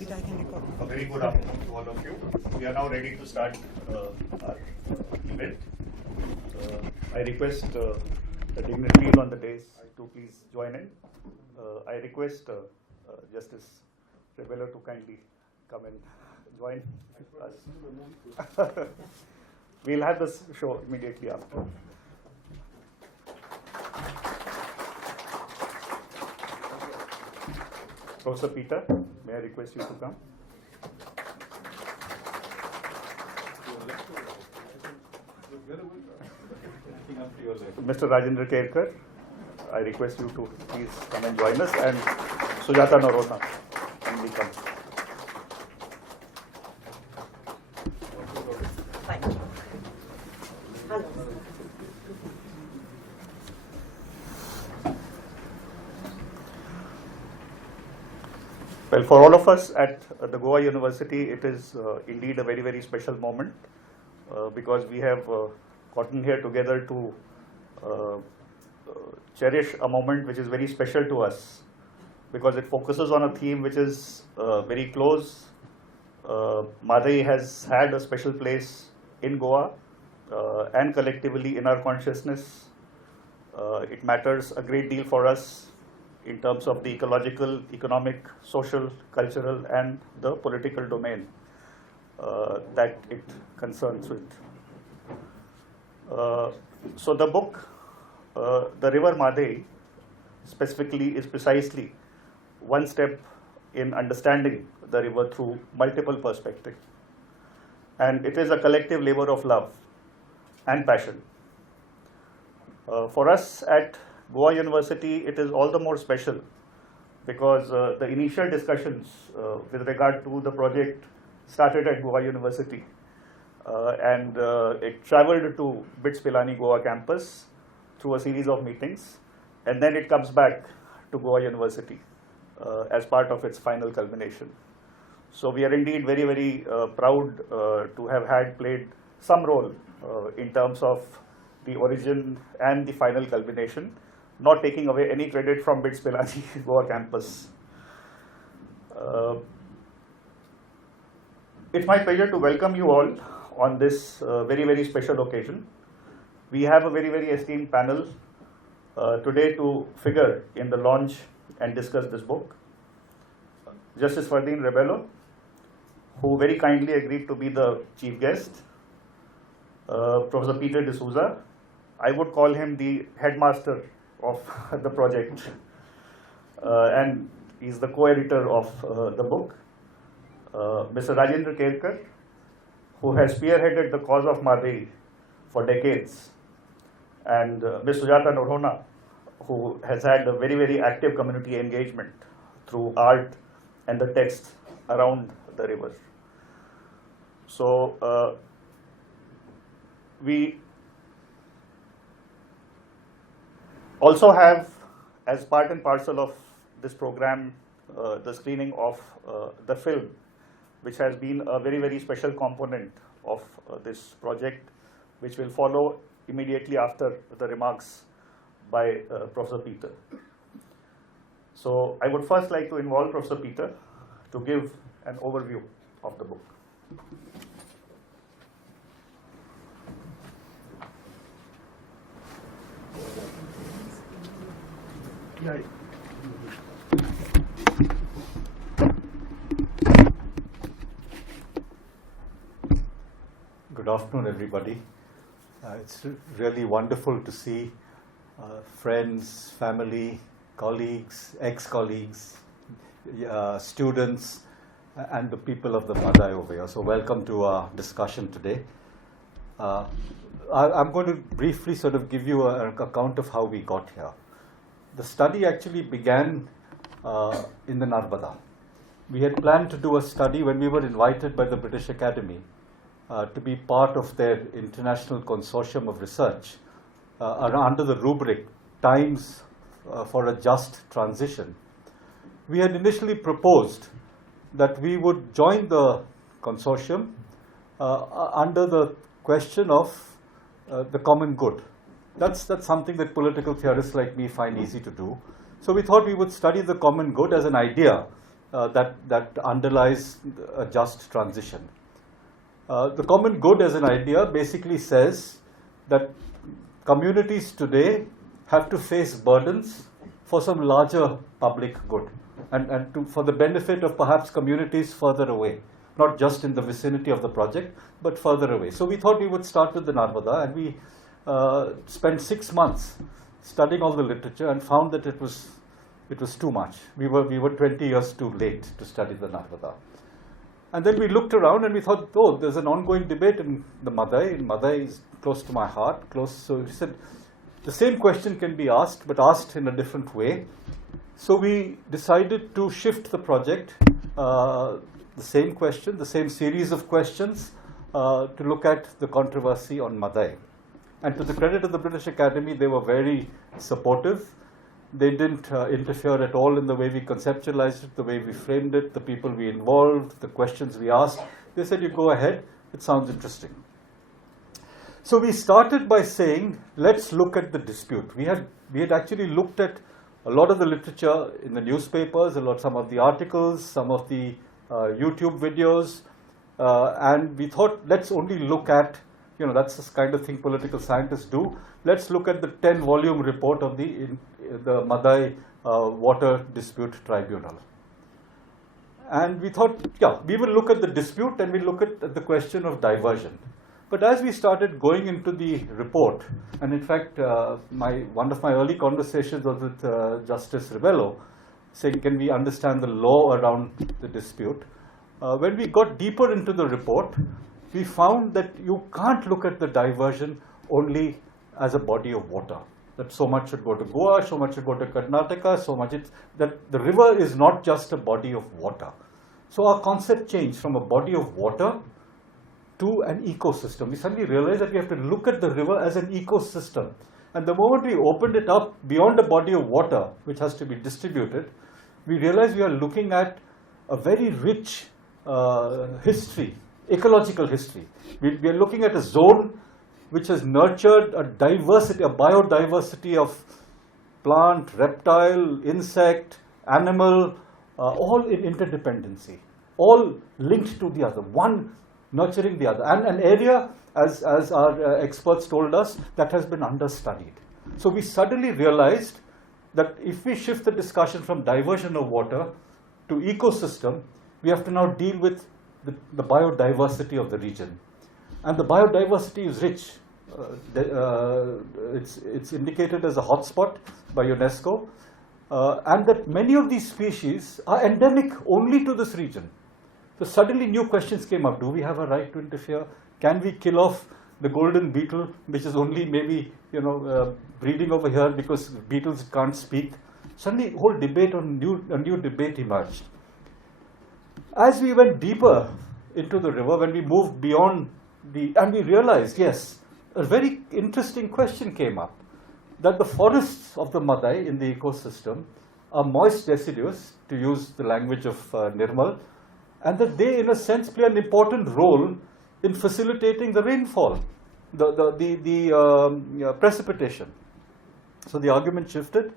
A very good afternoon to all of you. We are now ready to start our event. I request the dignitaries on the dais to please join in. I request Justice Rebello to kindly come and join us. We'll have this show immediately after. Professor Peter, may I request you to come? Mr. Rajendra Kerkar, I request you to please come and join us, and Sujata Narona, kindly come. Thank you. Hello. Well, for all of us at the Goa University, it is indeed a very, very special moment because we have gotten here together to cherish a moment which is very special to us because it focuses on a theme which is very close. Mhadei has had a special place in Goa and collectively in our consciousness. It matters a great deal for us in terms of the ecological, economic, social, cultural, and the political domain that it concerns with. So the book, The River Mhadei, specifically is precisely one step in understanding the river through multiple perspectives. And it is a collective labor of love and passion. For us at Goa University, it is all the more special because the initial discussions with regard to the project started at Goa University and it traveled to BITS Pilani Goa campus through a series of meetings, and then it comes back to Goa University as part of its final culmination. So we are indeed very, very proud to have played some role in terms of the origin and the final culmination, not taking away any credit from BITS Pilani Goa campus. It's my pleasure to welcome you all on this very, very special occasion. We have a very, very esteemed panel today to figure in the launch and discuss this book. Justice Rebello, who very kindly agreed to be the chief guest. Professor Peter D'Souza, I would call him the headmaster of the project, and he's the co-editor of the book. Mr. Rajendra Kerkar, who has spearheaded the cause of Mhadei for decades, and Ms. Sujata Narona, who has had a very, very active community engagement through art and the text around the river. So we also have, as part and parcel of this program, the screening of the film, which has been a very, very special component of this project, which will follow immediately after the remarks by Professor Peter. So I would first like to involve Professor Peter to give an overview of the book. Good afternoon, everybody. It's really wonderful to see friends, family, colleagues, ex-colleagues, students, and the people of the Mhadei over here. So welcome to our discussion today. I'm going to briefly sort of give you an account of how we got here. The study actually began in the Narmada. We had planned to do a study when we were invited by the British Academy to be part of their international consortium of research under the rubric Times for a Just Transition. We had initially proposed that we would join the consortium under the question of the common good. That's something that political theorists like me find easy to do. So we thought we would study the common good as an idea that underlies a just transition. The common good as an idea basically says that communities today have to face burdens for some larger public good and for the benefit of perhaps communities further away, not just in the vicinity of the project, but further away. So we thought we would start with the Narmada, and we spent 6 months studying all the literature and found that it was too much. We were 20 years too late to study the Narmada. And then we looked around and we thought, oh, there's an ongoing debate in the Mhadei. Mhadei is close to my heart, close. So we said, the same question can be asked, but asked in a different way. So we decided to shift the project, the same question, the same series of questions, to look at the controversy on Mhadei. And to the credit of the British Academy, they were very supportive. They didn't interfere at all in the way we conceptualized it, the way we framed it, the people we involved, the questions we asked. They said, you go ahead, it sounds interesting. So we started by saying, let's look at the dispute. We had actually looked at a lot of the literature in the newspapers, some of the articles, some of the YouTube videos, and we thought, let's only look at, that's the kind of thing political scientists do. Let's look at the 10-volume report of the Mhadei Water Dispute Tribunal. And we thought, we will look at the dispute and we'll look at the question of diversion. But as we started going into the report, and in fact, one of my early conversations was with Justice Rivello, saying, can we understand the law around the dispute? When we got deeper into the report, we found that you can't look at the diversion only as a body of water. That so much should go to Goa, so much should go to Karnataka, that the river is not just a body of water. So our concept changed from a body of water to an ecosystem. We suddenly realized that we have to look at the river as an ecosystem. And the moment we opened it up beyond a body of water, which has to be distributed, we realized we are looking at a very rich history, ecological history. We are looking at a zone which has nurtured a biodiversity of plant, reptile, insect, animal, all in interdependency, all linked to the other, one nurturing the other. And an area, as our experts told us, that has been understudied. So we suddenly realized that if we shift the discussion from diversion of water to ecosystem, we have to now deal with the biodiversity of the region. And the biodiversity is rich. It's indicated as a hotspot by UNESCO, and that many of these species are endemic only to this region. So suddenly new questions came up. Do we have a right to interfere? Can we kill off the golden beetle, which is only maybe breeding over here because beetles can't speak? Suddenly whole debate a new debate emerged. As we went deeper into the river, when we moved beyond and we realized, yes, a very interesting question came up, that the forests of the Mhadei in the ecosystem are moist deciduous, to use the language of Nirmal, and that they, in a sense, play an important role in facilitating the rainfall, the precipitation. So the argument shifted,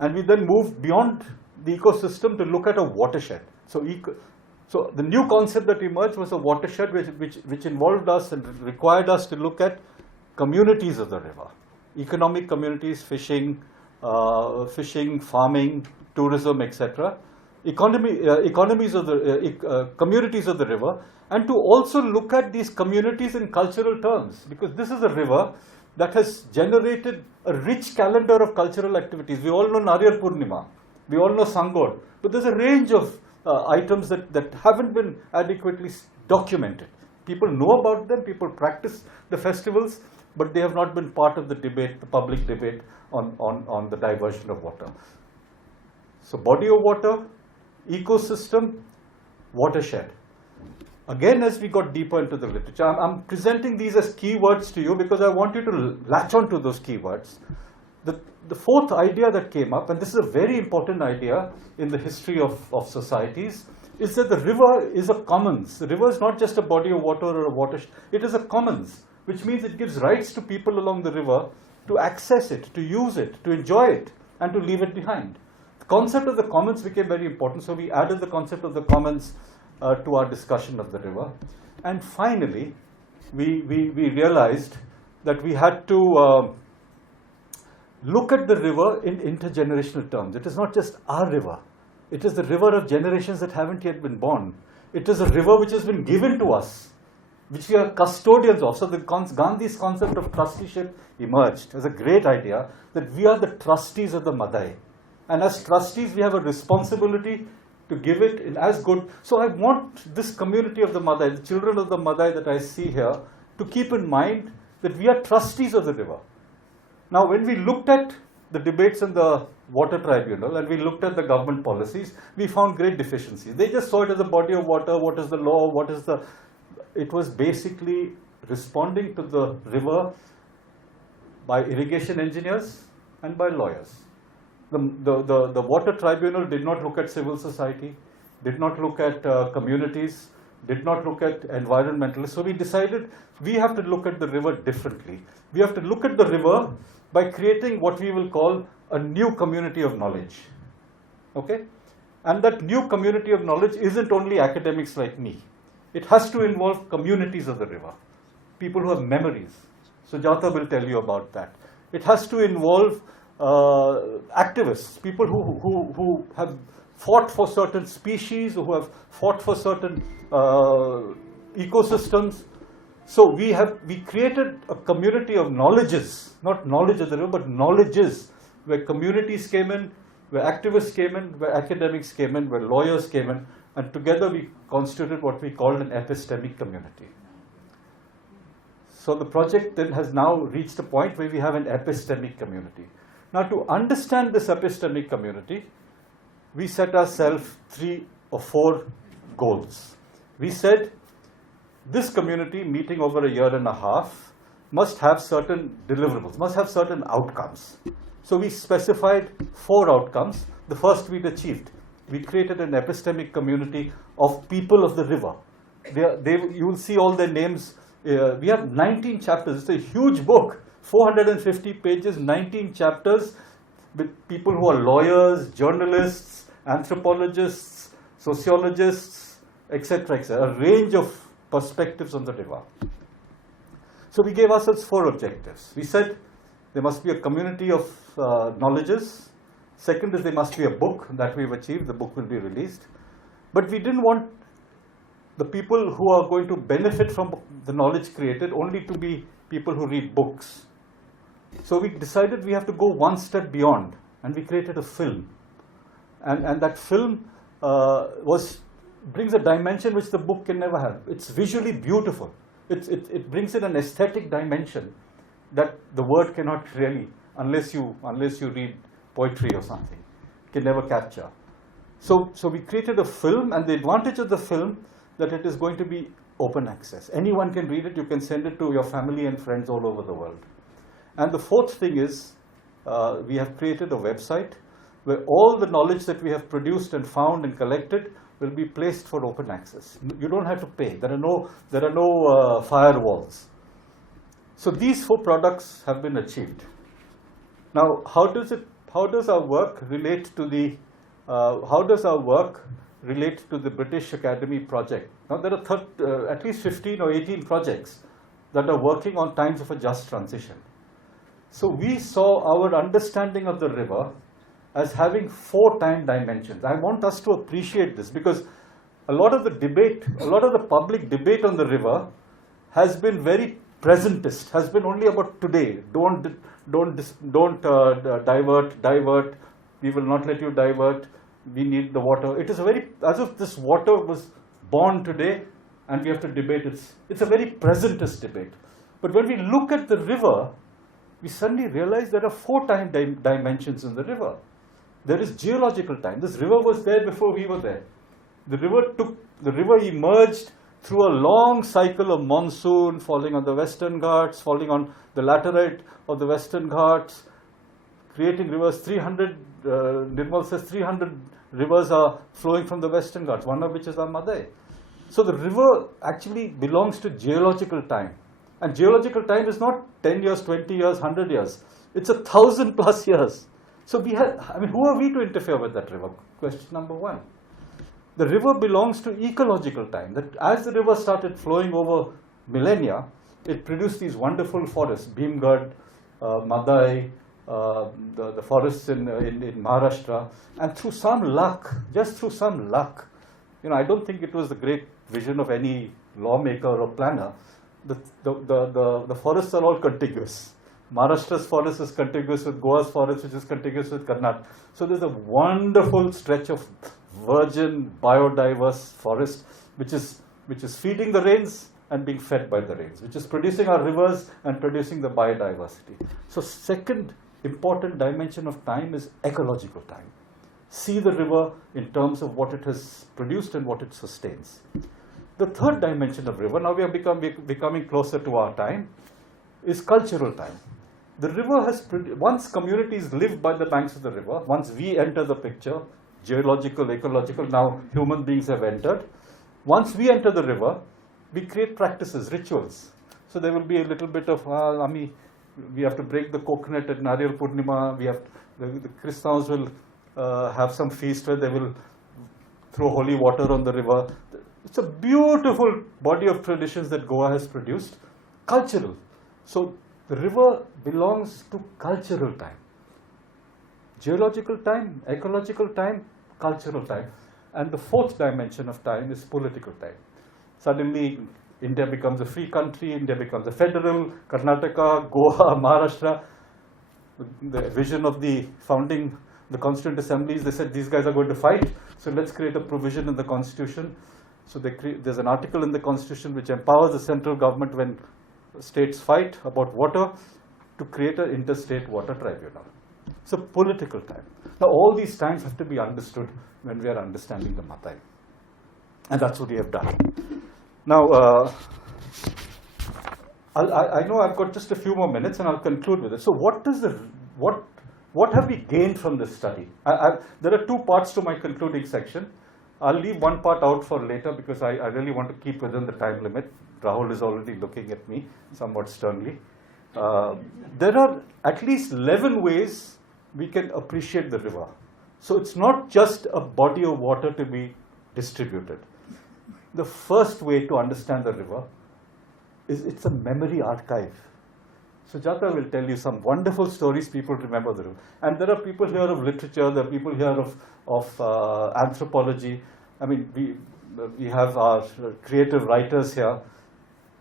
and we then moved beyond the ecosystem to look at a watershed. So the new concept that emerged was a watershed which involved us and required us to look at communities of the river, economic communities, fishing, farming, tourism, etc. Communities of the river, and to also look at these communities in cultural terms, because this is a river that has generated a rich calendar of cultural activities. We all know Nariyal Purnima, we all know Sangod, but there's a range of items that haven't been adequately documented. People know about them, people practice the festivals, but they have not been part of the debate, the public debate on the diversion of water. So body of water, ecosystem, watershed. Again, as we got deeper into the literature, I'm presenting these as keywords to you because I want you to latch on to those keywords. The fourth idea that came up, and this is a very important idea in the history of societies, is that the river is a commons. The river is not just a body of water or a watershed, it is a commons, which means it gives rights to people along the river to access it, to use it, to enjoy it, and to leave it behind. The concept of the commons became very important, so we added the concept of the commons to our discussion of the river. And finally, we realized that we had to look at the river in intergenerational terms. It is not just our river. It is the river of generations that haven't yet been born. It is a river which has been given to us, which we are custodians of. So Gandhi's concept of trusteeship emerged. It was a great idea that we are the trustees of the Mhadei. And as trustees, we have a responsibility to give it in as good. So I want this community of the Mhadei, the children of the Mhadei that I see here, to keep in mind that we are trustees of the river. Now, when we looked at the debates in the water tribunal and we looked at the government policies, we found great deficiencies. They just saw it as a body of water, what is the law, what is the... It was basically responding to the river by irrigation engineers and by lawyers. The water tribunal did not look at civil society, did not look at communities, did not look at environmentalists. So we decided we have to look at the river differently. We have to look at the river by creating what we will call a new community of knowledge. Okay? And that new community of knowledge isn't only academics like me. It has to involve communities of the river, people who have memories. Sujata will tell you about that. It has to involve activists, people who have fought for certain species, who have fought for certain ecosystems. So we created a community of knowledges, not knowledge of the river, but knowledges, where communities came in, where activists came in, where academics came in, where lawyers came in, and together we constituted what we called an epistemic community. So the project then has now reached a point where we have an epistemic community. Now, to understand this epistemic community, we set ourselves 3 or 4 goals. We said this community, meeting over a year and a half, must have certain deliverables, must have certain outcomes. So we specified 4 outcomes. The first we'd achieved. We created an epistemic community of people of the river. You will see all their names. We have 19 chapters. It's a huge book, 450 pages, 19 chapters, with people who are lawyers, journalists, anthropologists, sociologists, etc., etc., a range of perspectives on the river. So we gave ourselves 4 objectives. We said there must be a community of knowledges. Second is there must be a book. That we've achieved. The book will be released. But we didn't want the people who are going to benefit from the knowledge created only to be people who read books. So we decided we have to go one step beyond, and we created a film. And that film brings a dimension which the book can never have. It's visually beautiful. It brings in an aesthetic dimension that the word cannot really, unless you read poetry or something, can never capture. So we created a film, and the advantage of the film that it is going to be open access. Anyone can read it. You can send it to your family and friends all over the world. And the 4th thing is we have created a website where all the knowledge that we have produced and found and collected will be placed for open access. You don't have to pay. There are no firewalls. So these 4 products have been achieved. Now, how does our work relate to the British Academy project? Now, there are at least 15 or 18 projects that are working on times of a just transition. So we saw our understanding of the river as having 4 time dimensions. I want us to appreciate this, because a lot of the public debate on the river has been very presentist, has been only about today. Don't divert. We will not let you divert. We need the water. It is as if this water was born today and we have to debate it. It's a very presentist debate. But when we look at the river, we suddenly realize there are 4 time dimensions in the river. There is geological time. This river was there before we were there. The river emerged through a long cycle of monsoon, falling on the Western Ghats, falling on the laterite of the Western Ghats, creating rivers. 300, Nirmal says 300 rivers are flowing from the Western Ghats, one of which is our Mhadei. So the river actually belongs to geological time. And geological time is not 10 years, 20 years, 100 years. It's 1,000+ years. So we had, I mean, who are we to interfere with that river? Question number one. The river belongs to ecological time. That as the river started flowing over millennia, it produced these wonderful forests, Bhimgad, Mhadei, the forests in Maharashtra, and through some luck, just through some luck, I don't think it was the great vision of any lawmaker or planner. The forests are all contiguous. Maharashtra's forest is contiguous with Goa's forest, which is contiguous with Karnataka. So there's a wonderful stretch of virgin, biodiverse forest, which is feeding the rains and being fed by the rains, which is producing our rivers and producing the biodiversity. So second important dimension of time is ecological time. See the river in terms of what it has produced and what it sustains. The third dimension of river, now we are becoming closer to our time, is cultural time. The river has, once communities live by the banks of the river, once we enter the picture, geological, ecological, now human beings have entered. Once we enter the river, we create practices, rituals. So there will be a little bit of, we have to break the coconut at Nariyal Purnima, the Christians will have some feast where they will throw holy water on the river. It's a beautiful body of traditions that Goa has produced, cultural. So the river belongs to cultural time. Geological time, ecological time, cultural time. And the fourth dimension of time is political time. Suddenly, India becomes a free country, India becomes a federal, Karnataka, Goa, Maharashtra. The vision of the founding, the Constituent Assemblies, they said these guys are going to fight, so let's create a provision in the Constitution. So there's an article in the Constitution which empowers the central government when states fight about water to create an interstate water tribunal. So political time. Now all these times have to be understood when we are understanding the Mhadei. And that's what we have done. Now, I know I've got just a few more minutes and I'll conclude with it. So what have we gained from this study? There are two parts to my concluding section. I'll leave one part out for later because I really want to keep within the time limit. Rahul is already looking at me somewhat sternly. There are at least 11 ways we can appreciate the river. So it's not just a body of water to be distributed. The first way to understand the river is it's a memory archive. Sujata will tell you some wonderful stories people remember the river. And there are people here of literature, there are people here of anthropology. I mean, we have our creative writers here.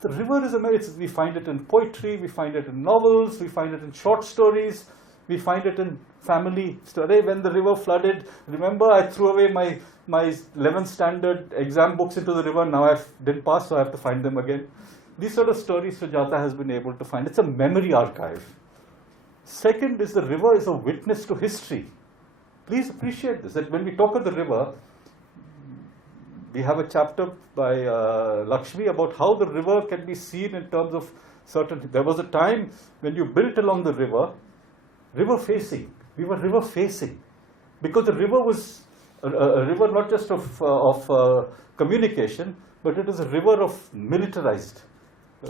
The river is we find it in poetry, we find it in novels, we find it in short stories, we find it in family story. When the river flooded, remember I threw away my 11th standard exam books into the river, now I didn't pass, so I have to find them again. These sort of stories Sujata has been able to find. It's a memory archive. Second is the river is a witness to history. Please appreciate this, that when we talk of the river, we have a chapter by Lakshmi about how the river can be seen in terms of certain. There was a time when you built along the river facing. We were river facing because the river was a river not just of communication, but it is a river of militarized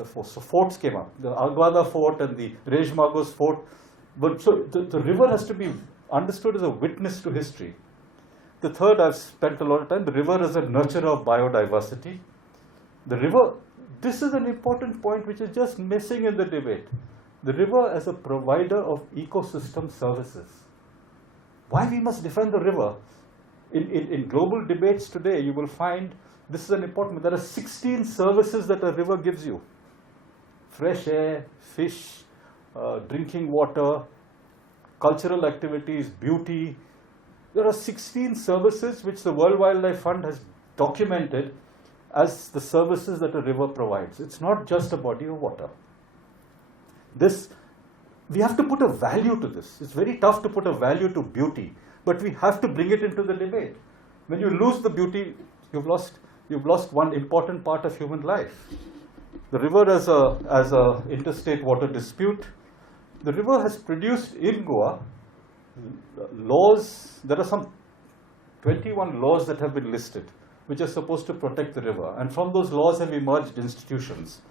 force. So forts came up, the Agwada fort and the Rejmagos fort. But so the river has to be understood as a witness to history. The third, I've spent a lot of time, the river is a nurturer of biodiversity. The river, this is an important point which is just missing in the debate. The river as a provider of ecosystem services. Why we must defend the river? In global debates today, you will find this is an important, there are 16 services that a river gives you. Fresh air, fish, drinking water, cultural activities, beauty. There are 16 services which the World Wildlife Fund has documented as the services that a river provides. It's not just a body of water. We have to put a value to this. It's very tough to put a value to beauty, but we have to bring it into the debate. When you lose the beauty, you've lost one important part of human life. The river as a interstate water dispute. The river has produced in Goa laws. There are some 21 laws that have been listed which are supposed to protect the river, and from those laws have emerged institutions.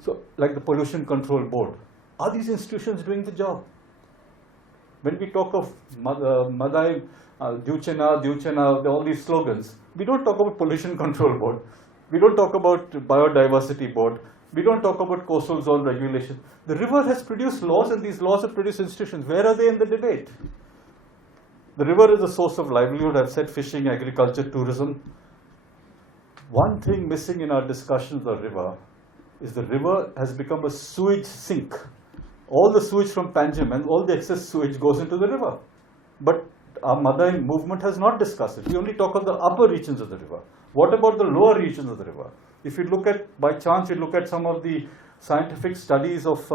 So like the Pollution Control Board. Are these institutions doing the job? When we talk of Mhadei, Duchena, all these slogans, we don't talk about pollution control board. We don't talk about biodiversity board. We don't talk about coastal zone regulation. The river has produced laws, and these laws have produced institutions. Where are they in the debate? The river is a source of livelihood. I've said fishing, agriculture, tourism. One thing missing in our discussions of the river is the river has become a sewage sink. All the sewage from Panjim and all the excess sewage goes into the river. But our Mhadei movement has not discussed it. We only talk of the upper regions of the river. What about the lower regions of the river? If you look at, by chance, you look at some of the scientific studies of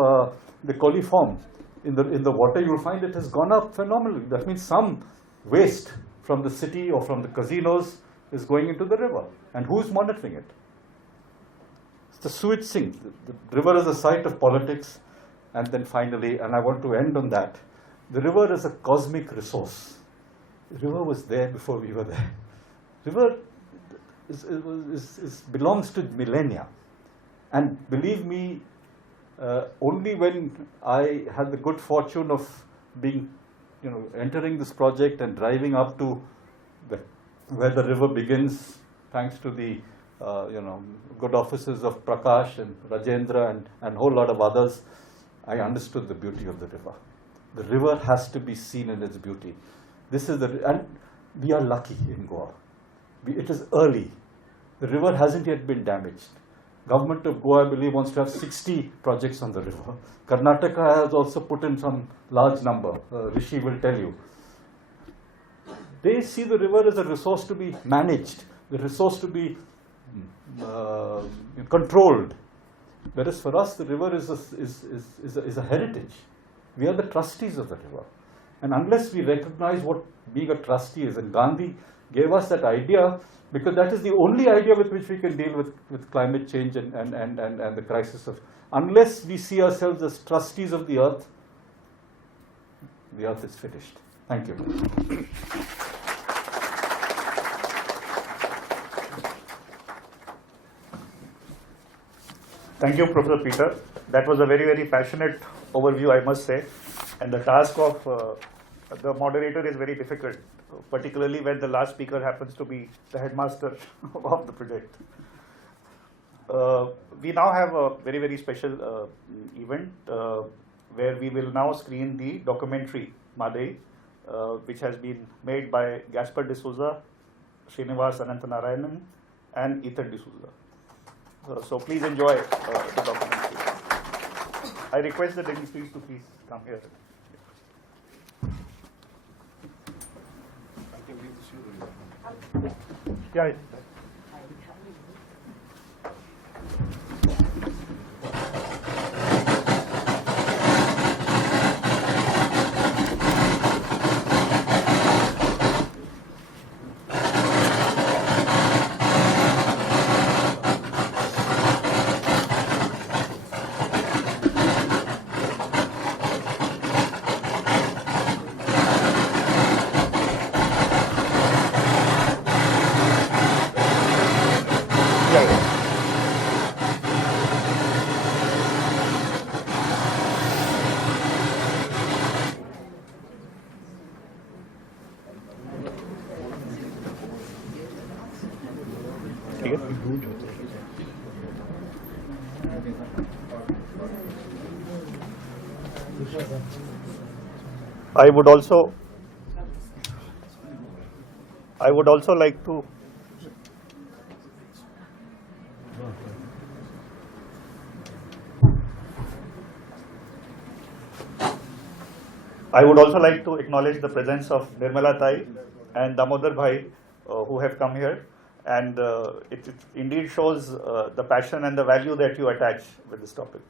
the coliform in the water, you will find it has gone up phenomenally. That means some waste from the city or from the casinos is going into the river. And who's monitoring it? It's the sewage sink. The river is a site of politics. And then finally, and I want to end on that, the river is a cosmic resource. The river was there before we were there. River belongs to millennia. And believe me, only when I had the good fortune of being, entering this project and driving up to where the river begins, thanks to the, good offices of Prakash and Rajendra and a whole lot of others, I understood the beauty of the river. The river has to be seen in its beauty. And we are lucky in Goa. It is early. The river hasn't yet been damaged. Government of Goa, I believe, wants to have 60 projects on the river. Karnataka has also put in some large number. Rishi will tell you. They see the river as a resource to be managed, the resource to be controlled. Whereas for us, the river is a heritage. We are the trustees of the river. And unless we recognize what being a trustee is, and Gandhi gave us that idea, because that is the only idea with which we can deal with climate change and the crisis of, unless we see ourselves as trustees of the earth is finished. Thank you. Thank you, Professor Peter. That was a very, very passionate overview, I must say. And the task of the moderator is very difficult, particularly when the last speaker happens to be the headmaster of the project. We now have a very, very special event where we will now screen the documentary Mhadei, which has been made by Gaspar de Souza, Srinivas Anantanarayanan, and Ethan de Souza. So please enjoy the documentary. I request the dignitaries to please come here. Yeah. I would also like to acknowledge the presence of Nirmala Tai and Damodar Bhai who have come here, and it indeed shows the passion and the value that you attach with this topic.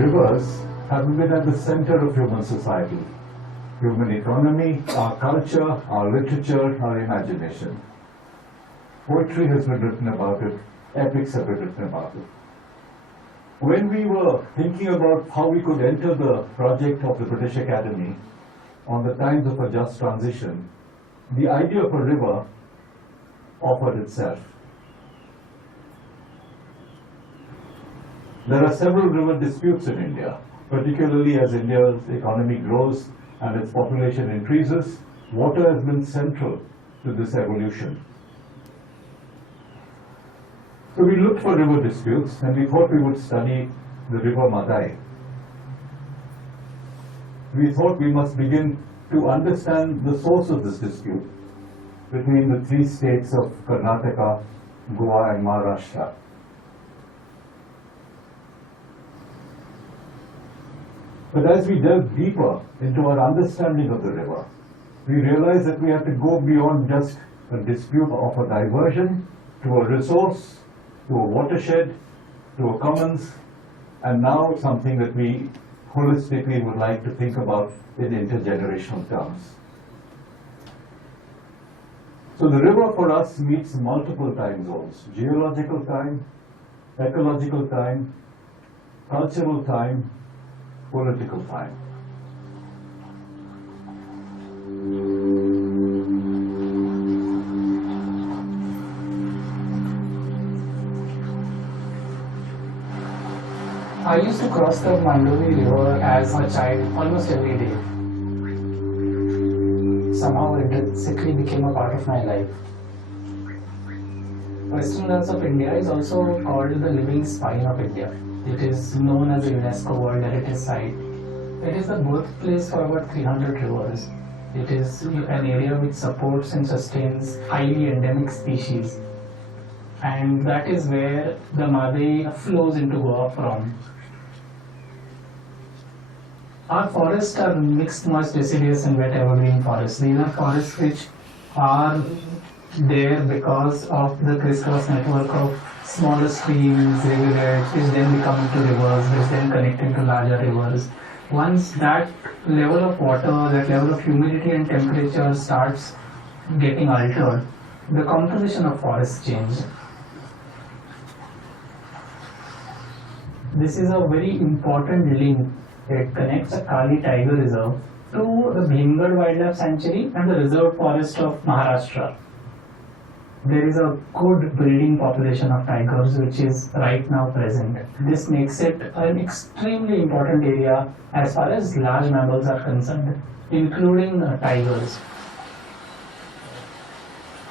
rivers have been at the center of human society, human economy, our culture, our literature, our imagination. Poetry has been written about it, epics have been written about it. When we were thinking about how we could enter the project of the British Academy on the times of a just transition, the idea of a river offered itself. There are several river disputes in India, particularly as India's economy grows and its population increases. Water has been central to this evolution. So we looked for river disputes and we thought we would study the river Mhadei. We thought we must begin to understand the source of this dispute between the three states of Karnataka, Goa and Maharashtra. But as we delve deeper into our understanding of the river, we realize that we have to go beyond just a dispute of a diversion to a resource, to a watershed, to a commons, and now something that we holistically would like to think about in intergenerational terms. So the river for us meets multiple time zones: geological time, ecological time, cultural time, political time. I used to cross the Mhadei river as a child almost every day. Somehow it intrinsically became a part of my life. Western Ghats of India is also called the living spine of India. It is known as a UNESCO World Heritage Site. It is the birthplace for about 300 rivers. It is an area which supports and sustains highly endemic species. And that is where the Mhadei flows into Goa from. Our forests are mixed moist deciduous and wet evergreen forests. These are forests which are there because of the crisscross network of smaller streams, rivulets, which then become into rivers, which then connect into larger rivers. Once that level of water, that level of humidity and temperature starts getting altered, the composition of forests change. This is a very important link. It connects the Kali Tiger Reserve to the Bhimgad Wildlife Sanctuary and the reserve forest of Maharashtra. There is a good breeding population of tigers which is right now present. This makes it an extremely important area as far as large mammals are concerned, including tigers.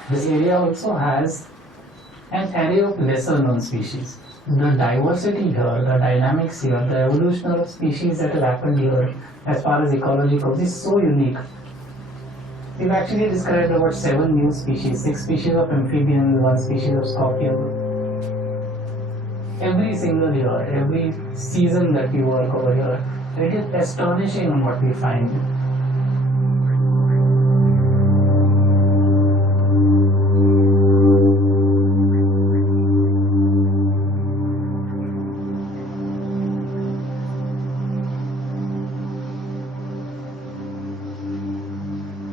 This area also has an array of lesser known species. The diversity here, the dynamics here, the evolution of species that has happened here as far as ecology goes is so unique. We've actually described about 7 new species, 6 species of amphibians, 1 species of scorpion. Every single year, every season that we work over here, it is astonishing on what we find.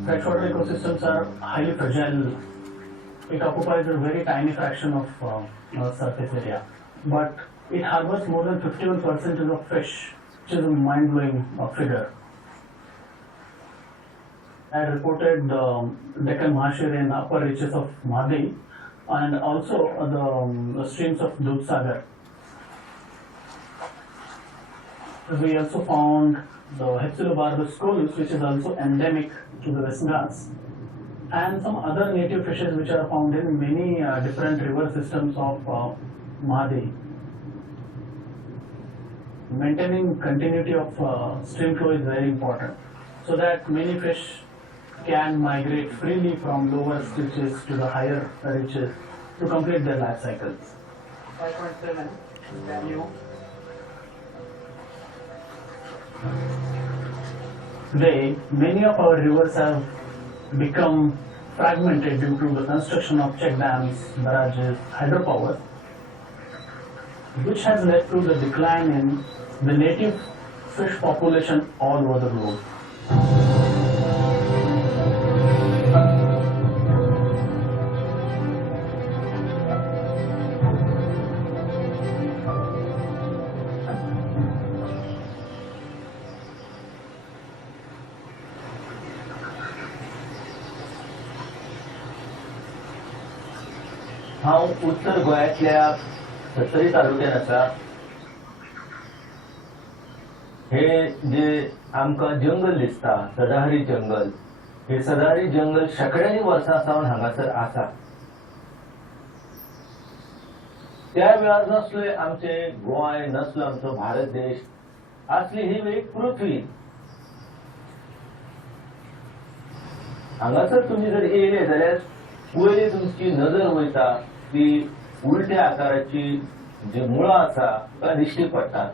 Freshwater ecosystems are highly fragile. It occupies a very tiny fraction of Earth's surface area, but it harbors more than 51% of fish, which is a mind-blowing figure. I reported the Deccan Mahashir in upper reaches of Mhadei and also the streams of Dudhsagar. We also found the Hepsilobarbus scolis, which is also endemic to the Western Ghats, and some other native fishes which are found in many different river systems of Mhadei. Maintaining continuity of stream flow is very important so that many fish can migrate freely from lower reaches to the higher reaches to complete their life cycles. 5.7 value. Today, many of our rivers have become fragmented due to the construction of check dams, barrages, hydropower. which has led to the decline in the native fish population all over the globe. हांव उत्तर गोंयांतल्या सत्तरी तालुक्यान आसा. हे जे आमकां जंगल दिसता, सदाहरी जंगल, हे सदाहरी जंगल शेकड्यांनी वर्सां सावन हांगासर आसा. त्या वेळार नसले आमचे गोंय, नसलो आमचो भारत देश, आसली ही एक पृथ्वी. हांगासर तुमी जर येयले जाल्यार पयली तुमची नजर वयता ती उलट्या आकाराची जी मुळां आसा ताका दिश्टी पडटात.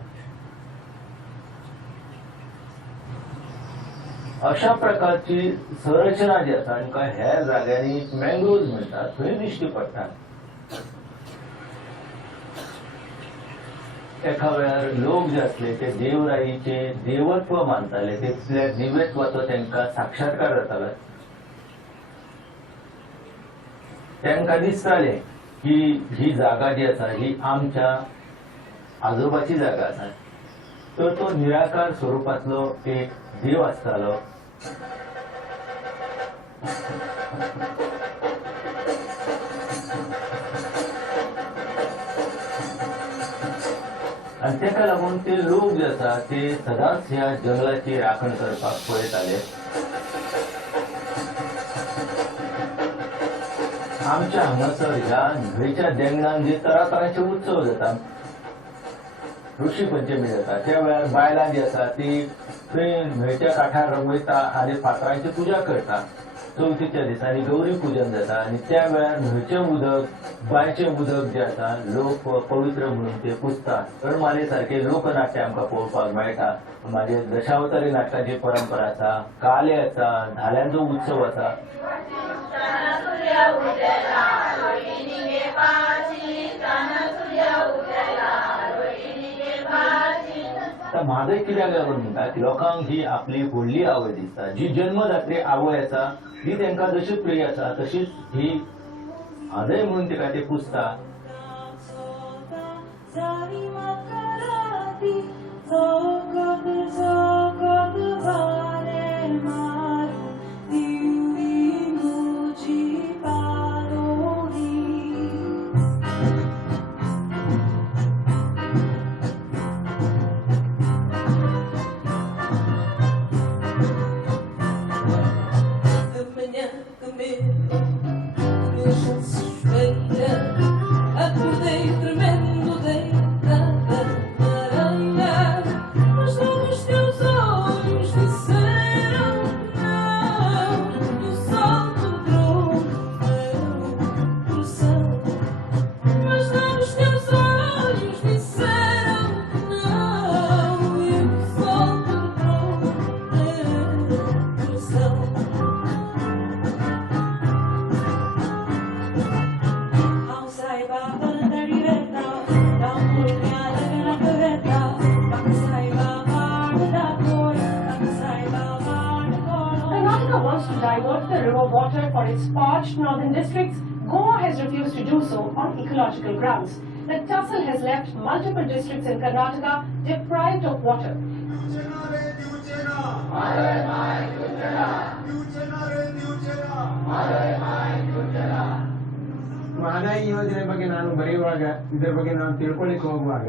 अशा प्रकारची संरचना जी आसा आमकां ह्या जाग्यांनी मँग्रोव्ज म्हणटात थंय दिश्टी पडटात. एका वेळार लोक जे आसले ते देवराईचे देवत्व मानताले, तितल्या दिव्यत्वाचो तांकां साक्षात्कार जातालो. तांकां दिसताले की ही जागा जी आसा ही आमच्या आजोबाची जागा आसा. तर तो निराकार स्वरुपातलो एक देव आसतालो. आनी तेका लागून ते लोक जे आसा ते सदांच ह्या जंगलाची राखण करपाक पळयताले. आमच्या हांगासर ह्या न्हंयच्या देंगणान जे तरातरांचे उत्सव जाता, ऋषी पंचमी जाता, त्या वेळार बायलां जी आसा ती थंय न्हंयच्या कांठार वयता आनी फातरांची पुजा करता. चवथीच्या दिसांनी गौरी पूजन जाता आनी त्या वेळार न्हंयचें उदक, बांयचें उदक जें आसा लोक पवित्र म्हणून ते पुजतात. रणमाले सारखे लोकनाट्य आमकां पळोवपाक मेळटा. मागीर दशावतारी नाटकाची परंपरा आसा, काले आसा, धाल्यांचो उत्सव आसा. म्हादय कित्याक लागून म्हणटा की लोकांक ही आपली व्हडली आवय दिसता. जी जन्मदात्री आवय आसा ही तांकां जशी प्रिय आसा तशीच ही म्हादय म्हणून तिका ते पुजता. Acordei tremendo, deitada na areia, mas logo os teus olhos disseram não, e o sol quebrou meu coração. Mas logo os teus olhos disseram não, e o sol quebrou meu coração. Karnataka wants to divert the river water for its parched northern districts. Goa has refused to do so on ecological grounds. The tussle has left multiple districts in Karnataka deprived of water. Mahadayi ಯೋಜನೆ ಬಗ್ಗೆ ನಾನು ಬರೆಯುವಾಗ ಇದರ ಬಗ್ಗೆ ನಾನು ತಿಳ್ಕೊಳ್ಳಿಕ್ಕೆ ಹೋಗುವಾಗ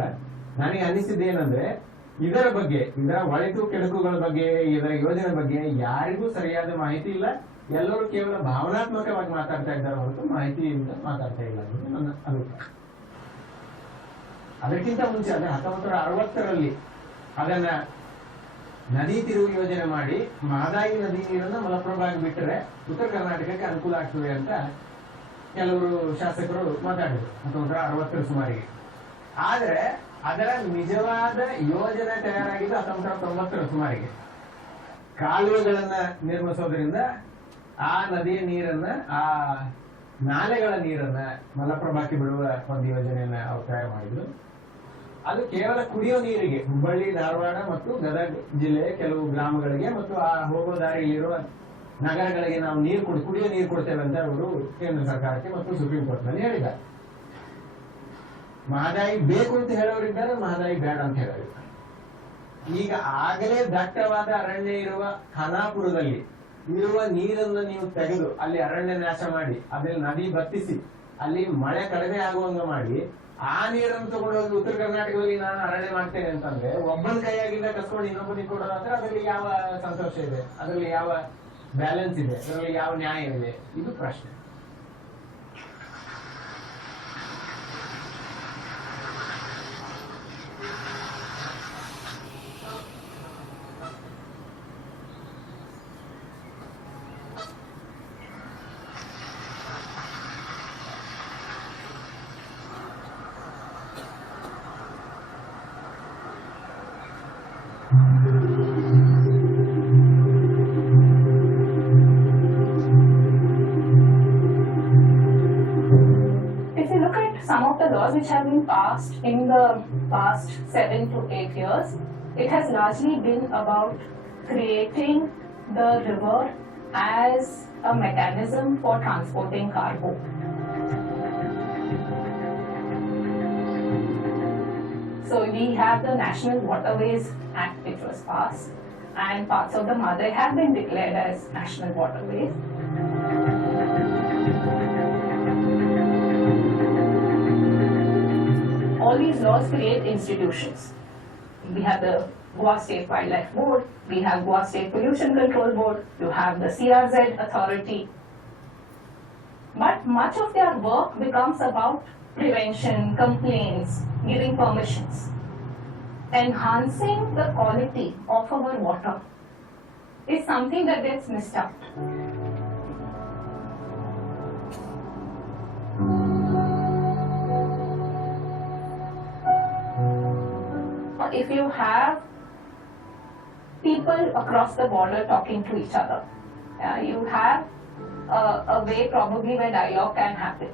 ನನಗೆ ಅನಿಸಿದ್ದೇನೆಂದ್ರೆ ಇದರ ಬಗ್ಗೆ, ಇದರ ಒಳಿತು ಕೆಡುಕುಗಳ ಬಗ್ಗೆ, ಇದರ ಯೋಜನೆ ಬಗ್ಗೆ ಯಾರಿಗೂ ಸರಿಯಾದ ಮಾಹಿತಿ ಇಲ್ಲ. ಎಲ್ಲರೂ ಕೇವಲ ಭಾವನಾತ್ಮಕವಾಗಿ ಮಾತಾಡ್ತಾ ಇದ್ದಾರೆ ಹೊರತು ಮಾಹಿತಿಯಿಂದ ಮಾತಾಡ್ತಾ ಇಲ್ಲ ಅನ್ನೋದು ನನ್ನ ಅಭಿಪ್ರಾಯ. ಅದಕ್ಕಿಂತ ಮುಂಚೆ ಅಂದ್ರೆ 1960ರಲ್ಲಿ ಅದನ್ನ ನದಿ ತಿರುವು ಯೋಜನೆ ಮಾಡಿ ಮಹದಾಯಿ ನದಿ ನೀರನ್ನ ಮಲಪ್ರಭಾಗ ಬಿಟ್ಟರೆ ಉತ್ತರ ಕರ್ನಾಟಕಕ್ಕೆ ಅನುಕೂಲ ಆಗ್ತದೆ ಅಂತ ಕೆಲವರು ಶಾಸಕರು ಮಾತಾಡಿದ್ರು 1960ರ ಸುಮಾರಿಗೆ. ಆದ್ರೆ ಅದರ ನಿಜವಾದ ಯೋಜನೆ ತಯಾರಾಗಿದ್ದು 1990ರ ಸುಮಾರಿಗೆ. ಕಾಲುವೆಗಳನ್ನ ನಿರ್ಮಿಸೋದ್ರಿಂದ ಆ ನದಿಯ ನೀರನ್ನ, ಆ ನಾಲೆಗಳ ನೀರನ್ನ ಮಲಪ್ರಭಾಕ್ಕೆ ಬಿಡುವ ಒಂದು ಯೋಜನೆಯನ್ನ ಅವ್ರು ತಯಾರು ಮಾಡಿದ್ರು. ಅದು ಕೇವಲ ಕುಡಿಯೋ ನೀರಿಗೆ ಹುಬ್ಬಳ್ಳಿ ಧಾರವಾಡ ಮತ್ತು ಗದಗ ಜಿಲ್ಲೆಯ ಕೆಲವು ಗ್ರಾಮಗಳಿಗೆ ಮತ್ತು ಆ ಹೋಗೋ ದಾರಿಯಲ್ಲಿರುವ ನಗರಗಳಿಗೆ ನಾವು ಕುಡಿಯೋ ನೀರು ಕೊಡ್ತೇವೆ ಅಂತ ಅವರು ಕೇಂದ್ರ ಸರ್ಕಾರಕ್ಕೆ ಮತ್ತು ಸುಪ್ರೀಂ ಕೋರ್ಟ್ ನಲ್ಲಿ ಹೇಳಿದ್ದಾರೆ. ಮಹದಾಯಿ ಬೇಕು ಅಂತ ಹೇಳೋರಿದ್ದಾರೆ, ಮಹದಾಯಿ ಬೇಡ ಅಂತ ಹೇಳೋರಿದ್ದಾರೆ. ಈಗ ಆಗಲೇ ದಟ್ಟವಾದ ಅರಣ್ಯ ಇರುವ ಖಾನಾಪುರದಲ್ಲಿ ಇರುವ ನೀರನ್ನು ನೀವು ತೆಗೆದು ಅಲ್ಲಿ ಅರಣ್ಯ ನಾಶ ಮಾಡಿ ಆಮೇಲೆ ನದಿ ಬತ್ತಿಸಿ ಅಲ್ಲಿ ಮಳೆ ಕಡಿಮೆ ಆಗುವಂಗ ಮಾಡಿ ಆ ನೀರನ್ನು ತಗೊಂಡು ಹೋಗಿ ಉತ್ತರ ಕರ್ನಾಟಕದಲ್ಲಿ ನಾನು ಅರಣ್ಯ ಮಾಡ್ತೇನೆ ಅಂತಂದ್ರೆ ಒಬ್ಬನ ಕೈಯಾಗಿಂದ ಕಸ್ಕೊಂಡು ಇನ್ನೊಬ್ಬನಿಗೆ ಕೊಡೋದಾದ್ರೆ ಅದರಲ್ಲಿ ಯಾವ ಸಂತೋಷ ಇದೆ, ಅದರಲ್ಲಿ ಯಾವ ಬ್ಯಾಲೆನ್ಸ್ ಇದೆ, ಅದರಲ್ಲಿ ಯಾವ ನ್ಯಾಯ ಇದೆ? ಇದು ಪ್ರಶ್ನೆ. If you look at some of the laws which have been passed in the past 7 to 8 years, it has largely been about creating the river as a mechanism for transporting cargo. So we have the National Waterways Act which was passed, and parts of the Mhadei have been declared as national waterways. All these laws create institutions. We have the Goa State Wildlife Board, we have Goa State Pollution Control Board, you have the CRZ authority. But much of their work becomes about prevention, complaints, giving permissions. Enhancing the quality of our water is something that gets missed out. If you have people across the border talking to each other, you have a way probably where dialogue can happen.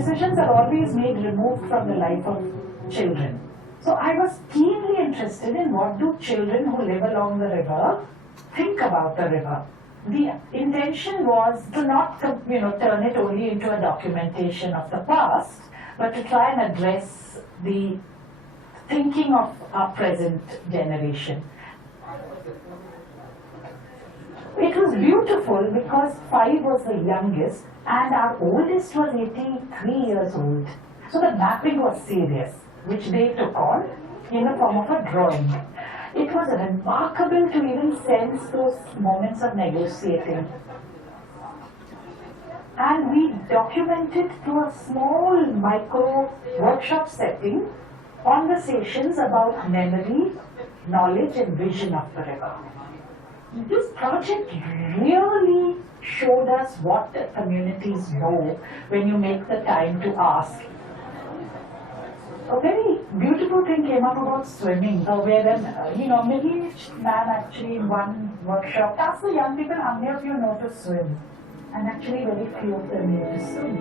Decisions are always made removed from the life of children. So I was keenly interested in what do children who live along the river think about the river. The intention was to not turn it only into a documentation of the past, but to try and address the thinking of our present generation. It was beautiful because 5 was the youngest and our oldest was 83 years old. So the mapping was serious, which they took on in the form of a drawing. It was remarkable to even sense those moments of negotiating. And we documented through a small micro workshop setting conversations about memory, knowledge and vision of the river. This project really showed us what the communities know when you make the time to ask. A very beautiful thing came up about swimming, where a middle-aged man actually in one workshop asked the young people, how many of you know to swim? And actually very few of them knew to swim.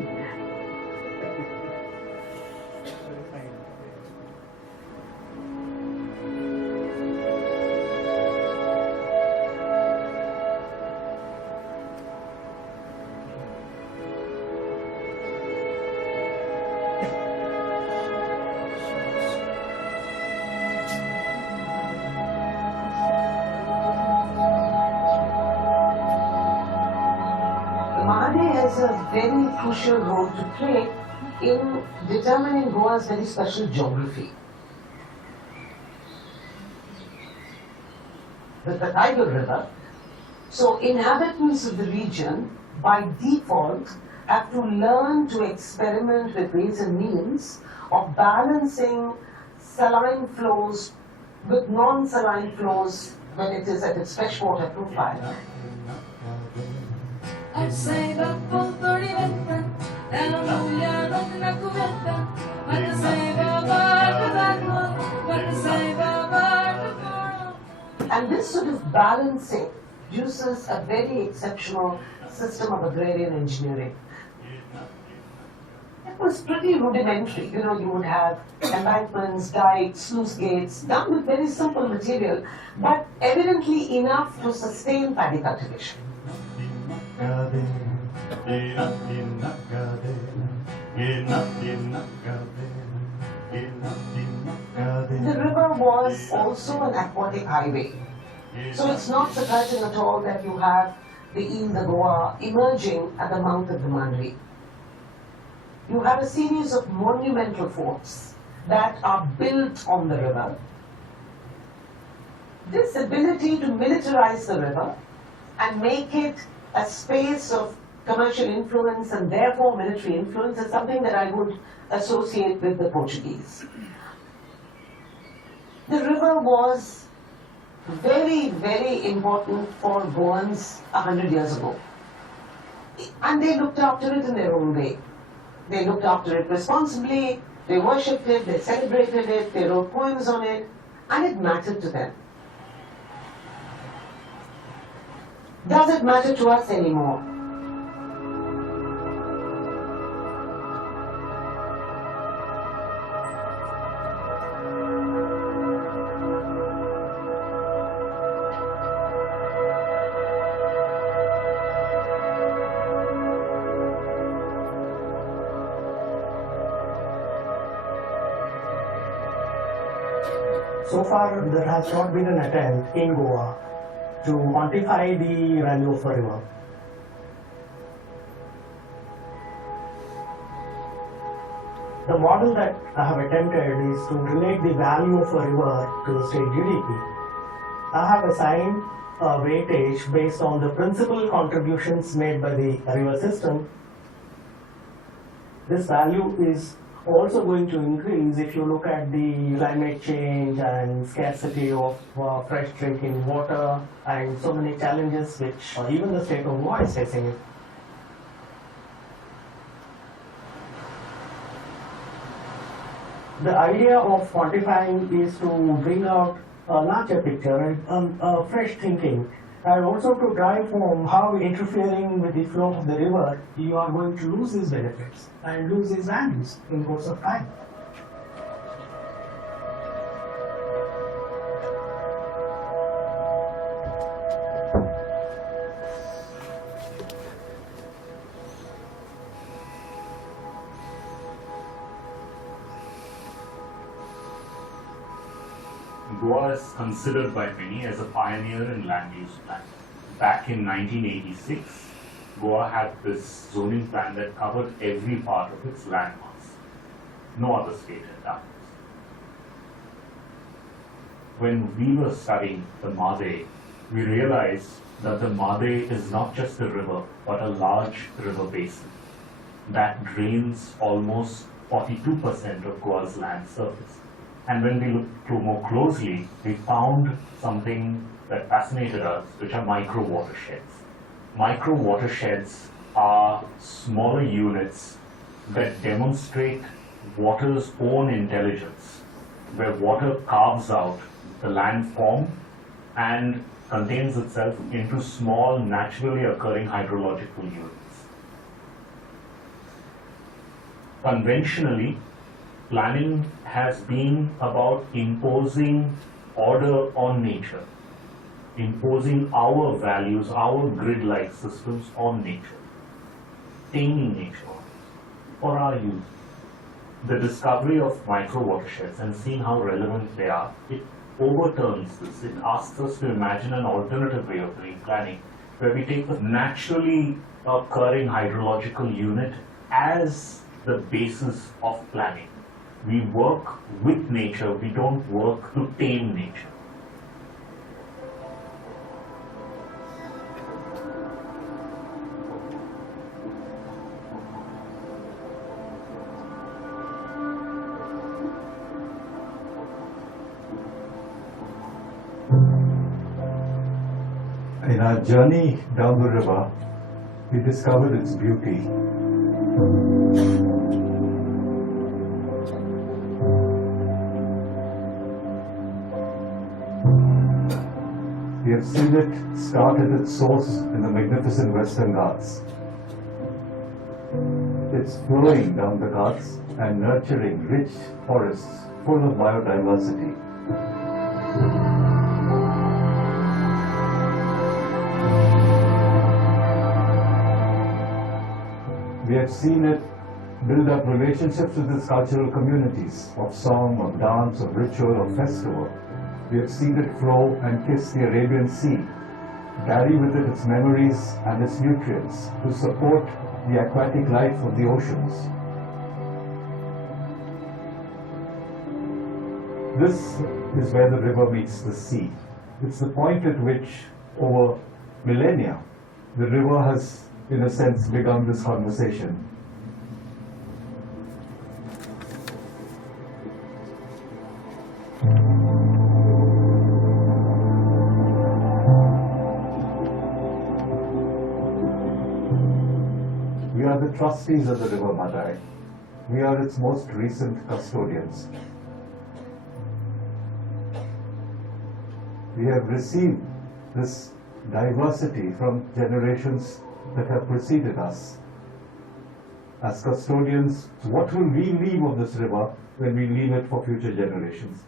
Mhadei has a very crucial role to play in determining Goa's very special geography. The tidal river. So inhabitants of the region, by default, have to learn to experiment with ways and means of balancing saline flows with non-saline flows when it is at its freshwater profile. I'd say that for 30 minutes ela molhada na coberta, mas sem babar d'água, mas sem babar de And this sort of balancing produces a very exceptional system of agrarian engineering. It was pretty rudimentary. You know, you would have embankments, dikes, sluice gates, done with very simple material, but evidently enough to sustain paddy cultivation. The river was also an aquatic highway. So it's not surprising at all that you have the Eel, the Goa, emerging at the mouth of the Mhadei. You have a series of monumental forts that are built on the river. This ability to militarize the river and make it a space of commercial influence and therefore military influence is something that I would associate with the Portuguese. The river was very, very important for Goans 100 years ago. And they looked after it in their own way. They looked after it responsibly, they worshipped it, they celebrated it, they wrote poems on it, and it mattered to them. Does it matter to us anymore? So far, there has not been an attempt in Goa to quantify the value of a river. The model that I have attempted is to relate the value of a river to the state GDP. I have assigned a weightage based on the principal contributions made by the river system. This value is also going to increase if you look at the climate change and scarcity of fresh drinking water and so many challenges which even the state of Goa is facing. The idea of quantifying is to bring out a larger picture and fresh thinking, and also to drive home how interfering with the flow of the river you are going to lose these benefits and lose these values in course of time. Goa is considered by many as a pioneer in land use planning. Back in 1986, Goa had this zoning plan that covered every part of its landmass. No other state had done this. When we were studying the Mhadei, we realized that the Mhadei is not just a river, but a large river basin that drains almost 42% of Goa's land surface. And when we looked more closely, we found something that fascinated us, which are micro watersheds. Micro watersheds are smaller units that demonstrate water's own intelligence, where water carves out the landform and contains itself into small, naturally occurring hydrological units. Conventionally, planning has been about imposing order on nature, imposing our values, our grid-like systems on nature, taming nature for our use. The discovery of micro watersheds and seeing how relevant they are, it overturns this. It asks us to imagine an alternative way of doing planning, where we take the naturally occurring hydrological unit as the basis of planning. We work with nature, we don't work to tame nature. In our journey down the river, we discovered its beauty. We have seen it start at its source in the magnificent Western Ghats. It's flowing down the Ghats and nurturing rich forests full of biodiversity. We have seen it build up relationships with its cultural communities of song, of dance, of ritual, of festival. We have seen it flow and kiss the Arabian Sea, carry with it its memories and its nutrients to support the aquatic life of the oceans. This is where the river meets the sea. It's the point at which, over millennia, the river has, in a sense, begun this conversation. We are the trustees of the river Mhadei. We are its most recent custodians. We have received this diversity from generations that have preceded us. As custodians, what will we leave of this river when we leave it for future generations?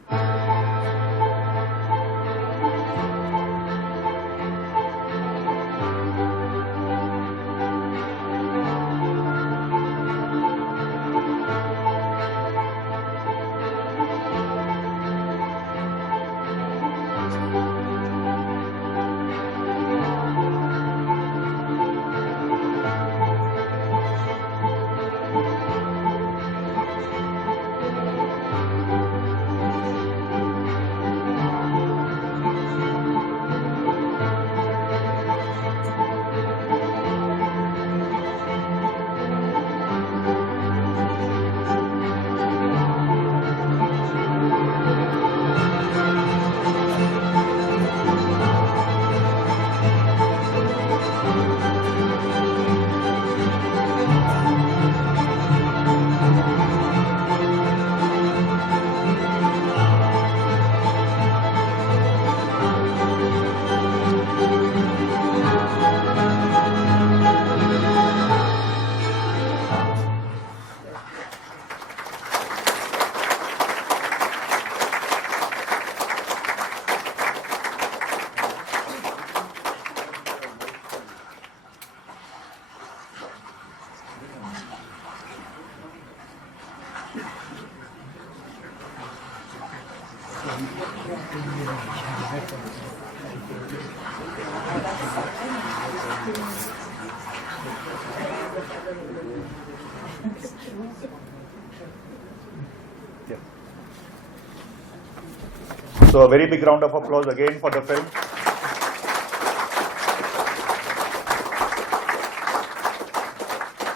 So a very big round of applause again for the film.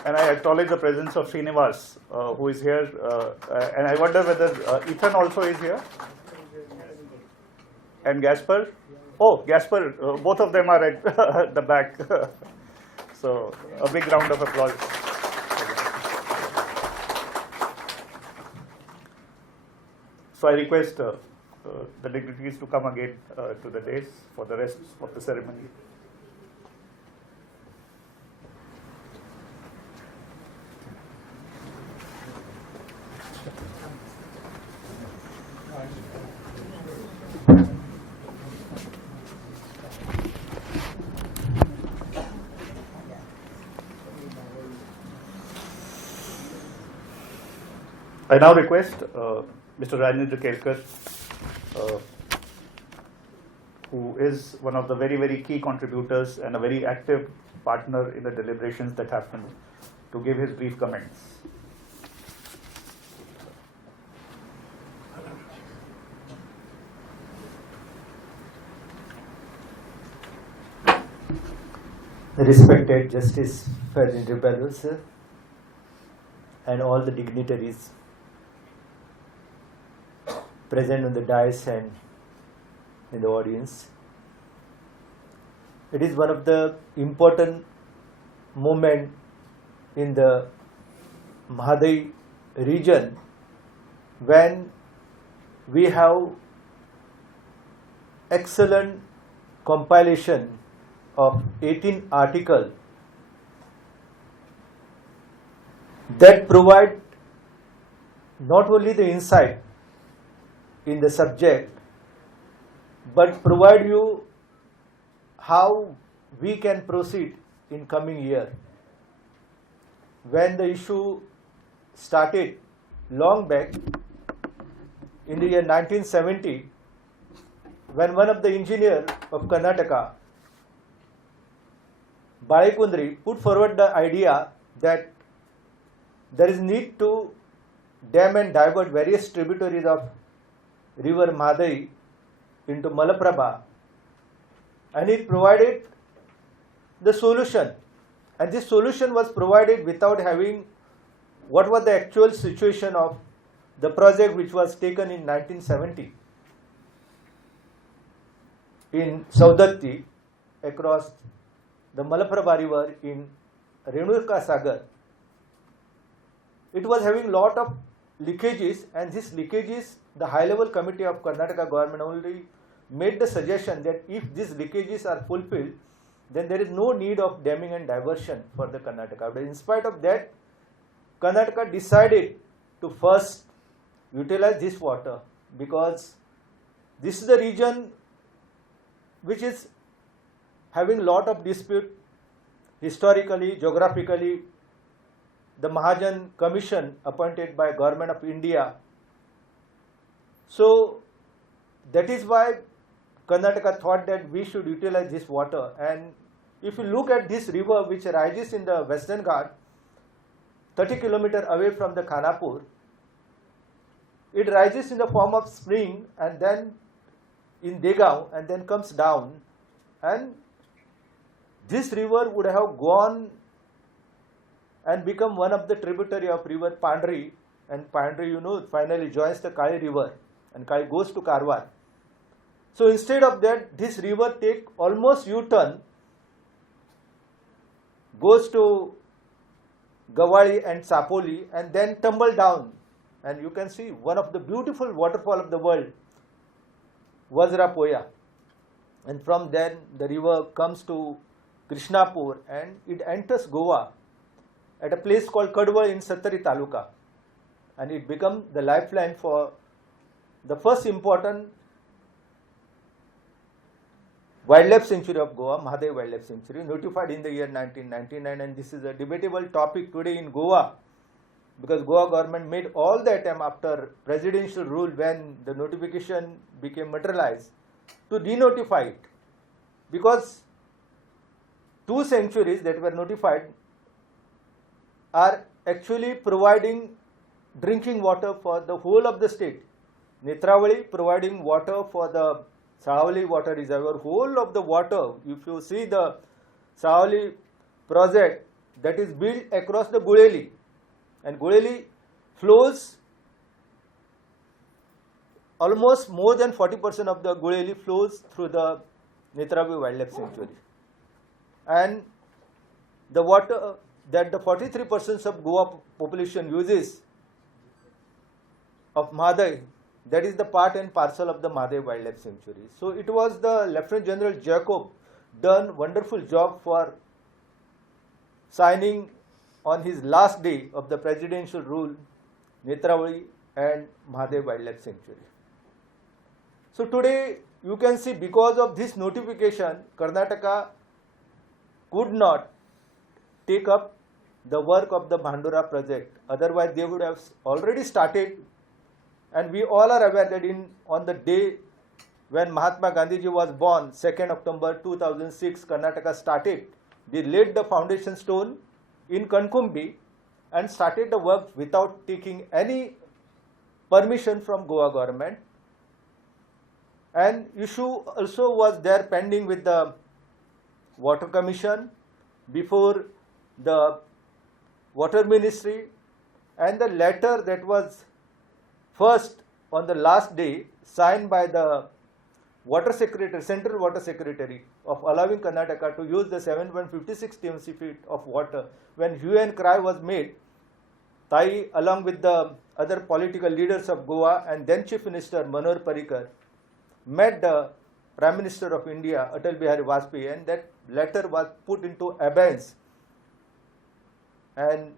And I acknowledge the presence of Srinivas, who is here. And I wonder whether Ethan also is here. And Gasper. Oh, Gasper, both of them are at the back. So a big round of applause. So I request the dignitaries to come again to the dais for the rest of the ceremony. I now request Mr. Rajendra Kelkar, who is one of the very, very key contributors and a very active partner in the deliberations that happened, to give his brief comments. Respected Justice Ferdinand Panel, sir, and all the dignitaries present on the dais and in the audience. It is one of the important moments in the Mhadei region when we have excellent compilation of 18 articles that provide not only the insight in the subject but provide you how we can proceed in coming year. When the issue started long back in the year 1970, when one of the engineers of Karnataka, Balekundri, put forward the idea that there is need to dam and divert various tributaries of river Mhadei into Malaprabha, and it provided the solution, and this solution was provided without having what was the actual situation of the project which was taken in 1970 in Saudatti across the Malaprabha river in Renuka Sagar. It was having lot of leakages, and these leakages, the high level committee of Karnataka government only made the suggestion that if these leakages are fulfilled, then there is no need of damming and diversion for the Karnataka. But in spite of that, Karnataka decided to first utilize this water because this is the region which is having lot of dispute historically, geographically. The Mahajan Commission appointed by Government of India. So that is why Karnataka thought that we should utilize this water. And if you look at this river which rises in the Western Ghat, 30 kilometers away from the Khanapur, it rises in the form of spring and then in Degaon and then comes down, and this river would have gone and become one of the tributary of river Pandri, and Pandri, you know, finally joins the Kali river and Kali goes to Karwar. So instead of that, this river take almost U-turn, goes to Gawali and Sapoli and then tumble down, and you can see one of the beautiful waterfall of the world, Vajrapoya, and from then the river comes to Krishnapur and it enters Goa at a place called Kadwa in Sattari Taluka, and it becomes the lifeline for the first important wildlife sanctuary of Goa, Mhadei Wildlife Sanctuary, notified in the year 1999, and this is a debatable topic today in Goa because Goa government made all the attempt after presidential rule when the notification became materialized to denotify it, because two sanctuaries that were notified are actually providing drinking water for the whole of the state. Netravali providing water for the Sahavali water reservoir, whole of the water. If you see the Sahavali project that is built across the Guleli, and Guleli flows almost more than 40% of the Guleli flows through the Netravali Wildlife Sanctuary, and the water that the 43% of Goa population uses of Mhadei, that is the part and parcel of the Mhadei Wildlife Sanctuary. So it was the Lieutenant General Jacob done wonderful job for signing on his last day of the presidential rule Netravali and Mhadei Wildlife Sanctuary. So today you can see because of this notification, Karnataka could not take up the work of the Bhandura project. Otherwise they would have already started, and we all are aware that on the day when Mahatma Gandhiji was born, 2nd October 2006, Karnataka started. They laid the foundation stone in Kankumbi and started the work without taking any permission from Goa government. And issue also was there pending with the Water Commission before the Water Ministry, and the letter that was first on the last day signed by the Water Secretary, Central Water Secretary, of allowing Karnataka to use the 7.56 TMC feet of water. When hue and cry was made, Tai, along with the other political leaders of Goa and then Chief Minister Manohar Parrikar, met the Prime Minister of India, Atal Bihari Vajpayee, and that letter was put into abeyance, and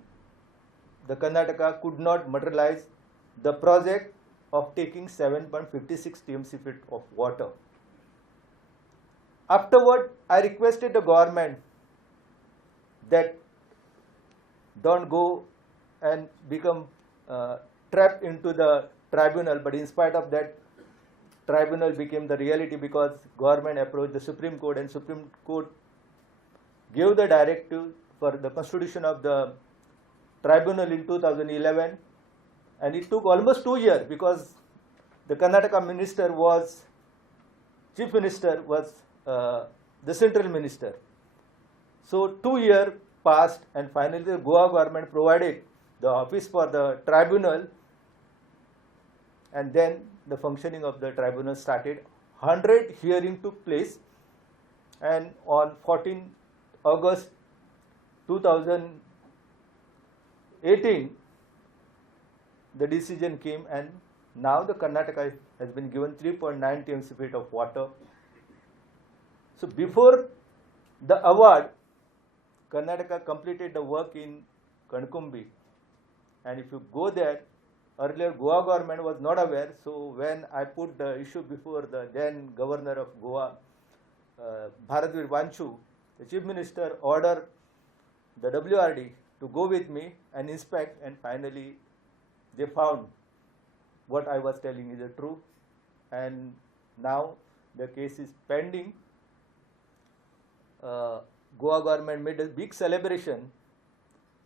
the Karnataka could not materialize the project of taking 7.56 TMC feet of water. Afterward, I requested the government that don't go and become trapped into the tribunal, but in spite of that, tribunal became the reality because government approached the Supreme Court, and Supreme Court gave the directive for the constitution of the tribunal in 2011, and it took almost 2 years because the Karnataka minister was, chief minister was the central minister. So 2 years passed, and finally the Goa government provided the office for the tribunal, and then the functioning of the tribunal started. 100 hearing took place, and on 14 August 2018 the decision came, and now the Karnataka has been given 3.9 TMC feet of water. So before the award, Karnataka completed the work in Kankumbi, and if you go there, earlier Goa government was not aware, so when I put the issue before the then governor of Goa, Bharadveer Vanchu, the chief minister ordered the WRD to go with me and inspect, and finally they found what I was telling is the truth, and now the case is pending. Goa government made a big celebration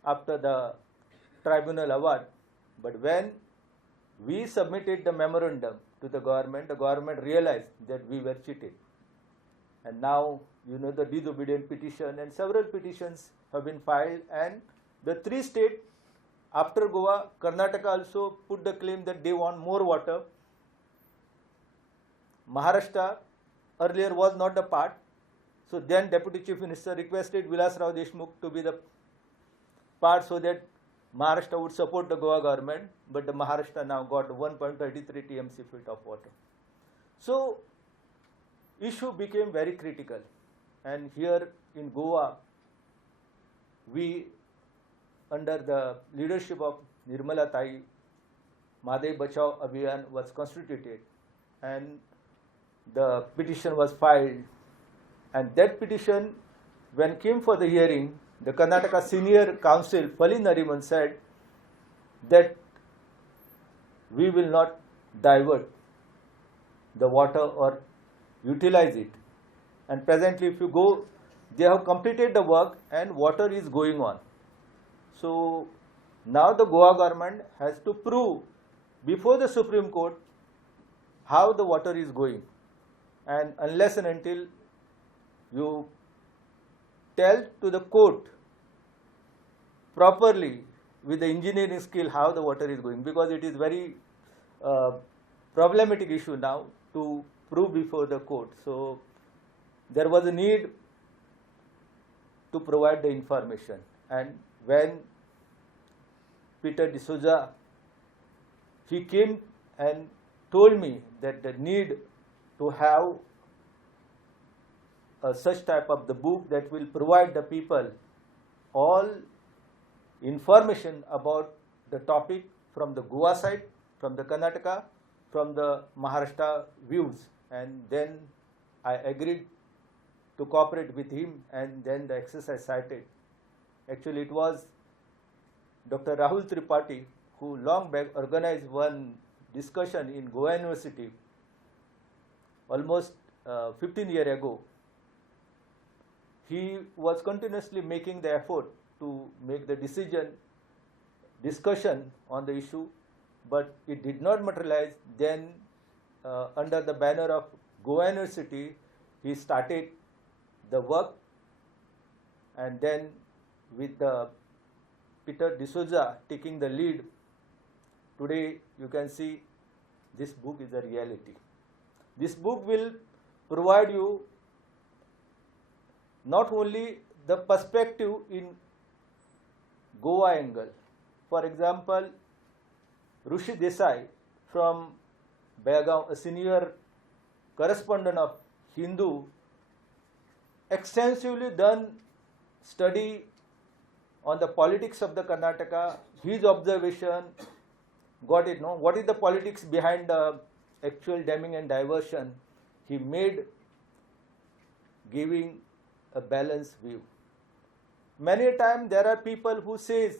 after the tribunal award, but when we submitted the memorandum to the government realized that we were cheated, and now you know the disobedient petition and several petitions have been filed, and the 3 states after Goa, Karnataka also put the claim that they want more water. Maharashtra earlier was not the part, so then Deputy Chief Minister requested Vilas Rao Deshmukh to be the part so that Maharashtra would support the Goa government, but the Maharashtra now got 1.33 TMC feet of water. So issue became very critical, and here in Goa, we under the leadership of Nirmala Tai, Mhadei Bachao Abhiyan was constituted, and the petition was filed, and that petition, when came for the hearing, the Karnataka Senior Counsel Fali Nariman said that we will not divert the water or utilize it, and presently if you go, they have completed the work and water is going on. So now the Goa government has to prove before the Supreme Court how the water is going, and unless and until you tell to the court properly with the engineering skill how the water is going, because it is very problematic issue now to prove before the court. So there was a need to provide the information, and when Peter D'Souza, he came and told me that the need to have such type of the book that will provide the people all information about the topic from the Goa side, from the Karnataka, from the Maharashtra views, and then I agreed to cooperate with him, and then the exercise started. Actually, it was Dr. Rahul Tripathi who long back organized one discussion in Goa University almost 15 years ago. He was continuously making the effort to make the discussion on the issue, but it did not materialize. Then under the banner of Goa University, he started the work, and then with Peter D'Souza taking the lead, today you can see this book is a reality. This book will provide you not only the perspective in Goa angle for example, Rushi Desai from Belgaum, a senior correspondent of Hindu, extensively done study on the politics of the Karnataka, his observation, got it, no? What is the politics behind the actual damming and diversion? He made giving a balanced view. Many a time there are people who says,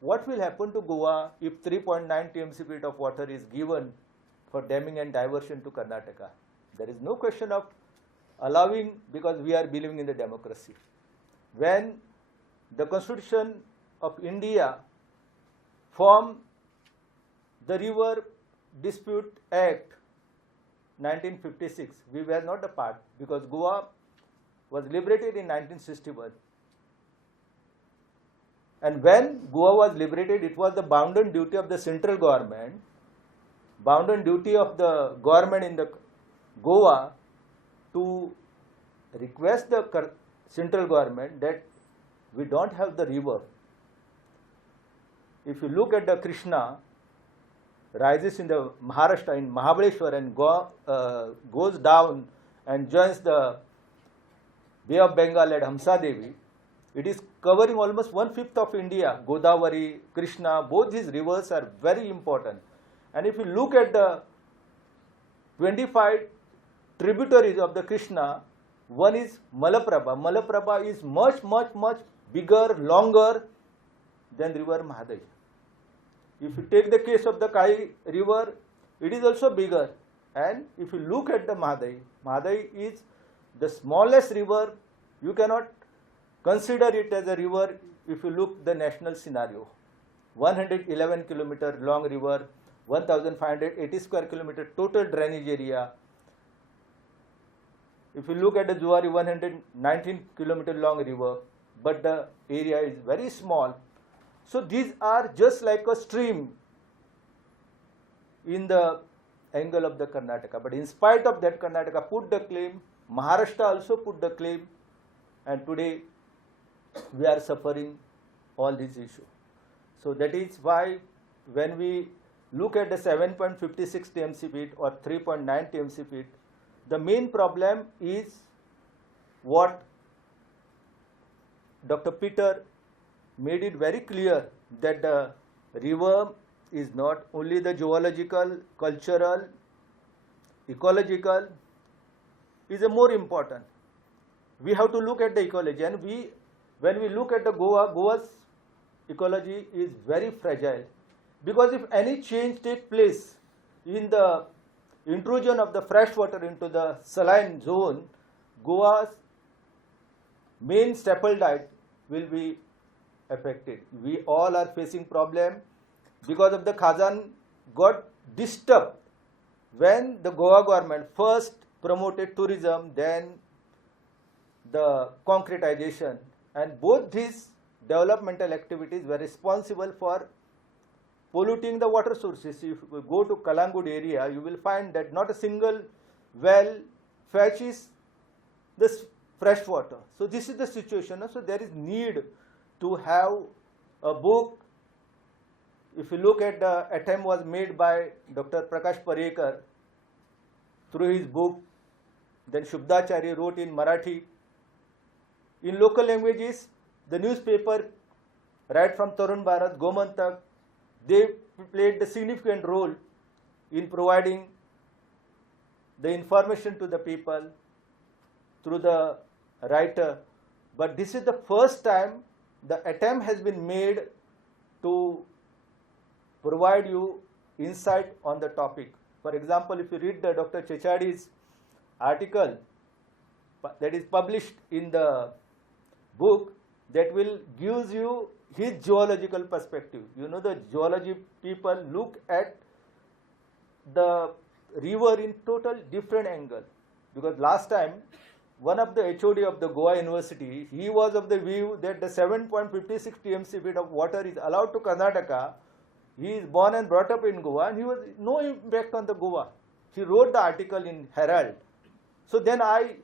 what will happen to Goa if 3.9 TMC feet of water is given for damming and diversion to Karnataka? There is no question of allowing, because we are believing in the democracy. When the Constitution of India formed the River Dispute Act 1956, we were not a part, because Goa was liberated in 1961. And when Goa was liberated, it was the bounden duty of the central government, bounden duty of the government in the Goa to request the central government that we don't have the river. If you look at the Krishna, rises in the Maharashtra, in Mahabaleshwar, and goes down and joins the Bay of Bengal at Hamsa Devi, it is covering almost 1/5 of India. Godavari, Krishna, both these rivers are very important. And if you look at the 25 tributaries of the Krishna, one is Malaprabha. Malaprabha is much, much, much bigger, longer than river Mhadei. If you take the case of the Kai river, it is also bigger. And if you look at the Mhadei, Mhadei is the smallest river. You cannot consider it as a river if you look the national scenario. 111 kilometer long river, 1580 square kilometer total drainage area. If you look at the Zuari, 119 kilometer long river, but the area is very small. So these are just like a stream in the angle of the Karnataka. But in spite of that, Karnataka put the claim, Maharashtra also put the claim, and today we are suffering all these issues. So that is why when we look at the 7.56 TMC feet or 3.9 TMC feet, the main problem is what Dr. Peter made it very clear, that the river is not only the geological, cultural, ecological, is a more important. We have to look at the ecology, and when we look at the Goa's ecology is very fragile, because if any change takes place in the intrusion of the fresh water into the saline zone, Goa's main staple diet will be affected. We all are facing problem because of the Khazan got disturbed when the Goa government first promoted tourism, then the concretization, and both these developmental activities were responsible for polluting the water sources. If you go to Kalangud area, you will find that not a single well fetches this fresh water. So this is the situation. So there is need to have a book. If you look at the attempt was made by Dr. Prakash Parekar through his book, then Shubdachari wrote in Marathi. In local languages, the newspaper, right from Tarun Bharat, Gomantak, they played the significant role in providing the information to the people through the writer. But this is the first time the attempt has been made to provide you insight on the topic. For example, if you read the Dr. Chechadi's article that is published in the book, that will gives you his geological perspective. You know, the geology people look at the river in total different angle, because last time one of the HOD of the Goa University, he was of the view that the 7.56 TMC feet of water is allowed to Karnataka. He is born and brought up in Goa, and he was no impact on the Goa. He wrote the article in Herald. So then I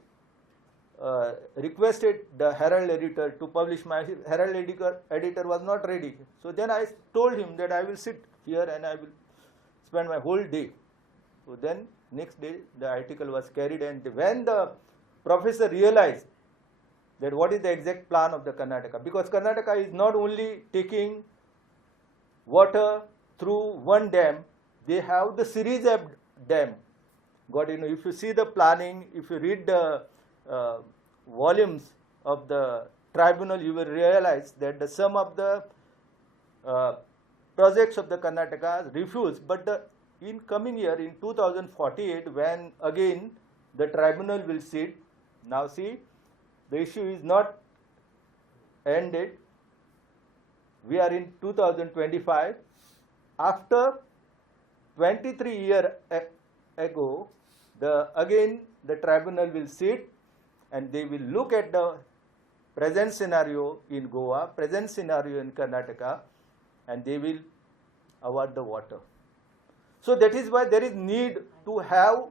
requested the Herald editor to publish. My Herald editor was not ready. So then I told him that I will sit here and I will spend my whole day. So then next day the article was carried, and when the professor realized that what is the exact plan of the Karnataka, because Karnataka is not only taking water through one dam, they have the series of dam. God, if you see the planning, if you read the volumes of the tribunal, you will realize that the sum of the projects of the Karnataka refused. But in coming year, in 2048, when again the tribunal will sit, now see, the issue is not ended. We are in 2025. After 23 years ago, again the tribunal will sit and they will look at the present scenario in Goa, present scenario in Karnataka, and they will award the water. So that is why there is need to have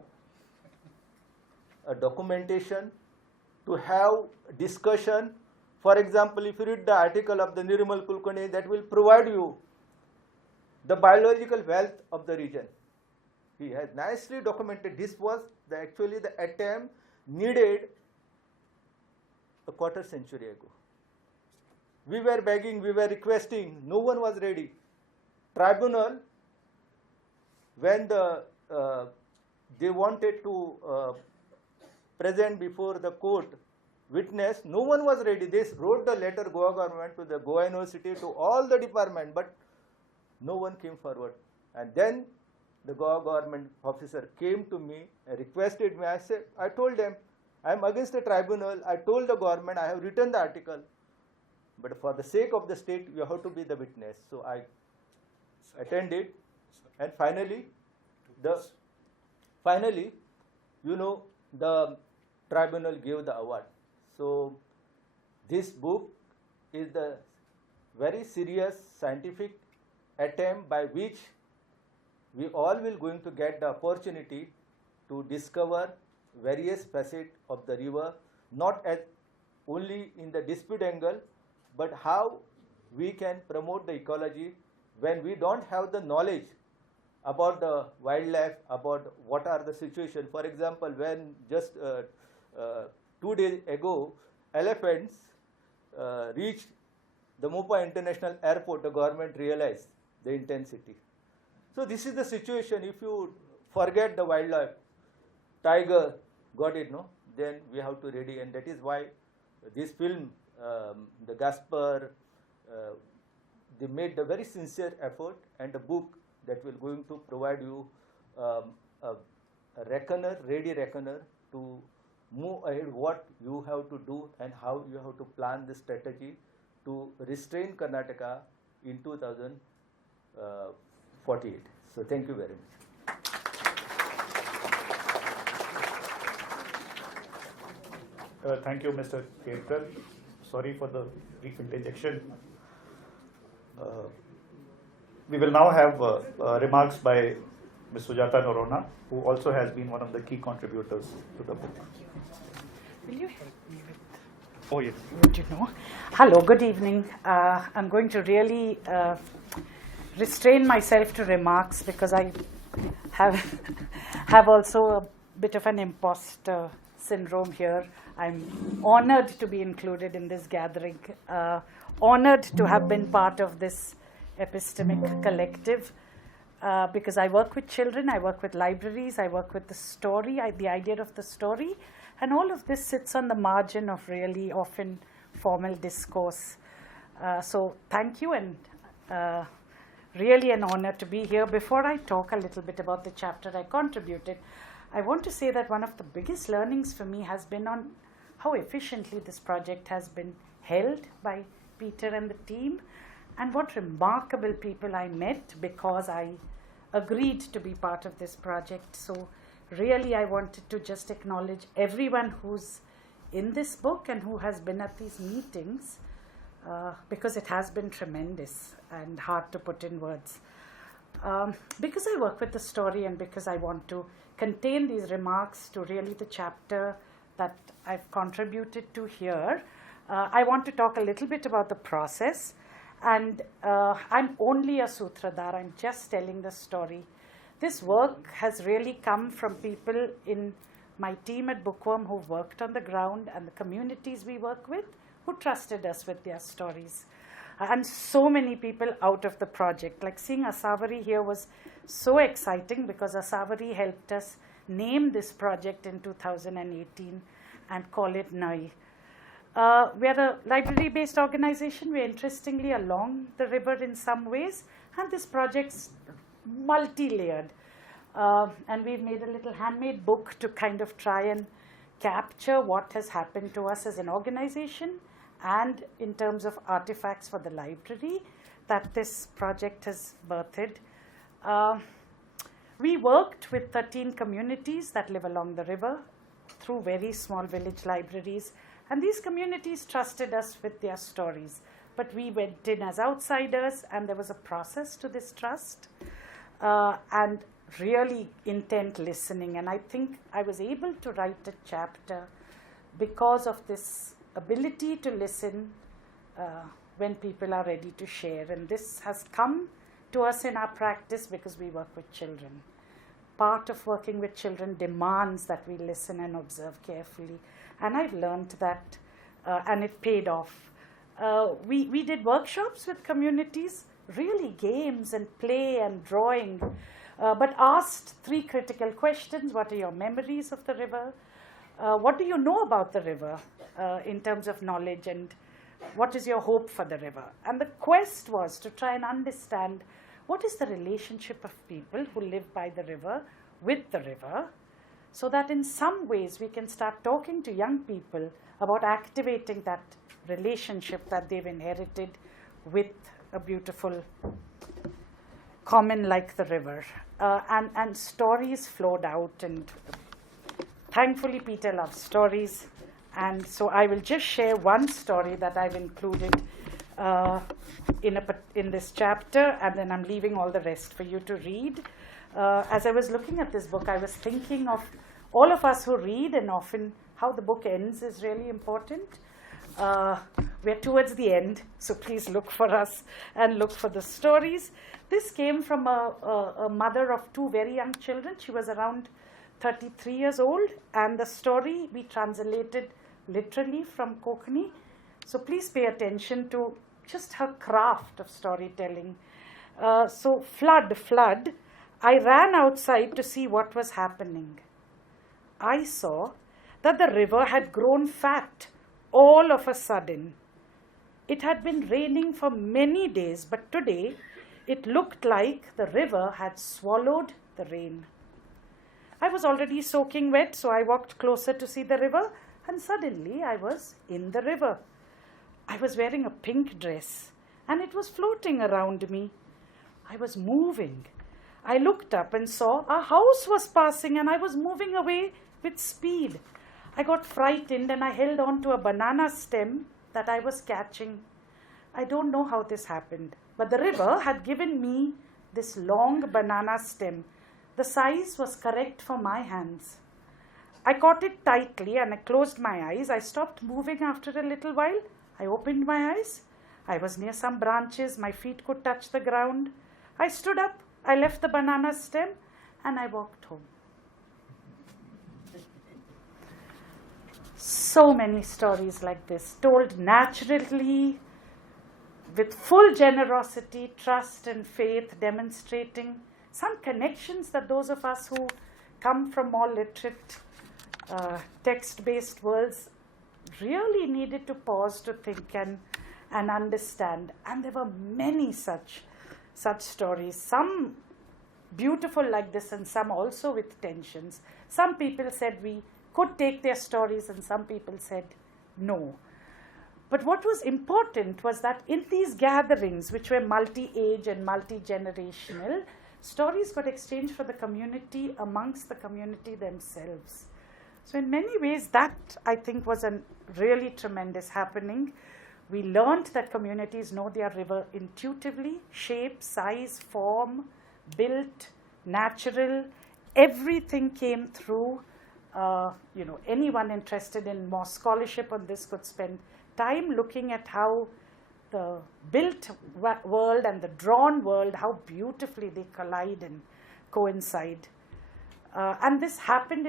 a documentation, to have discussion. For example, if you read the article of the Nirmal Kulkarni, that will provide you the biological wealth of the region. He has nicely documented. This was actually the attempt needed a quarter century ago. We were begging, we were requesting, no one was ready. Tribunal, when they wanted to present before the court witness, no one was ready. They wrote the letter, Goa government, to the Goa University, to all the department, but no one came forward. And then the Goa government officer came to me and requested me. I told them, I am against the tribunal. I told the government, I have written the article, but for the sake of the state, you have to be the witness. So I attended, and finally, the tribunal gave the award. So this book is the very serious scientific attempt by which we all will going to get the opportunity to discover various facets of the river, not as only in the dispute angle, but how we can promote the ecology when we don't have the knowledge about the wildlife, about what are the situation. For example, when just 2 days ago, elephants reached the Mopa International Airport, the government realized the intensity. So this is the situation. If you forget the wildlife, tiger, got it, no? Then we have to ready, and that is why this film, the Gaspar, they made the very sincere effort, and the book that will going to provide you a reckoner, ready reckoner to move ahead what you have to do and how you have to plan the strategy to restrain Karnataka in 2048. So thank you very much. Thank you, Mr. Ketkar. Sorry for the brief interjection. We will now have remarks by Ms. Sujata Norona, who also has been one of the key contributors to the book. Will you help me with? Oh, yes. Would you know? Hello, good evening. I'm going to really restrain myself to remarks because I have also a bit of an imposter syndrome here. I'm honored to be included in this gathering, honored to have been part of this epistemic collective because I work with children, I work with libraries, I work with the story, the idea of the story, and all of this sits on the margin of really often formal discourse. So thank you, and really an honor to be here. Before I talk a little bit about the chapter I contributed, I want to say that one of the biggest learnings for me has been on how efficiently this project has been held by Peter and the team, and what remarkable people I met because I agreed to be part of this project. So really I wanted to just acknowledge everyone who's in this book and who has been at these meetings because it has been tremendous and hard to put in words. Because I work with the story and because I want to contain these remarks to really the chapter that I've contributed to here. I want to talk a little bit about the process, and I'm only a sutradhar, I'm just telling the story. This work has really come from people in my team at Bookworm who've worked on the ground and the communities we work with who trusted us with their stories. And so many people out of the project. Like seeing Asavari here was so exciting because Asavari helped us name this project in 2018 and call it NAI. We're a library-based organization. We're interestingly along the river in some ways, and this project's multi-layered. And we've made a little handmade book to kind of try and capture what has happened to us as an organization and in terms of artifacts for the library that this project has birthed. We worked with 13 communities that live along the river through very small village libraries, and these communities trusted us with their stories. But we went in as outsiders, and there was a process to this trust and really intent listening. And I think I was able to write a chapter because of this ability to listen when people are ready to share. And this has come to us in our practice because we work with children. Part of working with children demands that we listen and observe carefully. And I've learned that, and it paid off. We did workshops with communities, really games and play and drawing, but asked 3 critical questions. What are your memories of the river? What do you know about the river in terms of knowledge, and what is your hope for the river? And the quest was to try and understand what is the relationship of people who live by the river with the river, so that in some ways we can start talking to young people about activating that relationship that they've inherited with a beautiful common like the river. And stories flowed out, and thankfully Peter loves stories, and so I will just share one story that I've included in this chapter, and then I'm leaving all the rest for you to read. As I was looking at this book, I was thinking of all of us who read, and often how the book ends is really important. We're towards the end, so please look for us and look for the stories. This came from a mother of 2 very young children. She was around 33 years old, and the story we translated literally from Konkani. So please pay attention to just her craft of storytelling. So flood, I ran outside to see what was happening. I saw that the river had grown fat all of a sudden. It had been raining for many days, but today it looked like the river had swallowed the rain. I was already soaking wet, so I walked closer to see the river, and suddenly I was in the river. I was wearing a pink dress, and it was floating around me. I was moving. I looked up and saw a house was passing, and I was moving away with speed. I got frightened, and I held on to a banana stem that I was catching. I don't know how this happened, but the river had given me this long banana stem. The size was correct for my hands. I caught it tightly and I closed my eyes. I stopped moving after a little while. I opened my eyes. I was near some branches. My feet could touch the ground. I stood up. I left the banana stem and I walked home. So many stories like this, told naturally, with full generosity, trust and faith, demonstrating some connections that those of us who come from more literate, text-based worlds really needed to pause to think and understand. And there were many such stories, some beautiful like this and some also with tensions. Some people said we could take their stories and some people said no. But what was important was that in these gatherings, which were multi-age and multi-generational, stories got exchanged for the community amongst the community themselves. So in many ways, that I think was a really tremendous happening. We learned that communities know their river intuitively, shape, size, form, built, natural, everything came through anyone interested in more scholarship on this could spend time looking at how the built world and the drawn world, how beautifully they collide and coincide. And this happened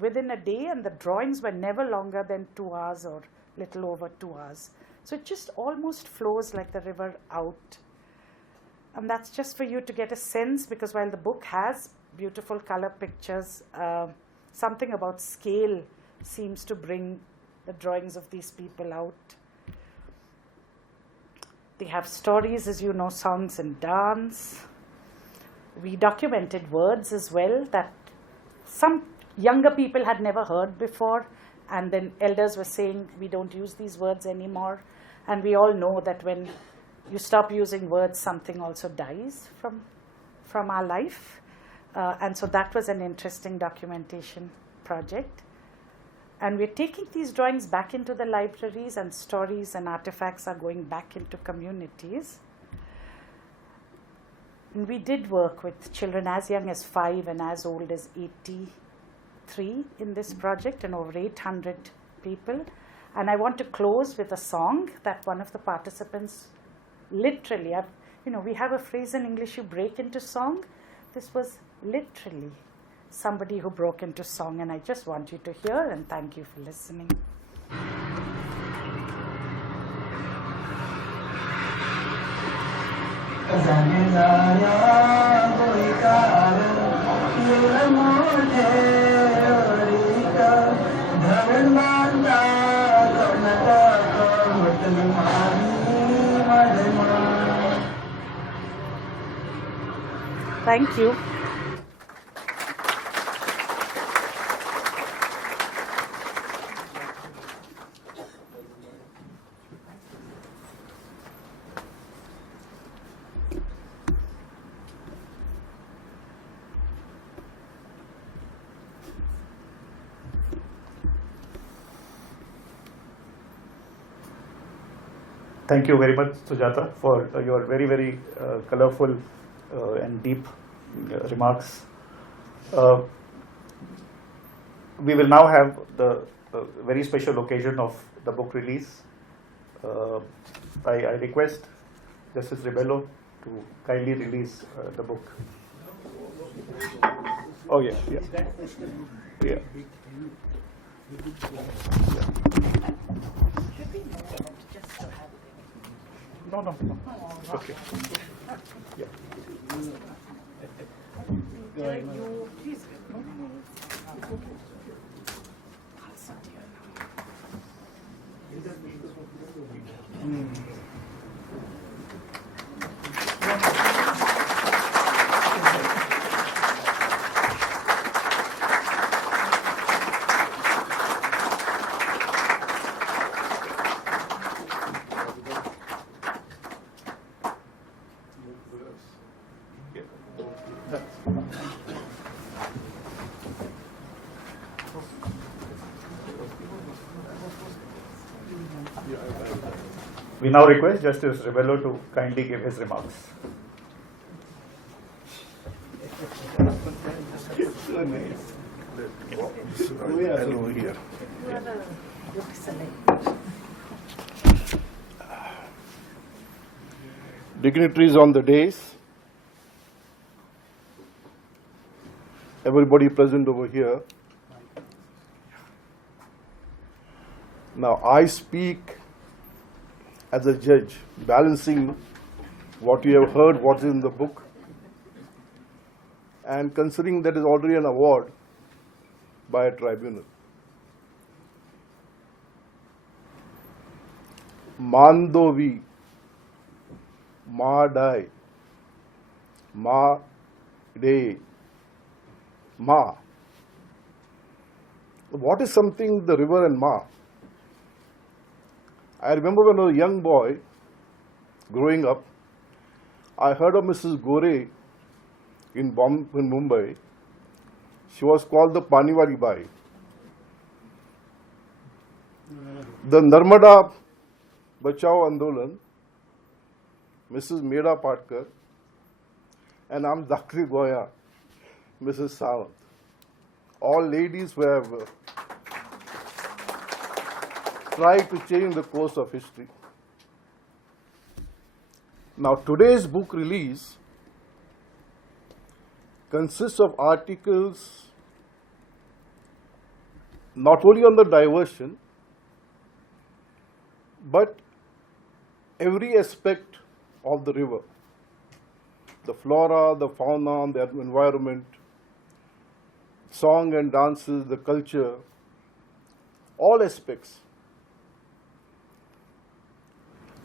within a day, and the drawings were never longer than 2 hours or little over 2 hours. So it just almost flows like the river out. And that's just for you to get a sense, because while the book has beautiful color pictures, something about scale seems to bring the drawings of these people out. They have stories, as you know, songs and dance. We documented words as well that some younger people had never heard before, and then elders were saying, we don't use these words anymore. And we all know that when you stop using words, something also dies from our life. And so that was an interesting documentation project. And we're taking these drawings back into the libraries, and stories and artifacts are going back into communities. And we did work with children as young as 5 and as old as 83 in this project, and over 800 people. And I want to close with a song that one of the participants literally, we have a phrase in English, you break into song. This was literally somebody who broke into song, and I just want you to hear, and thank you for listening. Thank you. Thank you very much, Sujata, for your very, very colorful and deep remarks. We will now have the very special occasion of the book release. I request Justice Rebello to kindly release the book. Oh yeah, yeah. Yeah. No. Okay. Yeah. We now request Justice Rebello to kindly give his remarks. Dignitaries on the dais, everybody present over here. Now I speak as a judge, balancing what you have heard, what is in the book, and considering that is already an award by a tribunal. Mandovi, Mhadei, Mhadei, Ma. What is something the river and Ma? I remember when I was a young boy, growing up, I heard of Mrs. Gore in Mumbai. She was called the Paniwali Bai. The Narmada Bachao Andolan, Mrs. Meera Patkar, and I'm Dakri Goya, Mrs. Sawant. all ladies who have tried to change the course of history. Now, today's book release consists of articles not only on the diversion, but every aspect of the river, the flora, the fauna, the environment, song and dances, the culture, all aspects.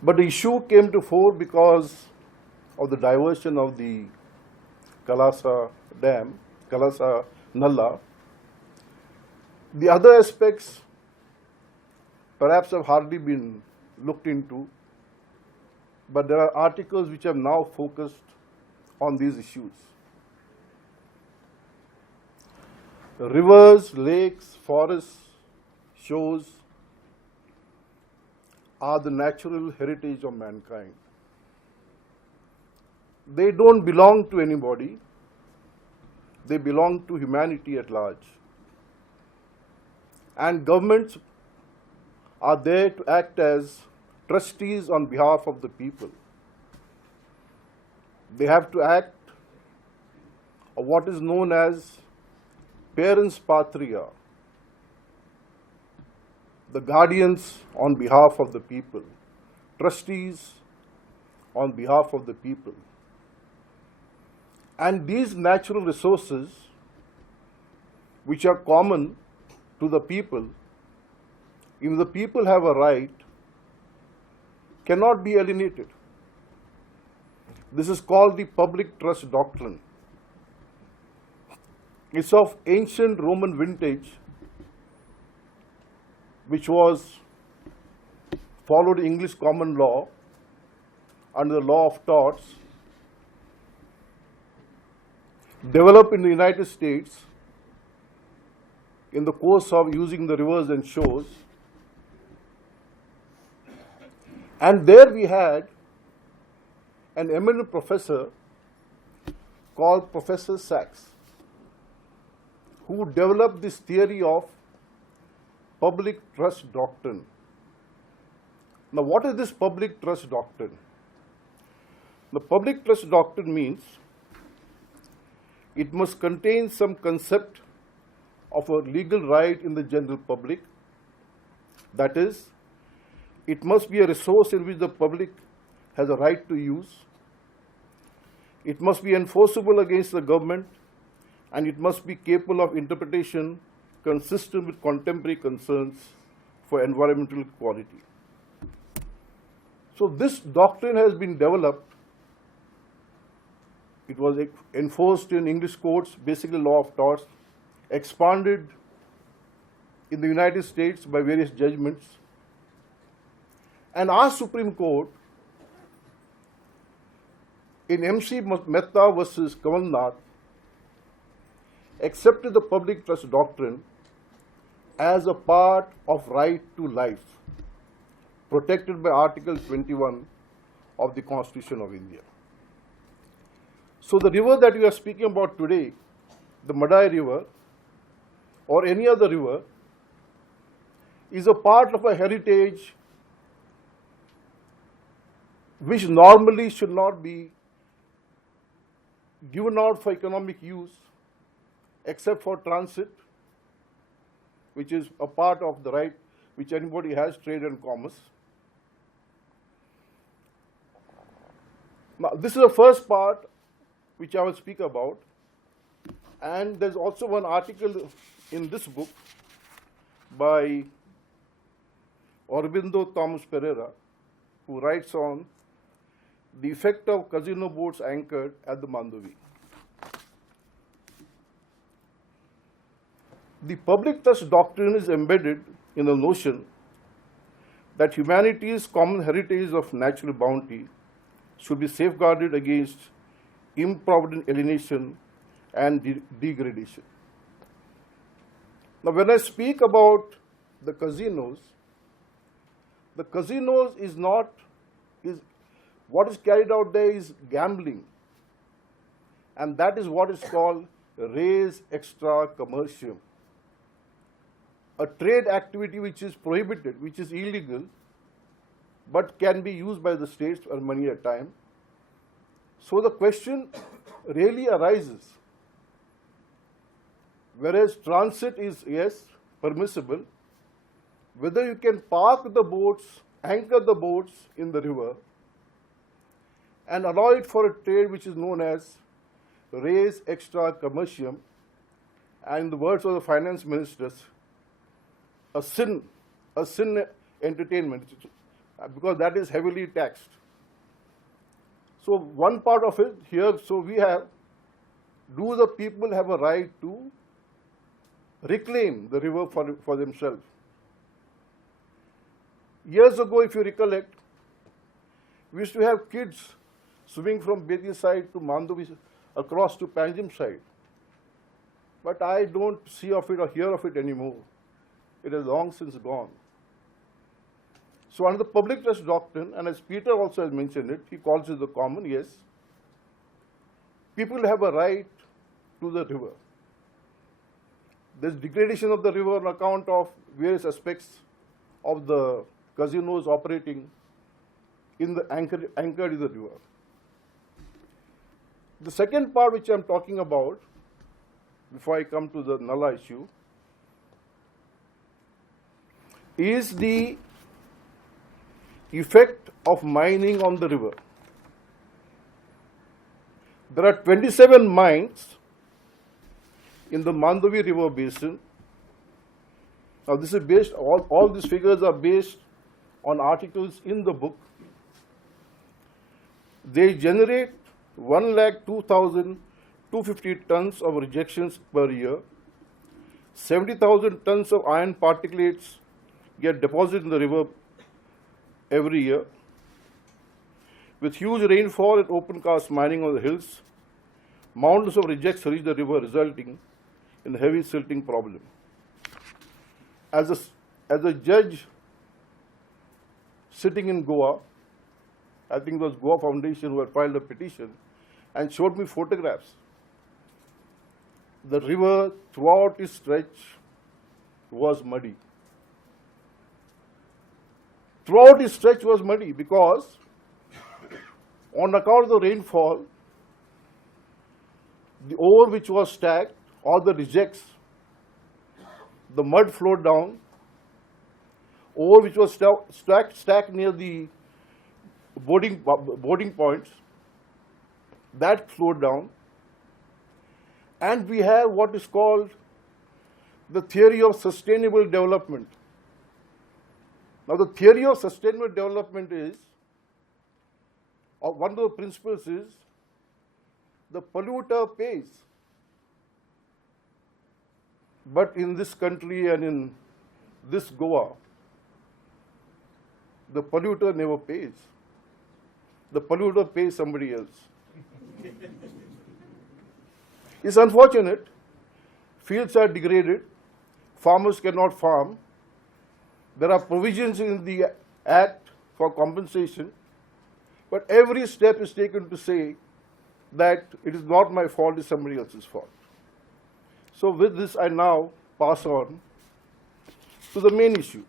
But the issue came to fore because of the diversion of the Kalasa Dam, Kalasa Nalla. The other aspects perhaps have hardly been looked into, but there are articles which have now focused on these issues. Rivers, lakes, forests, shores are the natural heritage of mankind. They don't belong to anybody, they belong to humanity at large. And governments are there to act as trustees on behalf of the people. They have to act what is known as parens patria, the guardians on behalf of the people, trustees on behalf of the people. And these natural resources, which are common to the people, if the people have a right, cannot be alienated. This is called the public trust doctrine. It's of ancient Roman vintage, which was followed English common law under the law of torts, developed in the United States in the course of using the rivers and shores. And there we had an eminent professor called Professor Sachs, who developed this theory of public trust doctrine. Now, what is this public trust doctrine? The public trust doctrine means it must contain some concept of a legal right in the general public. That is, it must be a resource in which the public has a right to use. It must be enforceable against the government, and it must be capable of interpretation consistent with contemporary concerns for environmental quality. So this doctrine has been developed. It was enforced in English courts, basically law of torts, expanded in the United States by various judgments. And our Supreme Court, in MC Mehta versus Kamal Nath, accepted the public trust doctrine as a part of right to life, protected by Article 21 of the Constitution of India. So the river that we are speaking about today, the Mhadei River, or any other river, is a part of a heritage which normally should not be given out for economic use except for transit, which is a part of the right which anybody has, trade and commerce. Now, this is the first part which I will speak about, and there's also one article in this book by Aurobindo Thomas Pereira, who writes on the effect of casino boats anchored at the Mandovi. The public trust doctrine is embedded in the notion that humanity's common heritage of natural bounty should be safeguarded against improvident alienation and degradation. Now, when I speak about the casinos is not, what is carried out there is gambling, and that is what is called res extra commercium, a trade activity which is prohibited, which is illegal, but can be used by the states for many a time. So the question really arises, whereas transit is, yes, permissible, whether you can park the boats, anchor the boats in the river, and allow it for a trade which is known as res extra commercium, and in the words of the finance ministers, a sin entertainment, because that is heavily taxed. So one part of it here, so we have, do the people have a right to reclaim the river for themselves? Years ago, if you recollect, we used to have kids swimming from Bedi side to Mandovi, across to Panjim side. But I don't see of it or hear of it anymore. It has long since gone. So under the public trust doctrine, and as Peter also has mentioned it, he calls it the common, yes, people have a right to the river. There's degradation of the river on account of various aspects of the casinos operating in the anchored in the river. The second part which I'm talking about, before I come to the Nala issue, is the effect of mining on the river. There are 27 mines in the Mandovi river basin. Now this is based, all these figures are based on articles in the book. They generate 1,02,250 tons of rejections per year. 70,000 tons of iron particulates get deposited in the river every year. With huge rainfall and open cast mining on the hills, mountains of rejects reach the river, resulting in a heavy silting problem. As a judge sitting in Goa, I think it was Goa Foundation who had filed a petition and showed me photographs. The river throughout its stretch was muddy. Throughout its stretch was muddy because on account of the rainfall, the ore which was stacked, all the rejects, the mud flowed down. Ore which was stacked near the boarding points, that flowed down. And we have what is called the theory of sustainable development. Now the theory of sustainable development is, or one of the principles is, the polluter pays. But in this country and in this Goa, the polluter never pays. The polluter pays somebody else. It's unfortunate. Fields are degraded. Farmers cannot farm. There are provisions in the Act for compensation. But every step is taken to say that it is not my fault, it's somebody else's fault. So with this, I now pass on to the main issue.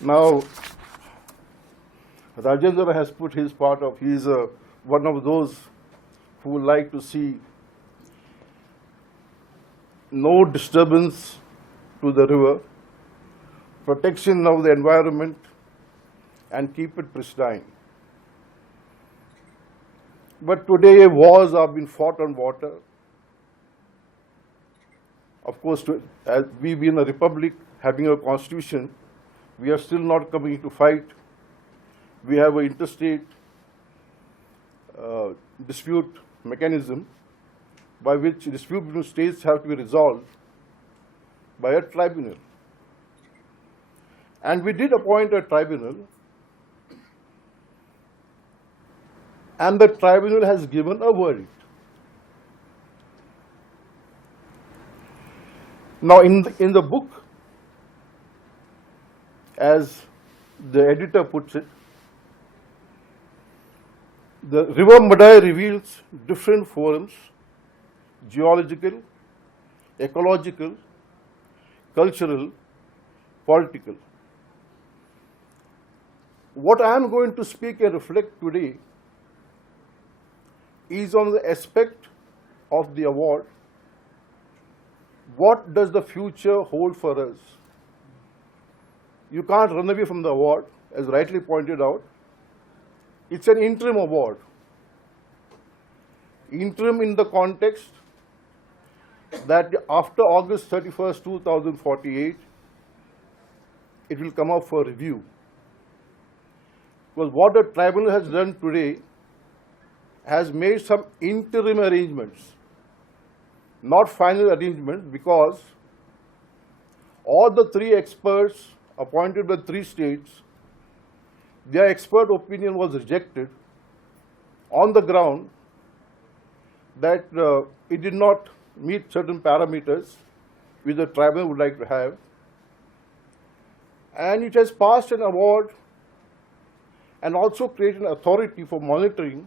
Now, Rajendra has put his part of, he is one of those who would like to see no disturbance to the river, protection of the environment, and keep it pristine. But today wars are being fought on water. Of course, as we being a republic, having a constitution, we are still not coming to fight. We have an interstate dispute mechanism by which dispute between states have to be resolved by a tribunal. And we did appoint a tribunal, and the tribunal has given a verdict. Now in the book, as the editor puts it, The river Mhadei reveals different forms: geological, ecological, cultural, political. What I am going to speak and reflect today is on the aspect of the award. What does the future hold for us? You can't run away from the award, as rightly pointed out. It's an interim award. Interim in the context that after August 31st, 2048, it will come up for review. Because what the tribunal has done today has made some interim arrangements, not final arrangements, because all the three experts appointed by 3 states, their expert opinion was rejected on the ground that it did not meet certain parameters which the tribunal would like to have, and it has passed an award and also created an authority for monitoring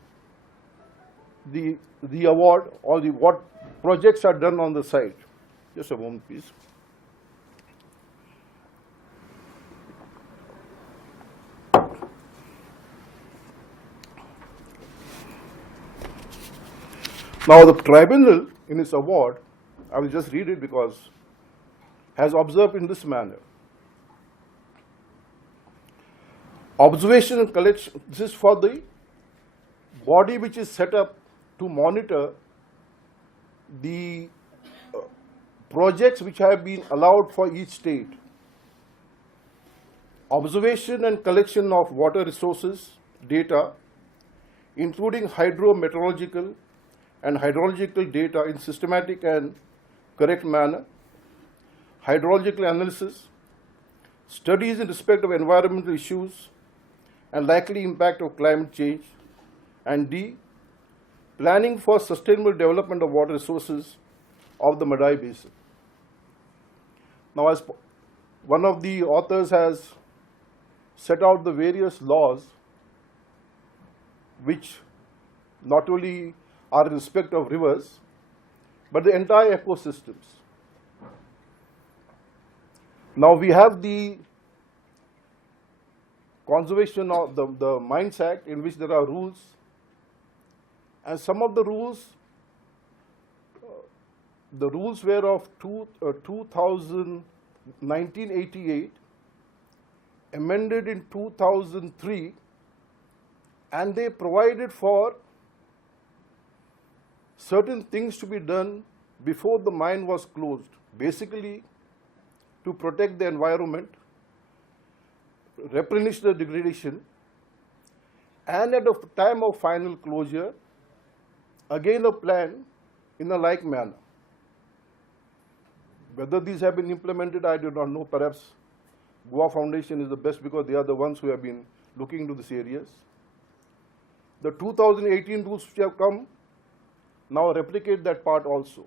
the award or what projects are done on the site. Just a moment, please. Now, the tribunal, in its award, I will just read it because, has observed in this manner. Observation and collection, this is for the body which is set up to monitor the projects which have been allowed for each state. Observation and collection of water resources data, including hydrometeorological and hydrological data in systematic and correct manner, hydrological analysis, studies in respect of environmental issues and likely impact of climate change, and D, planning for sustainable development of water resources of the Mhadei Basin. Now, as one of the authors has set out the various laws which not only are in respect of rivers, but the entire ecosystems. Now we have the Conservation of the Mines Act, in which there are rules, and some of the rules were of 1988, amended in 2003, and they provided for certain things to be done before the mine was closed, basically to protect the environment, replenish the degradation, and at the time of final closure, again a plan in a like manner. Whether these have been implemented, I do not know. Perhaps Goa Foundation is the best because they are the ones who have been looking into these areas. The 2018 rules which have come now replicate that part also.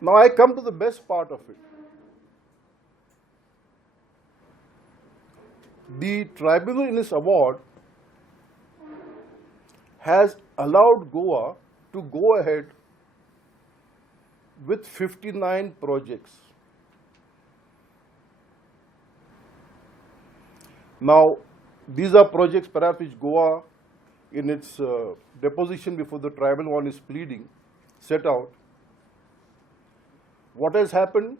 Now I come to the best part of it. The tribunal in its award has allowed Goa to go ahead with 59 projects. Now, these are projects perhaps which Goa, in its deposition before the tribunal on its pleading, set out. What has happened?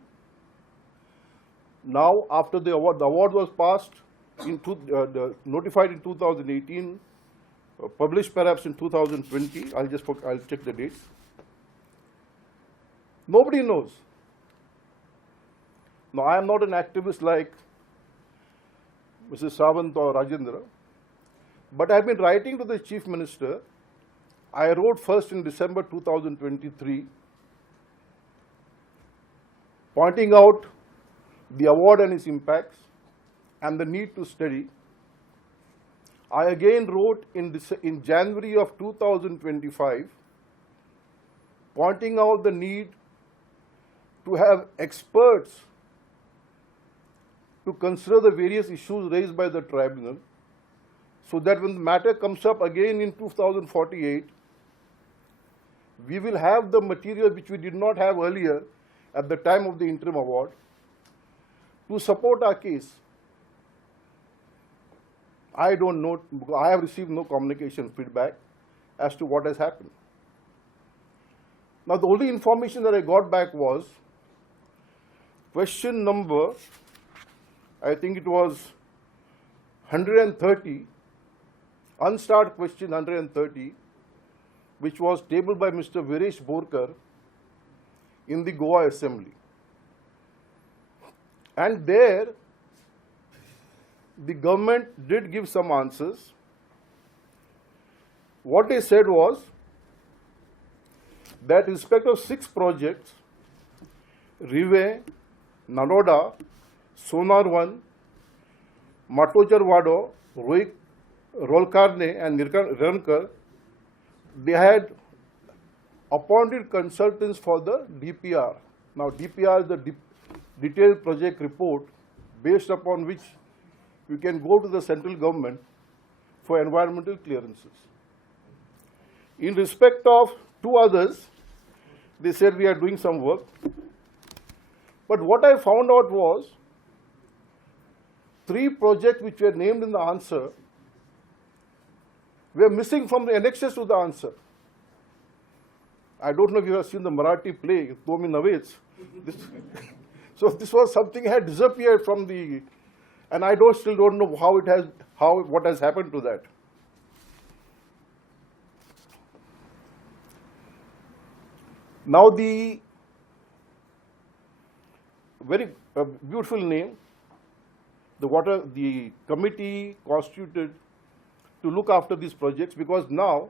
Now, after the award was passed, notified in 2018, published perhaps in 2020. I'll check the dates. Nobody knows. Now, I am not an activist like Mrs. Sawant or Rajendra, but I've been writing to the Chief Minister. I wrote first in December 2023, pointing out the award and its impacts and the need to study. I again wrote in January of 2025, pointing out the need to have experts to consider the various issues raised by the tribunal, so that when the matter comes up again in 2048, we will have the material which we did not have earlier at the time of the interim award to support our case. I don't know, I have received no communication feedback as to what has happened. Now, the only information that I got back was question number, I think it was 130, unstarred question 130, which was tabled by Mr. Viresh Borkar in the Goa Assembly. And there, the government did give some answers. What they said was that in respect of 6 projects, Rive, Naroda, Sonar 1, Matocharwado, Rolkarne and Rankar, they had appointed consultants for the DPR. Now, DPR is the detailed project report based upon which you can go to the central government for environmental clearances. In respect of 2 others, they said we are doing some work. But what I found out was 3 projects which were named in the answer were missing from the annexes to the answer. I don't know if you have seen the Marathi play, Tomi Navets. So this was something had disappeared from the, and I still don't know what has happened to that. Now the very beautiful name, the committee constituted to look after these projects, because now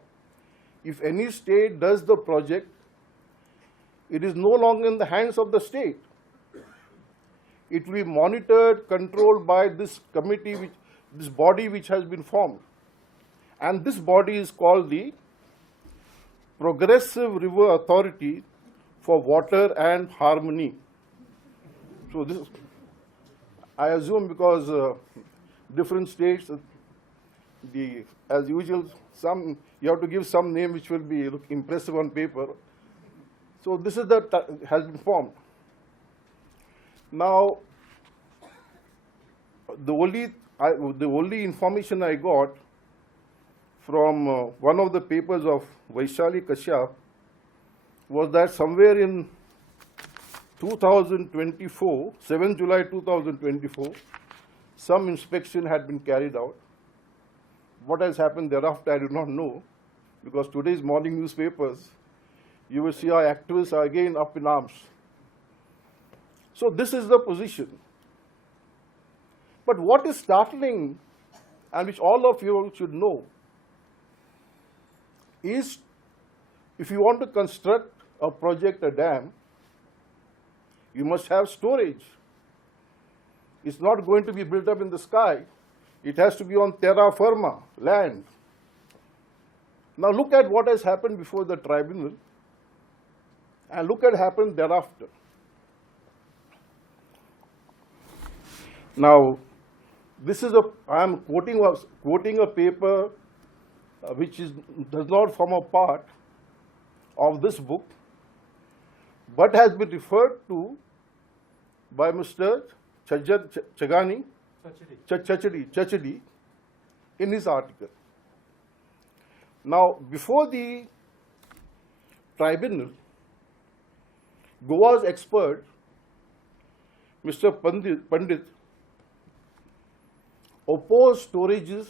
if any state does the project, it is no longer in the hands of the state. It will be monitored, controlled by this committee, this body which has been formed. And this body is called the Progressive River Authority for Water and Harmony. So this, I assume, because different states, as usual, you have to give some name which will be impressive on paper. So this is has been formed. Now, the only information I got from one of the papers of Vaishali Kashyap was that somewhere in 2024, 7 July 2024, some inspection had been carried out. What has happened thereafter, I do not know, because today's morning newspapers, you will see our activists are again up in arms. So this is the position. But what is startling, and which all of you should know, is if you want to construct a project, a dam, you must have storage. It's not going to be built up in the sky. It has to be on terra firma, land. Now look at what has happened before the tribunal, and look at what happened thereafter. Now, this is I am quoting a paper which does not form a part of this book, but has been referred to by Mr. Chachadi in his article. Now, before the tribunal, Goa's expert, Mr. Pandit, opposed storages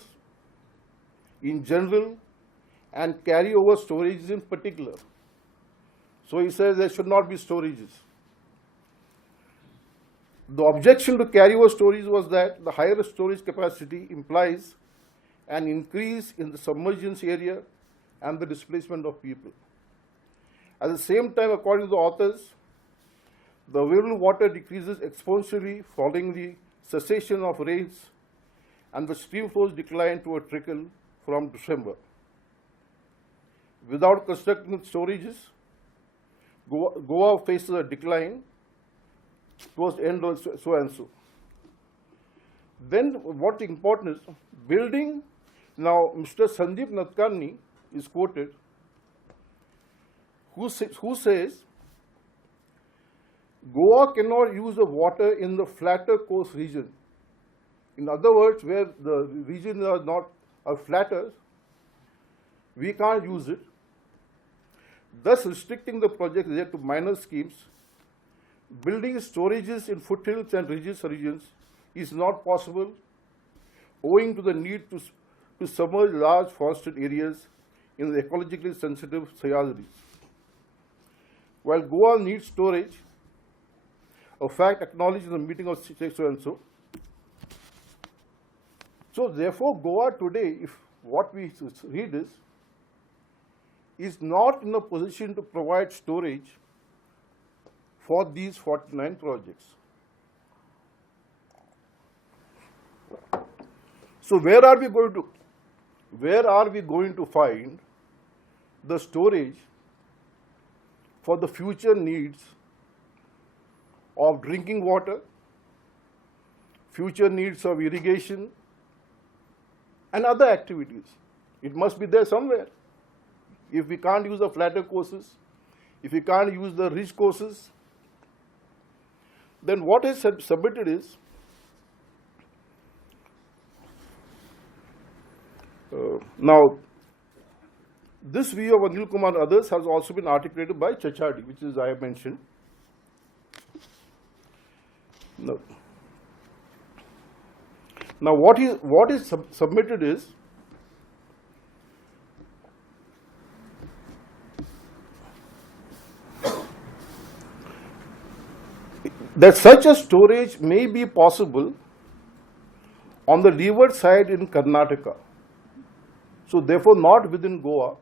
in general and carryover storages in particular. So he says there should not be storages. The objection to carryover storage was that the higher storage capacity implies an increase in the submergence area and the displacement of people. At the same time, according to the authors, the available water decreases exponentially following the cessation of rains, and the stream flows decline to a trickle from December. Without constructing storages, Goa faces a decline towards the end of so and so. Then what important is building. Now, Mr. Sandeep Nadkarni is quoted, who says Goa cannot use the water in the flatter coast region. In other words, where the regions are flatter, we can't use it, thus restricting the project there to minor schemes. Building storages in foothills and ridges regions is not possible owing to the need to submerge large forested areas in the ecologically sensitive Sahyadris. While Goa needs storage, a fact acknowledged in the meeting of so and so. So therefore, Goa today, if what we read is not in a position to provide storage for these 49 projects. So where are we going to find the storage for the future needs of drinking water, future needs of irrigation, and other activities? It must be there somewhere. If we can't use the flatter courses, if we can't use the ridge courses, then what is submitted is now this view of Anil Kumar and others has also been articulated by Chachadi, which is I have mentioned. Now what is submitted is that such a storage may be possible on the leeward side in Karnataka. So therefore not within Goa,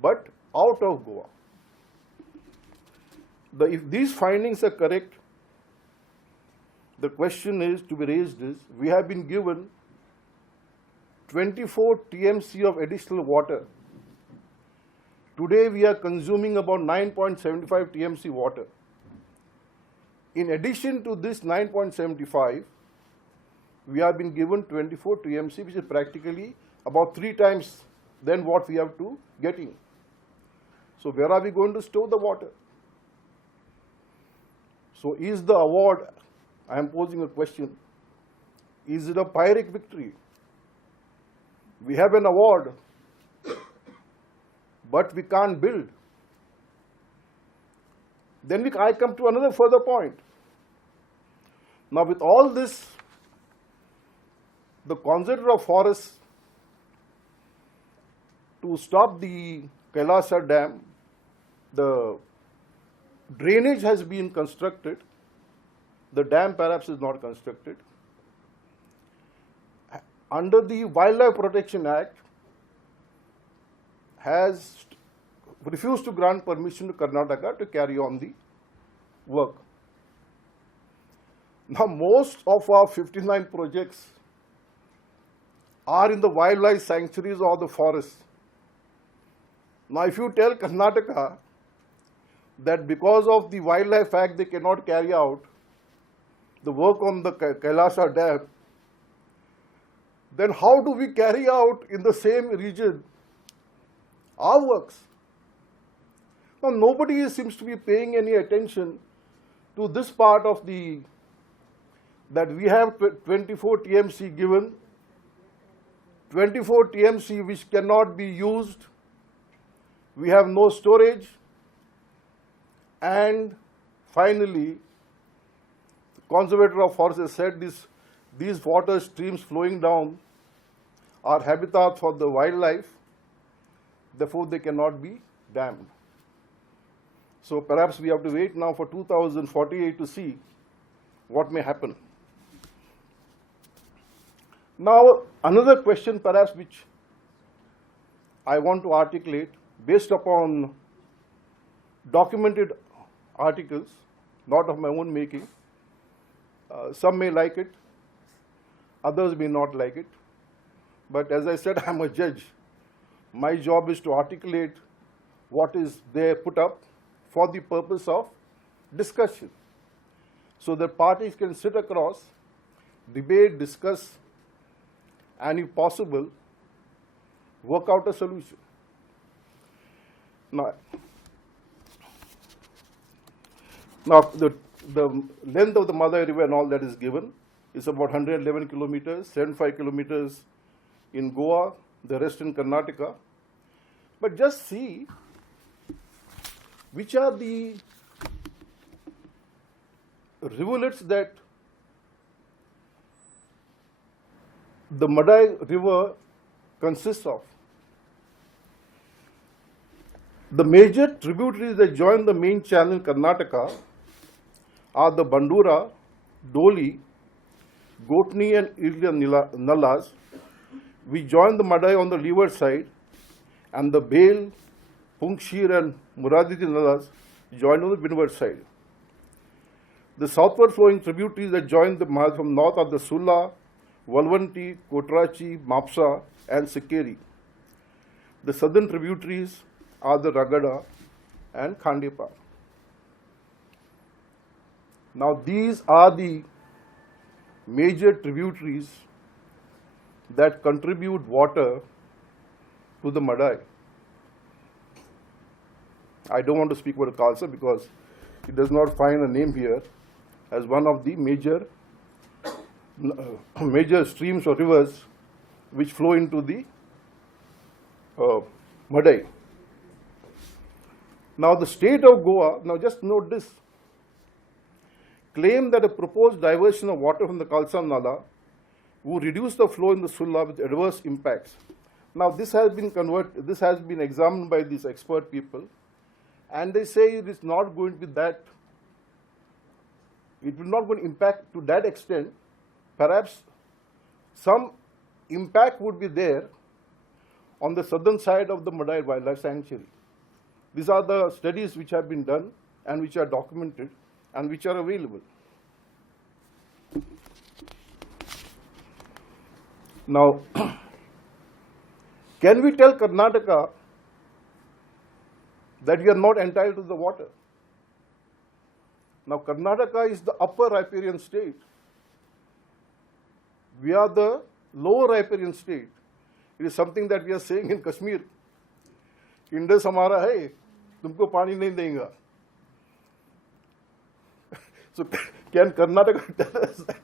but out of Goa. If these findings are correct, the question is to be raised is, we have been given 24 TMC of additional water. Today we are consuming about 9.75 TMC water. In addition to this 9.75, we have been given 24 TMC, which is practically about 3 times than what we have to get in. So where are we going to store the water? So is the award, I am posing a question, is it a Pyrrhic victory? We have an award, but we can't build. Then I come to another further point. Now with all this, the conservator of forests to stop the Kailasa Dam, the drainage has been constructed, the dam perhaps is not constructed. Under the Wildlife Protection Act, has refused to grant permission to Karnataka to carry on the work. Now most of our 59 projects are in the wildlife sanctuaries or the forests. Now if you tell Karnataka that because of the Wildlife Act they cannot carry out the work on the Kailasa Dam, then how do we carry out in the same region our works? Now nobody seems to be paying any attention to this part of that we have 24 TMC given, 24 TMC which cannot be used, we have no storage, and finally the conservator of forests has said these water streams flowing down are habitat for the wildlife, therefore they cannot be dammed. So perhaps we have to wait now for 2048 to see what may happen. Now another question perhaps which I want to articulate based upon documented articles, not of my own making. Some may like it, others may not like it. But as I said, I'm a judge. My job is to articulate what is there put up for the purpose of discussion, so that parties can sit across debate, discuss, and if possible, work out a solution. Now the length of the Mhadei River and all that is given is about 111 kilometers, 75 kilometers in Goa, the rest in Karnataka. But just see which are the rivulets that the Mhadei River consists of. The major tributaries that join the main channel in Karnataka are the Bandura, Doli, Gotni and Irlia Nallas. We join the Mhadei on the leeward side, and the Bale, Pungshir and Muraditi Nallas join on the windward side. The southward flowing tributaries that join the Mhadei from north are the Sulla, Valvanti, Kotrachi, Mapsa and Sikeri. The southern tributaries are the Ragada and Khandepa. Now these are the major tributaries that contribute water to the Mhadei. I don't want to speak about Khalsa because it does not find a name here as one of the major streams or rivers which flow into the Mhadei. Now the state of Goa, now just note this, claim that a proposed diversion of water from the Khalsa Nala would reduce the flow in the Sulla with adverse impacts. Now this has been examined by these expert people, and they say it is not going to be that, it will not going to impact to that extent. Perhaps some impact would be there on the southern side of the Mhadei Wildlife Sanctuary. These are the studies which have been done and which are documented and which are available. Now, can we tell Karnataka that we are not entitled to the water? Now, Karnataka is the upper riparian state. We are the lower riparian state. It is something that we are saying in Kashmir. Indus hamara hai, tumko pani nahi denga. So can Karnataka tell us that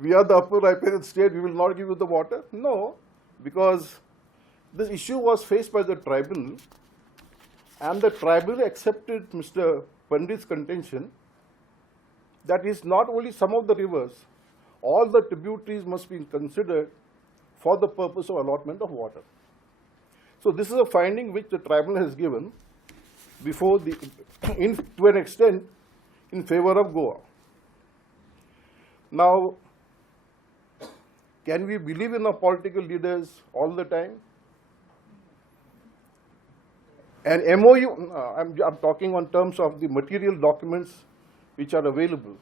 we are the upper riparian state, we will not give you the water? No, because this issue was faced by the tribunal, and the tribunal accepted Mr. Pandit's contention that is not only some of the rivers, all the tributaries must be considered for the purpose of allotment of water. So this is a finding which the tribunal has given before to an extent in favor of Goa. Now, can we believe in our political leaders all the time? An MOU, I'm talking on terms of the material documents which are available.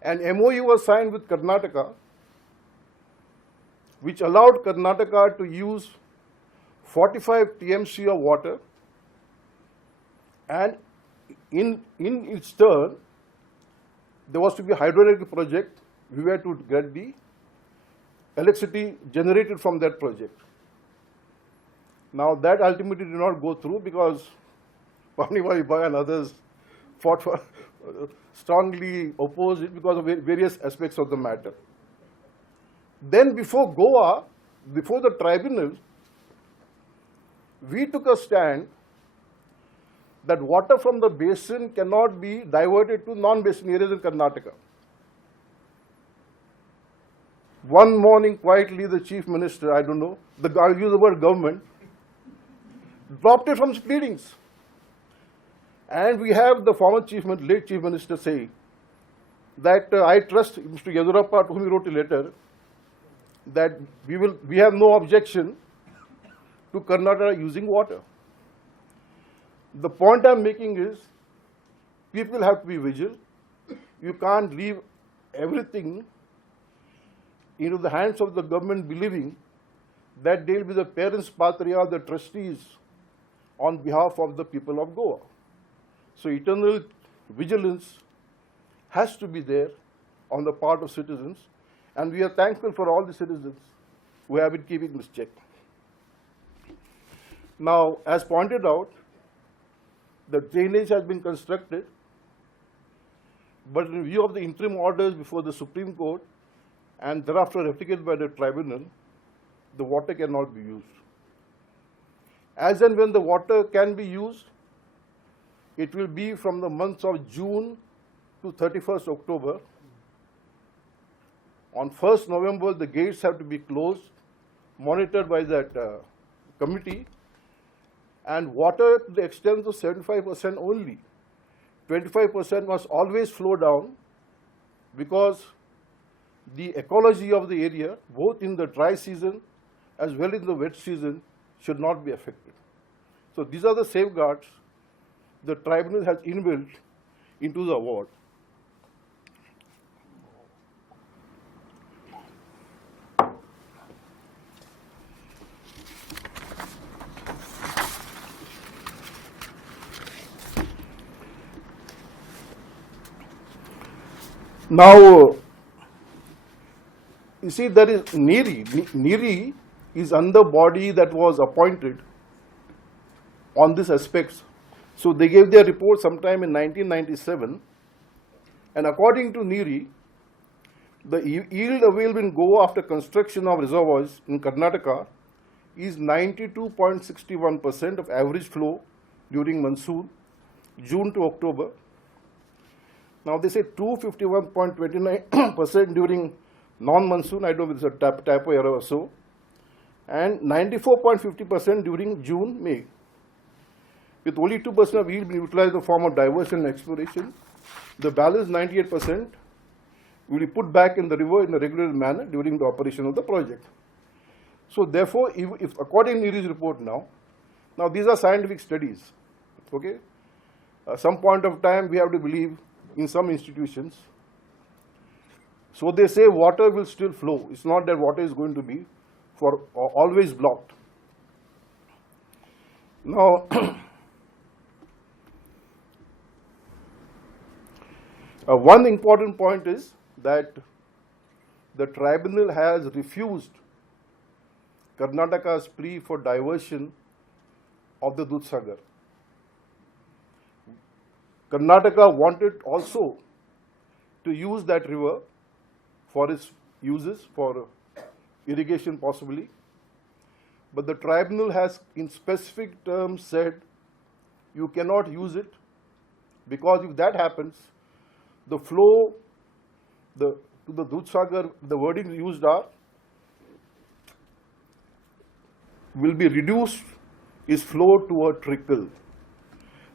An MOU was signed with Karnataka, which allowed Karnataka to use 45 TMC of water, and in its turn, there was to be a hydroelectric project. We were to get the electricity generated from that project. Now that ultimately did not go through because Paniwali Bhai and others fought for, strongly opposed it because of various aspects of the matter. Then before Goa, before the tribunal, we took a stand that water from the basin cannot be diverted to non-basin areas in Karnataka. One morning, quietly, the chief minister, I don't know, I'll use the word government, dropped it from his pleadings. And we have the former late chief minister say that I trust Mr. Yadurappa, to whom he wrote a letter, that we have no objection to Karnataka using water. The point I'm making is, people have to be vigilant. You can't leave everything into the hands of the government believing that they'll be the parents patria, the trustees on behalf of the people of Goa. So eternal vigilance has to be there on the part of citizens, and we are thankful for all the citizens who have been keeping this check. Now, as pointed out, the drainage has been constructed, but in view of the interim orders before the Supreme Court and thereafter replicated by the tribunal, the water cannot be used. As and when the water can be used, it will be from the months of June to 31st October. On 1st November, the gates have to be closed, monitored by that committee, and water to the extent of 75% only. 25% must always flow down, because the ecology of the area, both in the dry season as well as in the wet season, should not be affected. So these are the safeguards the tribunal has inbuilt into the award. Now, you see, there is NEERI. NEERI is another body that was appointed on these aspects. So they gave their report sometime in 1997, and according to NEERI, the yield available in Goa after construction of reservoirs in Karnataka is 92.61% of average flow during monsoon, June to October. Now they say 251.29% during non-monsoon, I don't know if it's a typo error or so, and 94.50% during June, May. With only 2% of yield being utilized in the form of diversion and exploration, the balance 98% will be put back in the river in a regular manner during the operation of the project. So therefore, if according to NEERI's report now these are scientific studies, okay? Some point of time we have to believe in some institutions. So they say water will still flow. It's not that water is going to be for always blocked. Now, one important point is that the tribunal has refused Karnataka's plea for diversion of the Dudhsagar. Karnataka wanted also to use that river for its uses, for irrigation possibly, but the tribunal has in specific terms said you cannot use it, because if that happens, the flow to the Dudhsagar, the wordings used are, will be reduced its flow to a trickle.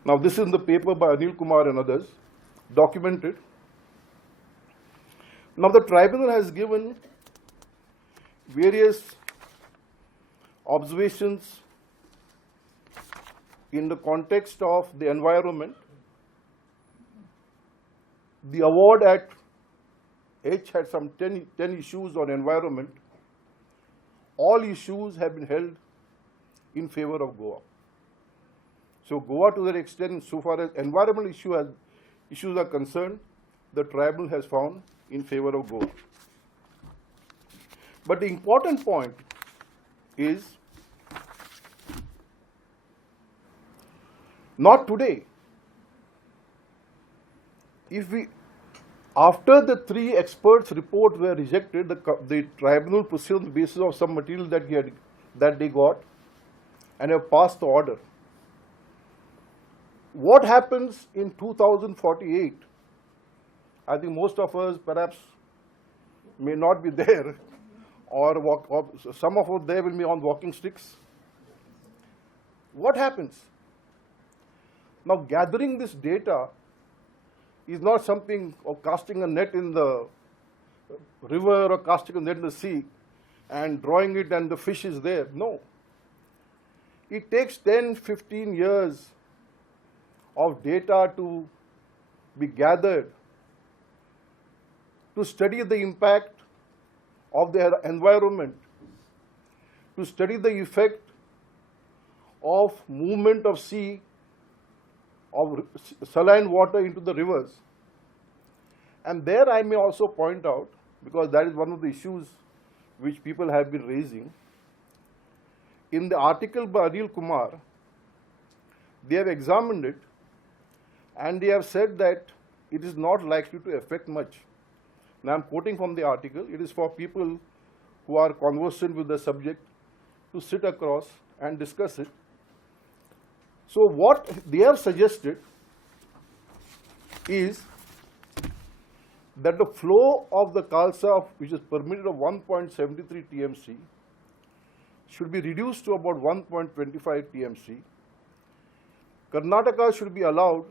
Now this is in the paper by Anil Kumar and others, documented. Now the tribunal has given various observations in the context of the environment. The award at H had some 10 issues on environment. All issues have been held in favor of Goa. So Goa, to that extent, so far as environmental issues are concerned, the tribunal has found in favor of Goa. But the important point is, not today. After the 3 experts' reports were rejected, the tribunal proceeded on the basis of some material that they got and have passed the order. What happens in 2048? I think most of us perhaps may not be there, or some of us there will be on walking sticks. What happens? Now, gathering this data is not something of casting a net in the river or casting a net in the sea and drawing it and the fish is there. No. It takes 10, 15 years of data to be gathered to study the impact of the environment, to study the effect of movement of sea, of saline water into the rivers. And there I may also point out, because that is one of the issues which people have been raising, in the article by Anil Kumar, they have examined it and they have said that it is not likely to affect much. Now I am quoting from the article. It is for people who are conversant with the subject to sit across and discuss it. So what they have suggested is that the flow of the Khalsa, which is permitted of 1.73 TMC, should be reduced to about 1.25 TMC. Karnataka should be allowed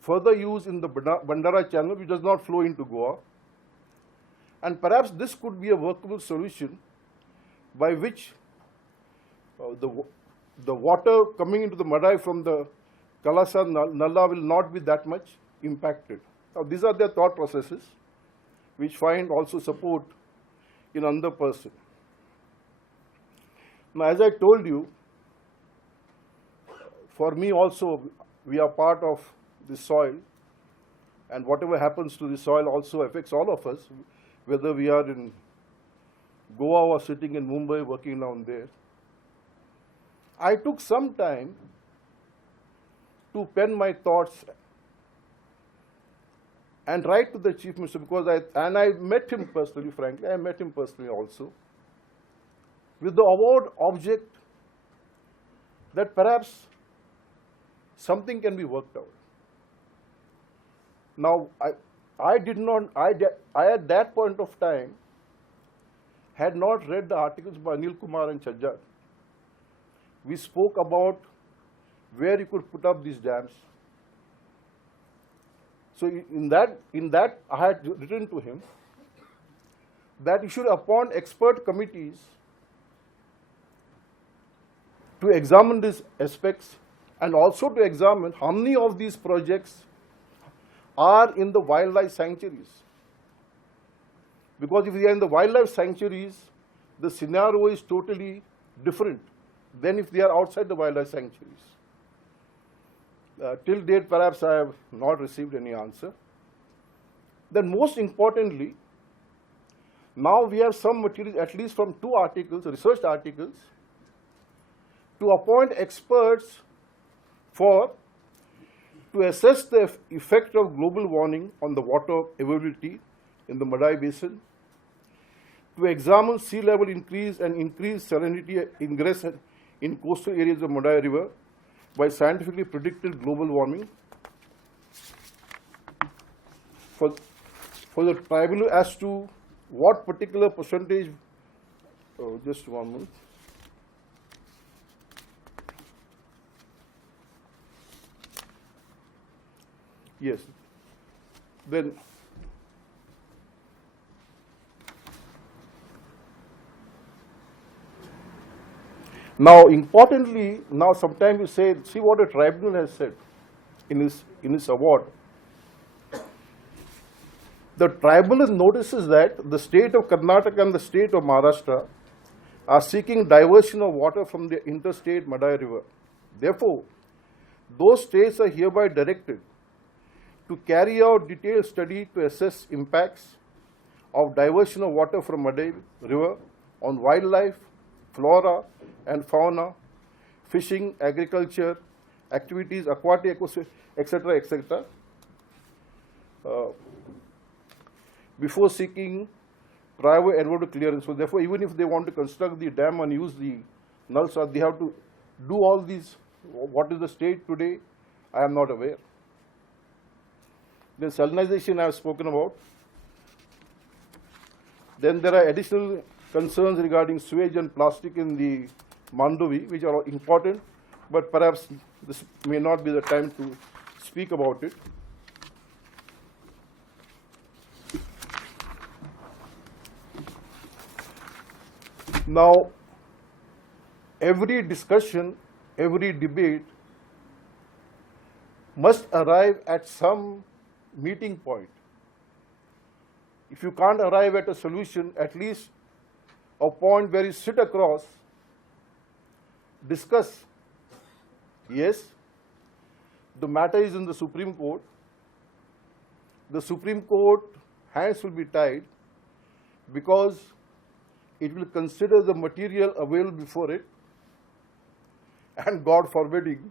further use in the Bandara channel, which does not flow into Goa. And perhaps this could be a workable solution by which the water coming into the Mhadei from the Kalasa Nalla will not be that much impacted. Now, these are their thought processes, which find also support in another person. Now, as I told you, for me also, we are part of the soil, and whatever happens to the soil also affects all of us, whether we are in Goa or sitting in Mumbai working down there. I took some time to pen my thoughts and write to the Chief Minister, because I met him personally, frankly, I met him personally also, with the award object that perhaps something can be worked out. Now, I at that point of time had not read the articles by Anil Kumar and Chajjad. We spoke about where you could put up these dams. So in that I had written to him that he should appoint expert committees to examine these aspects and also to examine how many of these projects are in the wildlife sanctuaries. Because if they are in the wildlife sanctuaries, the scenario is totally different than if they are outside the wildlife sanctuaries. Till date, perhaps I have not received any answer. Then most importantly, now we have some material, at least from 2 articles, research articles, to appoint experts to assess the effect of global warming on the water availability in the Mhadei basin, to examine sea level increase and increased salinity ingress in coastal areas of Mhadei River by scientifically predicted global warming, for the tribunal as to what particular percentage, just 1 minute. Yes, then now importantly, now sometimes you say, see what a tribunal has said in his award. The tribunal notices that the state of Karnataka and the state of Maharashtra are seeking diversion of water from the interstate Mhadei River. Therefore, those states are hereby directed to carry out detailed study to assess impacts of diversion of water from Mhadei River on wildlife, flora and fauna, fishing, agriculture, activities, aquatic ecosystem, etc., etc., before seeking private environmental clearance. So therefore, even if they want to construct the dam and use the nulls, they have to do all these. What is the state today? I am not aware. Then salinization I have spoken about. Then there are additional concerns regarding sewage and plastic in the Mandovi, which are important, but perhaps this may not be the time to speak about it. Now, every discussion, every debate must arrive at some meeting point. If you can't arrive at a solution, at least a point where you sit across, discuss. Yes, the matter is in the Supreme Court, the Supreme Court hands will be tied because it will consider the material available before it, and God forbidding,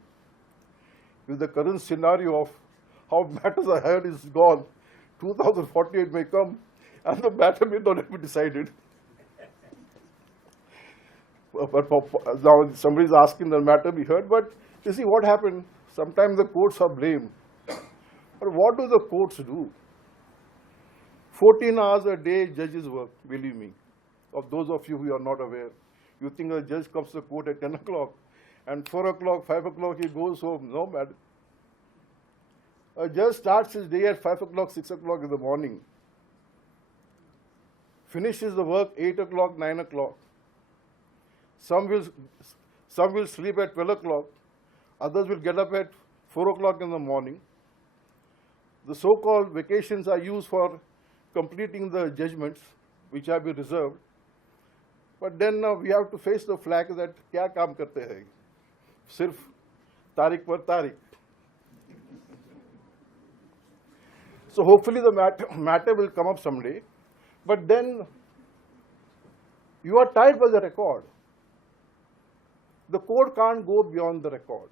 with the current scenario of how matters are heard is gone, 2048 may come and the matter may not have been decided. But now somebody is asking the matter be heard, but you see what happened, sometimes the courts are blamed. But what do the courts do? 14 hours a day judges work, believe me. Of those of you who are not aware, you think a judge comes to court at 10 o'clock and 4 o'clock, 5 o'clock he goes home. No, madam. A judge starts his day at 5 o'clock, 6 o'clock in the morning, finishes the work 8 o'clock, 9 o'clock. Some will sleep at 12 o'clock, others will get up at 4 o'clock in the morning. The so-called vacations are used for completing the judgments which have been reserved. But then we have to face the fact that kya kaam karte hai? Sirf tarik par tarik. So hopefully the matter will come up someday. But then you are tied by the record. The court can't go beyond the record.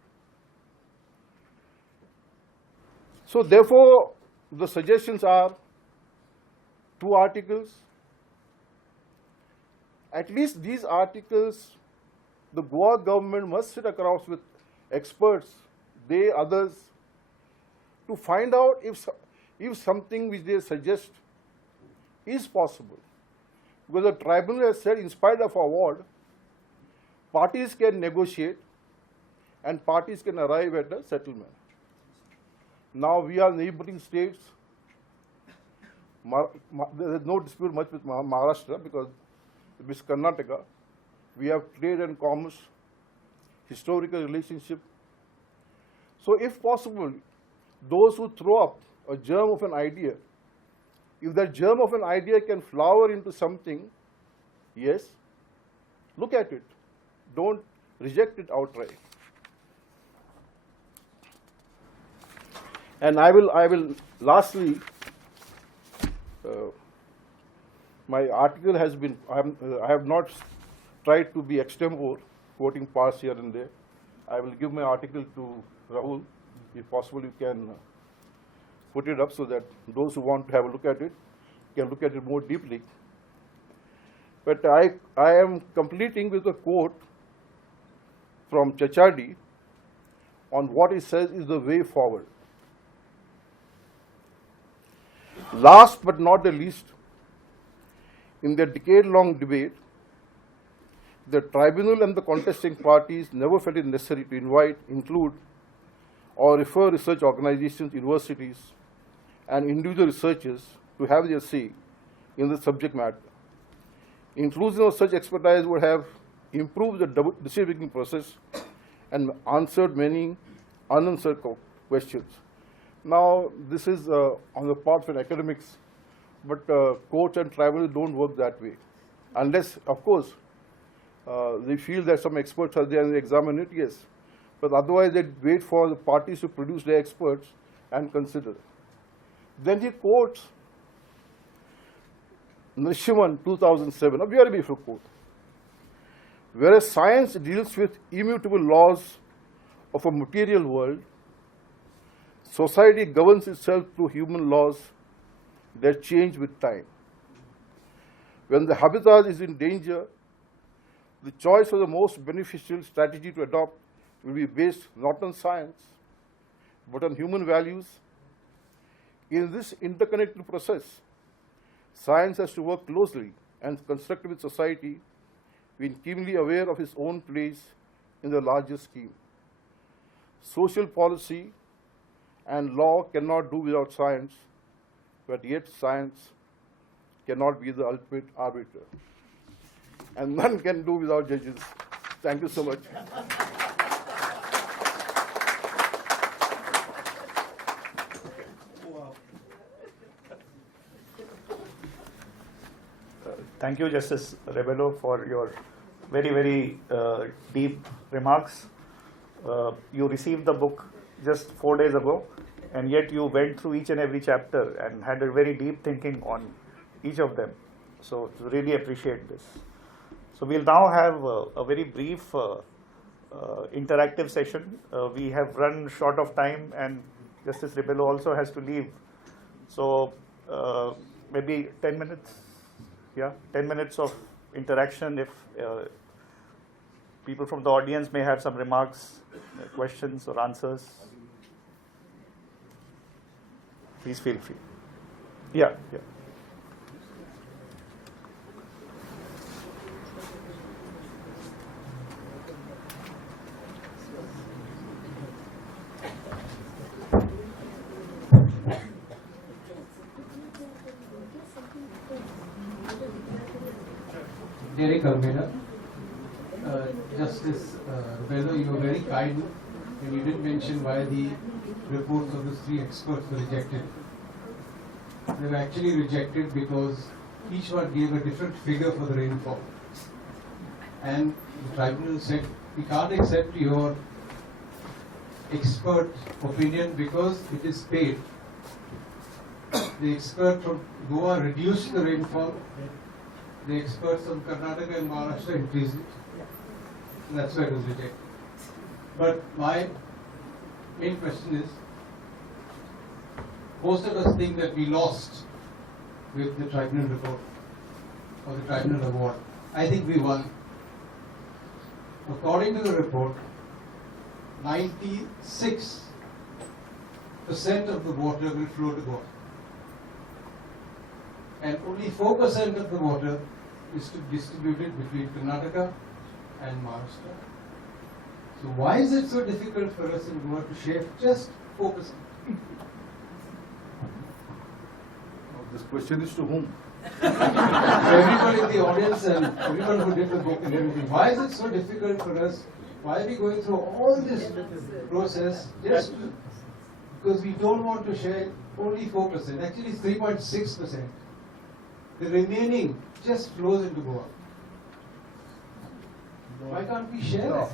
So therefore, the suggestions are 2 articles. At least these articles, the Goa government must sit across with experts, they, others, to find out if something which they suggest is possible. Because the tribunal has said, in spite of award, parties can negotiate and parties can arrive at a settlement. Now we are neighboring states. There is no dispute much with Maharashtra because with Karnataka. We have trade and commerce, historical relationship. So if possible, those who throw up a germ of an idea, if that germ of an idea can flower into something, yes, look at it. Don't reject it outright. And I will lastly, my article has been, I have not tried to be extempore, quoting parts here and there. I will give my article to Rahul. If possible, you can put it up so that those who want to have a look at it can look at it more deeply. But I am completing with a quote from Chachadi on what he says is the way forward. Last but not the least, in their decade-long debate, the tribunal and the contesting parties never felt it necessary to invite, include, or refer research organizations, universities, and individual researchers to have their say in the subject matter. Inclusion of such expertise would have improved the decision-making process and answered many unanswered questions. Now, this is on the part of academics, but courts and tribunals don't work that way. Unless, of course, they feel that some experts are there and they examine it, yes. But otherwise, they wait for the parties to produce their experts and consider. Then he quotes Nishiman 2007, a very beautiful quote. Whereas science deals with immutable laws of a material world, society governs itself through human laws that change with time. When the habitat is in danger, the choice of the most beneficial strategy to adopt will be based not on science, but on human values. In this interconnected process, science has to work closely and constructively with society, being keenly aware of its own place in the larger scheme. Social policy and law cannot do without science, but yet science cannot be the ultimate arbiter. And none can do without judges. Thank you so much. Thank you, Justice Rebello, for your very, very deep remarks. You received the book just 4 days ago, and yet you went through each and every chapter and had a very deep thinking on each of them. So really appreciate this. So we'll now have a very brief interactive session. We have run short of time, and Justice Ribello also has to leave. So maybe 10 minutes, 10 minutes of interaction. If people from the audience may have some remarks, questions or answers, please feel free. Yeah. Derek Almeida. Justice Ribello, you were very kind and you did mention why the reports of the 3 experts were rejected. They were actually rejected because each one gave a different figure for the rainfall. And the tribunal said, we can't accept your expert opinion because it is paid. The expert from Goa reduced the rainfall. The experts from Karnataka and Maharashtra increased it. And that's why it was rejected. But my main question is, most of us think that we lost with the tribunal report or the tribunal award. I think we won. According to the report, 96% of the water will flow to Goa. And only 4% of the water is distributed between Karnataka and Maharashtra. So why is it so difficult for us in Goa to share just 4%? This question is to whom? Everybody in the audience and everyone who did the book and everything. Why is it so difficult for us? Why are we going through all this process just because we don't want to share only 4%, actually 3.6%. The remaining just flows into Goa. Why can't we share that?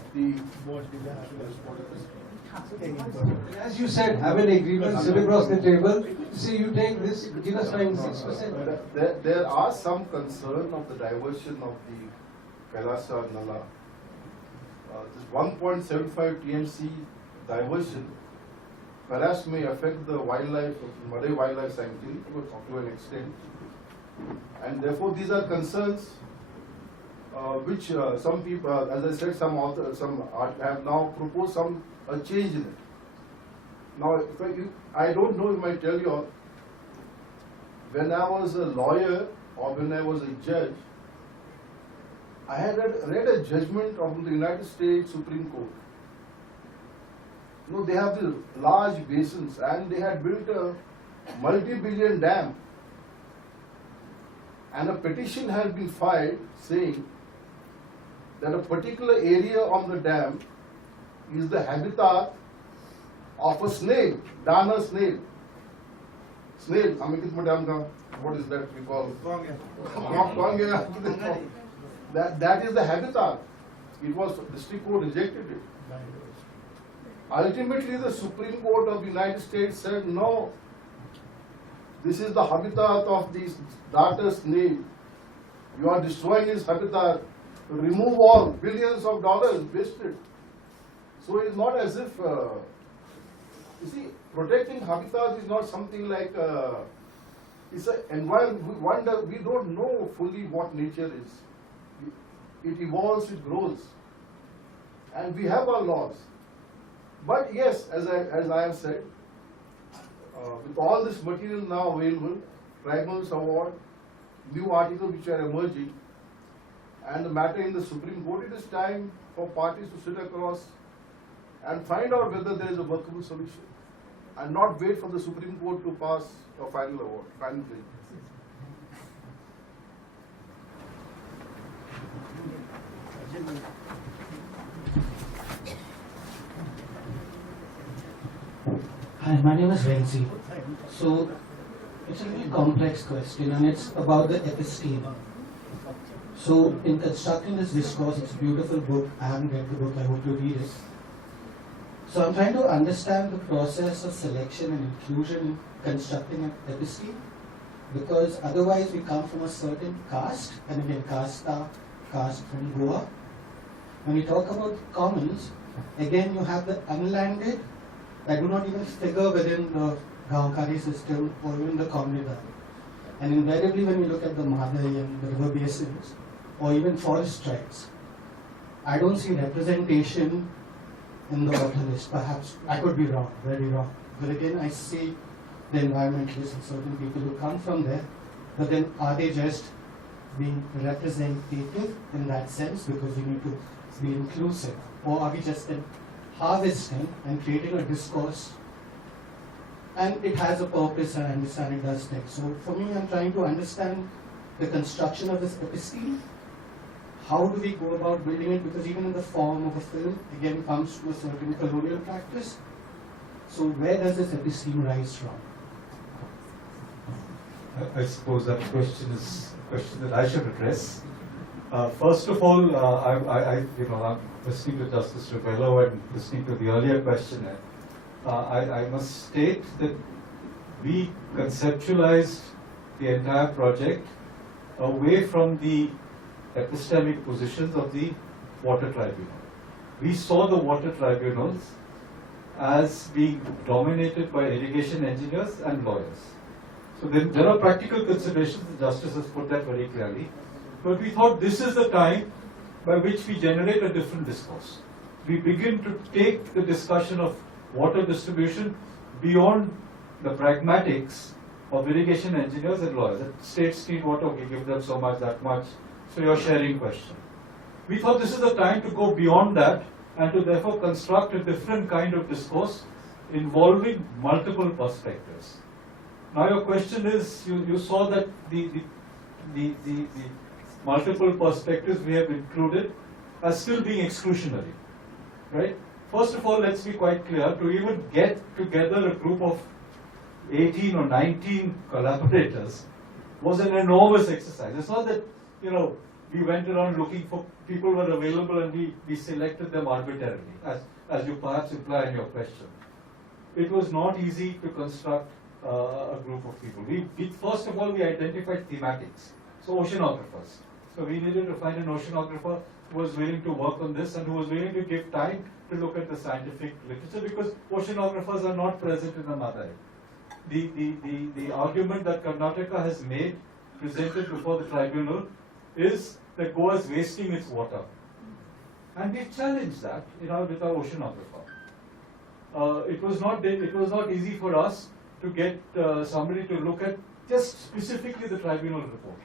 As you said, have an agreement, sit across the table, say you take this, give us 96%. There are some concern of the diversion of the Kailasa Nala. This 1.75 TMC diversion perhaps may affect the wildlife of the Mhadei Wildlife Sanctuary to an extent. And therefore these are concerns which some people, as I said, some authors, have now proposed a change in it. Now, I don't know if I tell you, when I was a lawyer or when I was a judge, I had read a judgment of the United States Supreme Court. You know, they have these large basins and they had built a multi-billion dam. And a petition has been filed saying that a particular area on the dam is the habitat of a snail, Dana snail. Snail, what is that we call? That is the habitat. It was, the district court rejected it. Ultimately, the Supreme Court of the United States said, no, this is the habitat of this darter snail. You are destroying his habitat. Remove all, billions of dollars wasted. So it's not as if, you see, protecting habitat is not something like, it's an environment, we don't know fully what nature is. It evolves, it grows. And we have our laws. But yes, as I have said, with all this material now available, Tribunals Award, new articles which are emerging, and the matter in the Supreme Court, it is time for parties to sit across and find out whether there is a workable solution, and not wait for the Supreme Court to pass a final award, final claim. Hi, my name is Renzi. So, it's a really complex question and it's about the episteme. So, in constructing this discourse, it's a beautiful book. I haven't read the book, I hope you read it. So I'm trying to understand the process of selection and inclusion in constructing an episteme, because otherwise we come from a certain caste, and again caste from Goa. When we talk about commons, again you have the unlanded that do not even figure within the goa-karnataka system or even the comunidad. And invariably when we look at the Mhadei and the river basins, or even forest tracts, I don't see representation in the water list. Perhaps I could be wrong, very wrong. But again, I see the environmentalists and certain people who come from there, but then are they just being representative in that sense because we need to be inclusive? Or are we just then harvesting and creating a discourse? And it has a purpose, and I understand it does things. So for me, I'm trying to understand the construction of this episteme. How do we go about building it? Because even in the form of a film, again, comes to a certain colonial practice. So where does this episteme rise from? I suppose that question is a question that I should address. First of all, I'm listening to Justice Rebello and listening to the earlier questioner. I must state that we conceptualized the entire project away from the epistemic positions of the water tribunal. We saw the water tribunals as being dominated by irrigation engineers and lawyers. So there are practical considerations, the Justice has put that very clearly, but we thought this is the time by which we generate a different discourse. We begin to take the discussion of water distribution beyond the pragmatics of irrigation engineers and lawyers. States need water, okay, give them so much, that much, so you're sharing question. We thought this is the time to go beyond that and to therefore construct a different kind of discourse involving multiple perspectives. Now your question is, you saw that the multiple perspectives we have included as still being exclusionary, right? First of all, let's be quite clear, to even get together a group of 18 or 19 collaborators was an enormous exercise. It's not that, we went around looking for people who were available and we selected them arbitrarily, as you perhaps imply in your question. It was not easy to construct a group of people. First of all, we identified thematics, so oceanographers. So we needed to find an oceanographer who was willing to work on this and who was willing to give time to look at the scientific literature, because oceanographers are not present in the Mhadei. The argument that Karnataka has made, presented before the tribunal, is that Goa is wasting its water. And we challenged that with our oceanographer. It was not easy for us to get somebody to look at just specifically the tribunal report.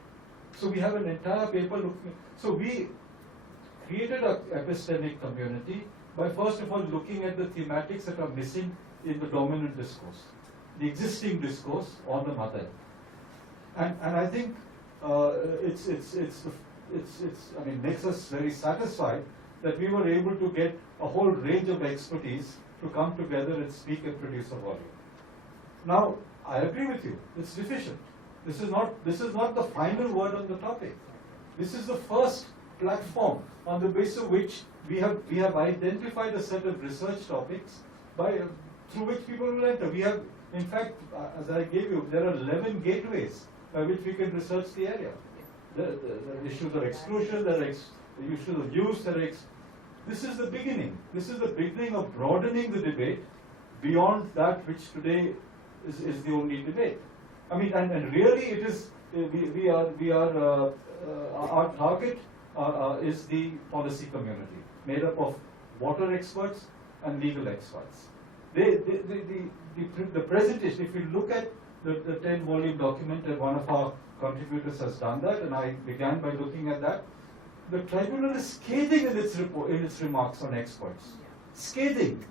So we have an entire paper looking. So we created an epistemic community by first of all looking at the thematics that are missing in the dominant discourse, the existing discourse on the Mhadei. And I think makes us very satisfied that we were able to get a whole range of expertise to come together and speak and produce a volume. Now, I agree with you, it's deficient. This is not the final word on the topic. This is the first platform on the basis of which we have identified a set of research topics through which people will enter. We have, in fact, as I gave you, there are 11 gateways by which we can research the area. There are issues of exclusion, there are issues of use, this is the beginning. This is the beginning of broadening the debate beyond that which today is the only debate. I mean, and really it is, our target is the policy community, made up of water experts and legal experts. The presentation, if you look at the 10-volume document, and one of our contributors has done that, and I began by looking at that, the tribunal is scathing in its remarks on experts. Scathing.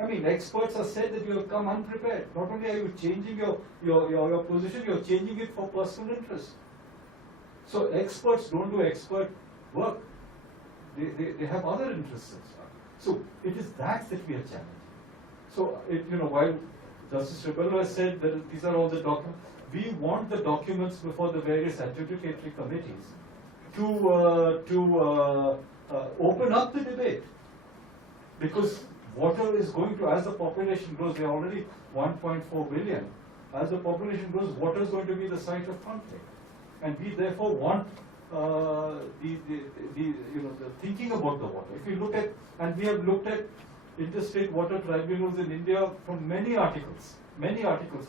I mean, experts have said that you have come unprepared. Not only are you changing your position, you are changing it for personal interest. So experts don't do expert work. They have other interests. So it is that we are challenging. So while Justice Rebello has said that these are all the documents, we want the documents before the various adjudicatory committees to open up the debate. Because water is going to, as the population grows, they are already 1.4 billion. As the population grows, water is going to be the site of conflict. And we therefore want the thinking about the water. If you look at, and we have looked at interstate water tribunals in India from many articles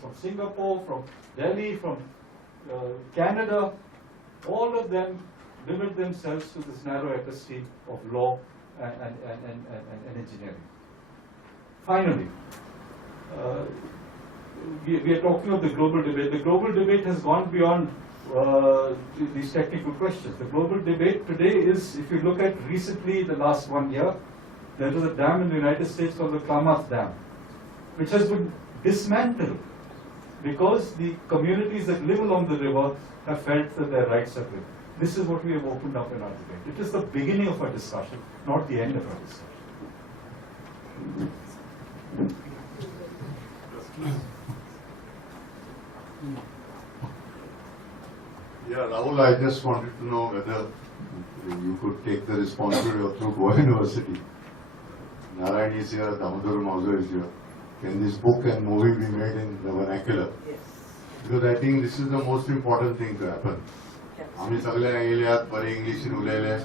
from Singapore, from Delhi, from Canada, all of them limit themselves to this narrow episteme of law and engineering. Finally, we are talking of the global debate. The global debate has gone beyond these technical questions. The global debate today is, if you look at recently, the last 1 year, there is a dam in the United States called the Klamath Dam, which has been dismantled because the communities that live along the river have felt that their rights are given. This is what we have opened up in our debate. It is the beginning of our discussion, not the end of our discussion. Yeah, Rahul, I just wanted to know whether you could take the responsibility of through Goa University. Narayan is here, Damodar Mauzo is here. Can this book and movie be made in the vernacular? Yes. Because I think this is the most important thing to happen. आम्ही सगळे येयल्यात बरे इंग्लिशीन उलयले.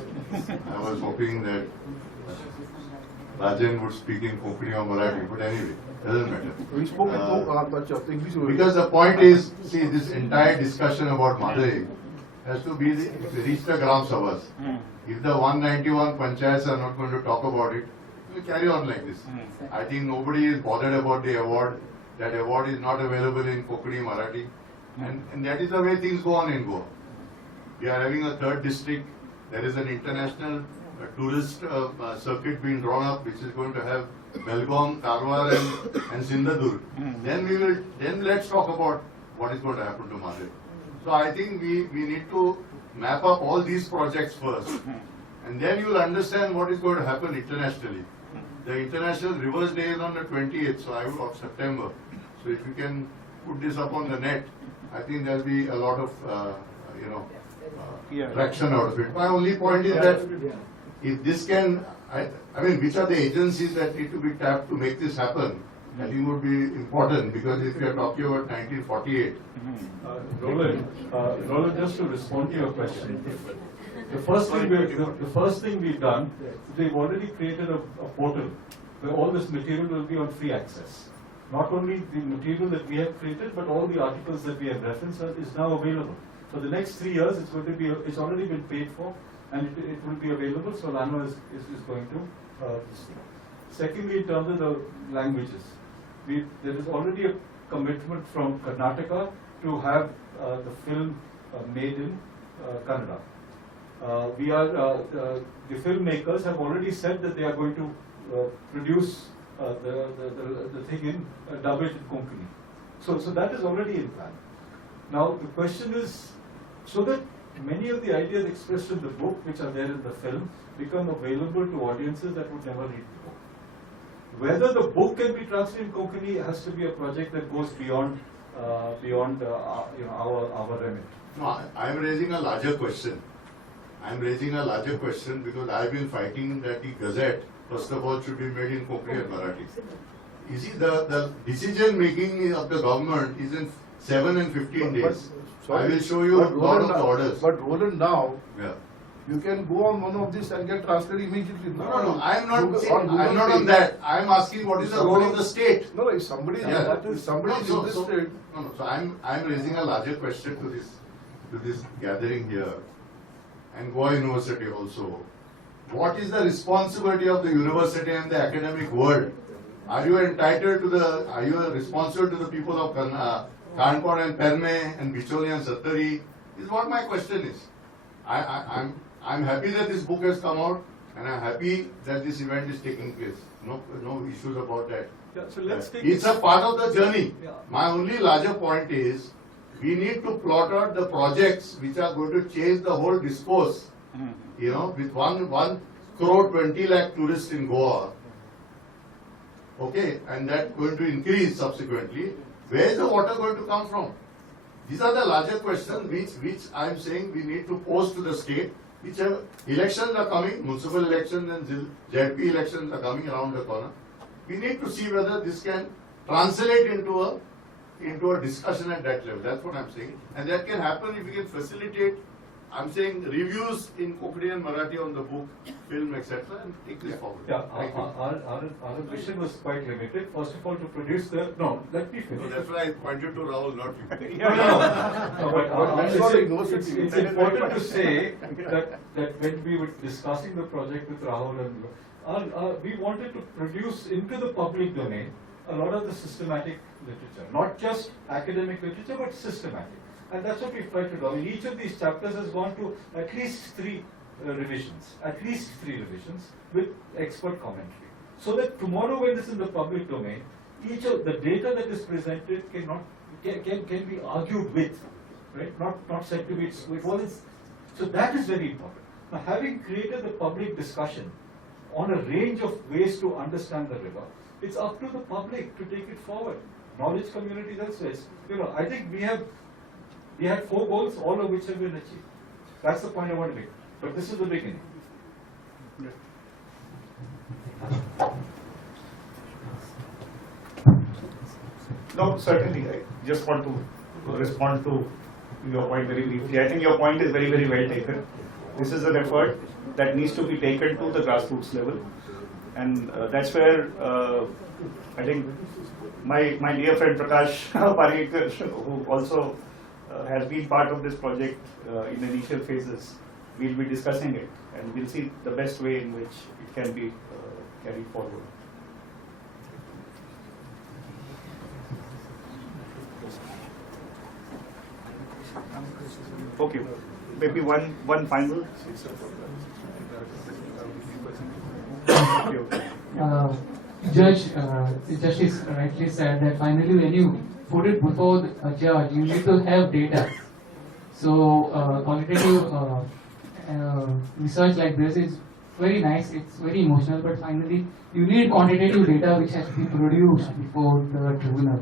I was hoping that Rajan would speak in Konkani or Marathi, but anyway, doesn't matter. We spoke in English. Because the point is, see, this entire discussion about Mhadei has to be reach the Gram Sabhas. If the 191 panchayats are not going to talk about it, we'll carry on like this. I think nobody is bothered about the award. That award is not available in Konkani, Marathi, and that is the way things go on in Goa. We are having a third district. There is an international tourist circuit being drawn up, which is going to have Belgaum, Karwar, and Sindhudurg. Then let's talk about what is going to happen to Mhadei. So I think we need to map up all these projects first, and then you will understand what is going to happen internationally. The International Rivers Day is on the 28th of September. So if you can put this up on the net, I think there will be a lot of traction out of it. My only point is that if this can, I mean, which are the agencies that need to be tapped to make this happen? I think would be important, because if you are talking about 1948. Roland, just to respond to your question, the first thing we've done is we've already created a portal where all this material will be on free access. Not only the material that we have created, but all the articles that we have referenced is now available. For the next 3 years, it's already been paid for, and it will be available. So Lano is going to display. Secondly, in terms of the languages, there is already a commitment from Karnataka to have the film made in Kannada. The filmmakers have already said that they are going to produce the thing in dub it in Konkani. So that is already in plan. Now the question is, so that many of the ideas expressed in the book, which are there in the film, become available to audiences that would never read the book. Whether the book can be translated in Konkani has to be a project that goes beyond our remit. No, I am raising a larger question. Because I have been fighting that the Gazette, first of all, should be made in Konkani and Marathi. You see, the decision making of the government is in 7 and 15 days. I will show you a lot of the orders. But Roland, now, yeah, you can go on one of these and get translated immediately. No, I am not on that. I am asking what is the role of the state. No, if somebody is interested. So I am raising a larger question to this gathering here, and Goa University also. What is the responsibility of the university and the academic world? Are you entitled to are you responsible to the people of Kanpur and Perne and Bicholi and Sattari? Is what my question is. I'm happy that this book has come out, and I'm happy that this event is taking place. No issues about that. Yeah, so let's take it's a part of the journey. Yeah. My only larger point is, we need to plot out the projects which are going to change the whole discourse. With 1 crore 20 lakh tourists in Goa, okay, and that going to increase subsequently. Where is the water going to come from? These are the larger questions which I am saying we need to pose to the state. Elections are coming, municipal elections and ZP elections are coming around the corner. We need to see whether this can translate into a discussion at that level. That's what I'm saying. And that can happen if we can facilitate, I'm saying, reviews in Konkani and Marathi on the book, film, etc. and take this forward. Yeah, Thank you. our vision was quite limited. First of all, to produce the. No, let me finish. So that's why I pointed to Rahul, not you. No, but That's not it's university. important to say that when we were discussing the project with Rahul and we wanted to produce into the public domain a lot of the systematic literature, not just academic literature, but systematic. And that's what we tried to do. Each of these chapters has gone to at least three revisions with expert commentary. So that tomorrow when this is in the public domain, each of the data that is presented can be argued with, right? Not said to be so that is very important. Now, having created the public discussion on a range of ways to understand the river, it's up to the public to take it forward. Knowledge communities also. I think we had 4 goals, all of which have been achieved. That's the point I want to make. But this is the beginning. No, certainly. I just want to respond to your point very briefly. I think your point is very, very well taken. This is an effort that needs to be taken to the grassroots level. And that's where I think my dear friend Prakash Parikar, who also has been part of this project in the initial phases, we'll be discussing it and we'll see the best way in which it can be carried forward. Okay, maybe one final. Judge Justice rightly said that finally when you put it before a judge, you need to have data. So qualitative research like this is very nice, it's very emotional, but finally you need quantitative data which has to be produced before the tribunal.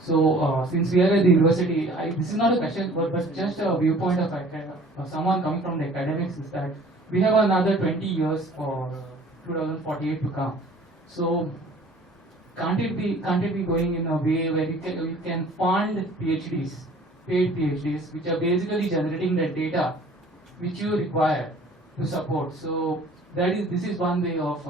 So since we are at the university, this is not a question, but just a viewpoint of someone coming from the academics is that we have another 20 years for 2048 to come. So can't it be going in a way where you can fund PhDs, paid PhDs, which are basically generating the data which you require to support. So this is one way of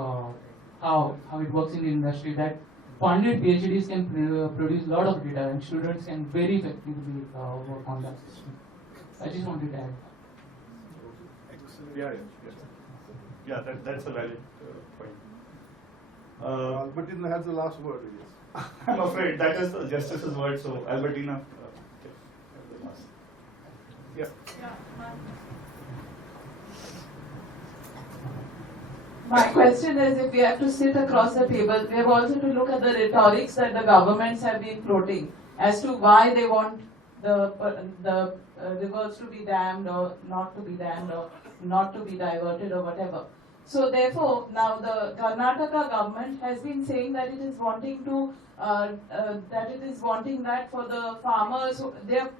how it works in the industry, that funded PhDs can produce a lot of data and students can very effectively work on that system. I just wanted to add. Yeah, that's a valid point. Albertina has the last word, yes. I'm afraid that is the justice's word, so Albertina. Yeah. My question is, if we have to sit across the table, we have also to look at the rhetorics that the governments have been floating as to why they want the rivers to be dammed or not to be dammed or not to be diverted or whatever. So therefore, now the Karnataka government has been saying that it is wanting to that for the farmers. The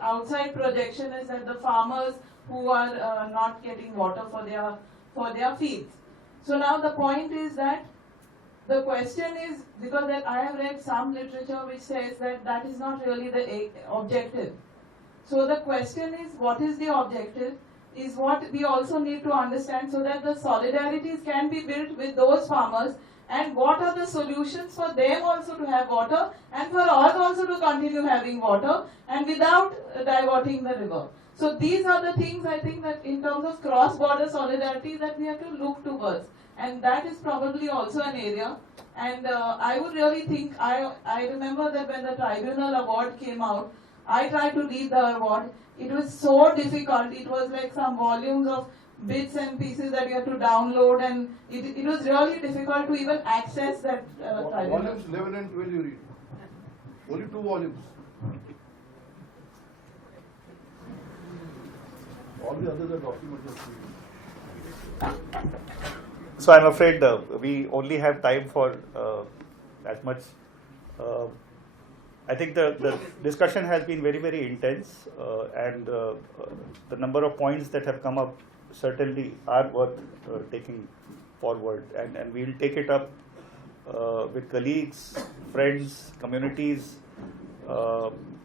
outside projection is that the farmers who are not getting water for their fields. So now the point is that the question is, because I have read some literature which says that is not really the objective. So the question is, what is the objective? Is what we also need to understand, so that the solidarities can be built with those farmers, and what are the solutions for them also to have water and for us also to continue having water and without diverting the river. So these are the things I think that in terms of cross-border solidarity that we have to look towards, and that is probably also an area. And I would really think, I remember that when the tribunal award came out, I tried to read the award. It was so difficult. It was like some volumes of bits and pieces that you have to download, and it was really difficult to even access that tribunal. Volumes 11 and 12 you read. Only 2 volumes. All the others are documented. So I'm afraid we only have time for as much. I think the discussion has been very, very intense, and the number of points that have come up certainly are worth taking forward, and we'll take it up with colleagues, friends, communities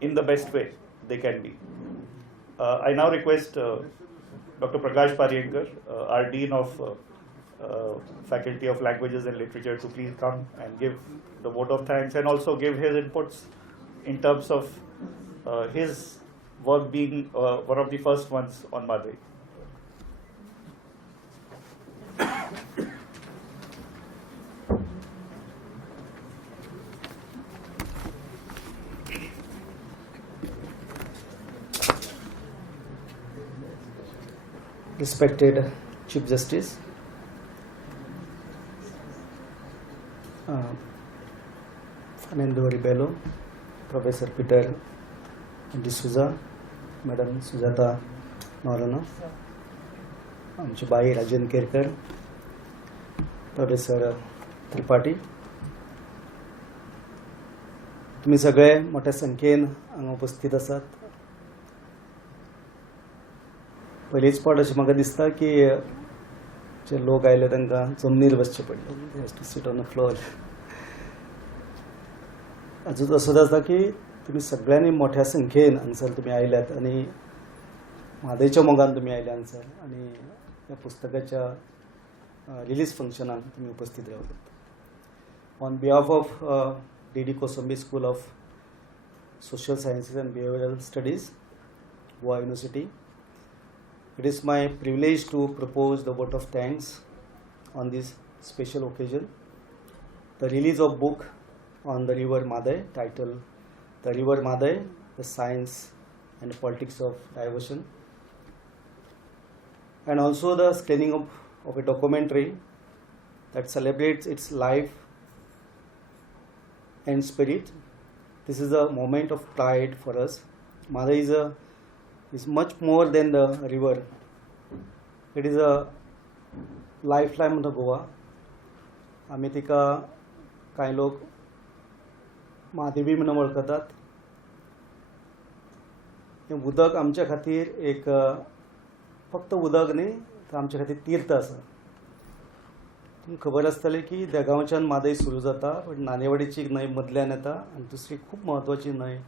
in the best way they can be. I now request Dr. Prakash Parienkar, our Dean of Faculty of Languages and Literature, to please come and give the vote of thanks and also give his inputs in terms of his work being one of the first ones on Mhadei. Respected Chief Justice, Fernando Rebelo, Professor Peter D'Souza, Madam Sujata Norana, आमचे by Rajan Kerkar, professor Tripathi, तुम्ही सगळे मोठ्या संख्येन हांगा उपस्थित आसात. पयलीच फावट अशें म्हाका दिसता की जे लोक आयले तांकां जमनीर बसचें पडलें, to sit on the floor. अजून असो आसा की तुम्ही सगळ्यांनी मोठ्या संख्येन हांगसर तुम्ही आयल्यात आनी म्हादैच्या मोगान तुम्ही आयले हांगसर आनी ह्या पुस्तकाच्या रिलीज फंक्शनाक तुम्ही उपस्थित रावल्यात. On behalf of D Kosambi school of social sciences and behavioural studies, Goa university, it is my privilege to propose the vote of thanks on this special occasion. The release of book on the river Mhadei, titled The River Mhadei, The Science and Politics of Diversion, and also the screening of a documentary that celebrates its life and spirit. This is a moment of pride for us. Mhadei is much more than the river. It is a lifeline of the Goa. आमी तिका कांय लोक म्हादेवी म्हणून वळखतात. हें उदक आमच्या खातीर एक फक्त उदक न्ही, तर आमच्या खातीर तीर्थ आसा. तुमकां खबर आसतलें की देगांवच्यान म्हादय सुरू जाता, पण नानेवाडीची न्हंय मदल्यान येता आनी दुसरी खूब म्हत्वाची न्हंय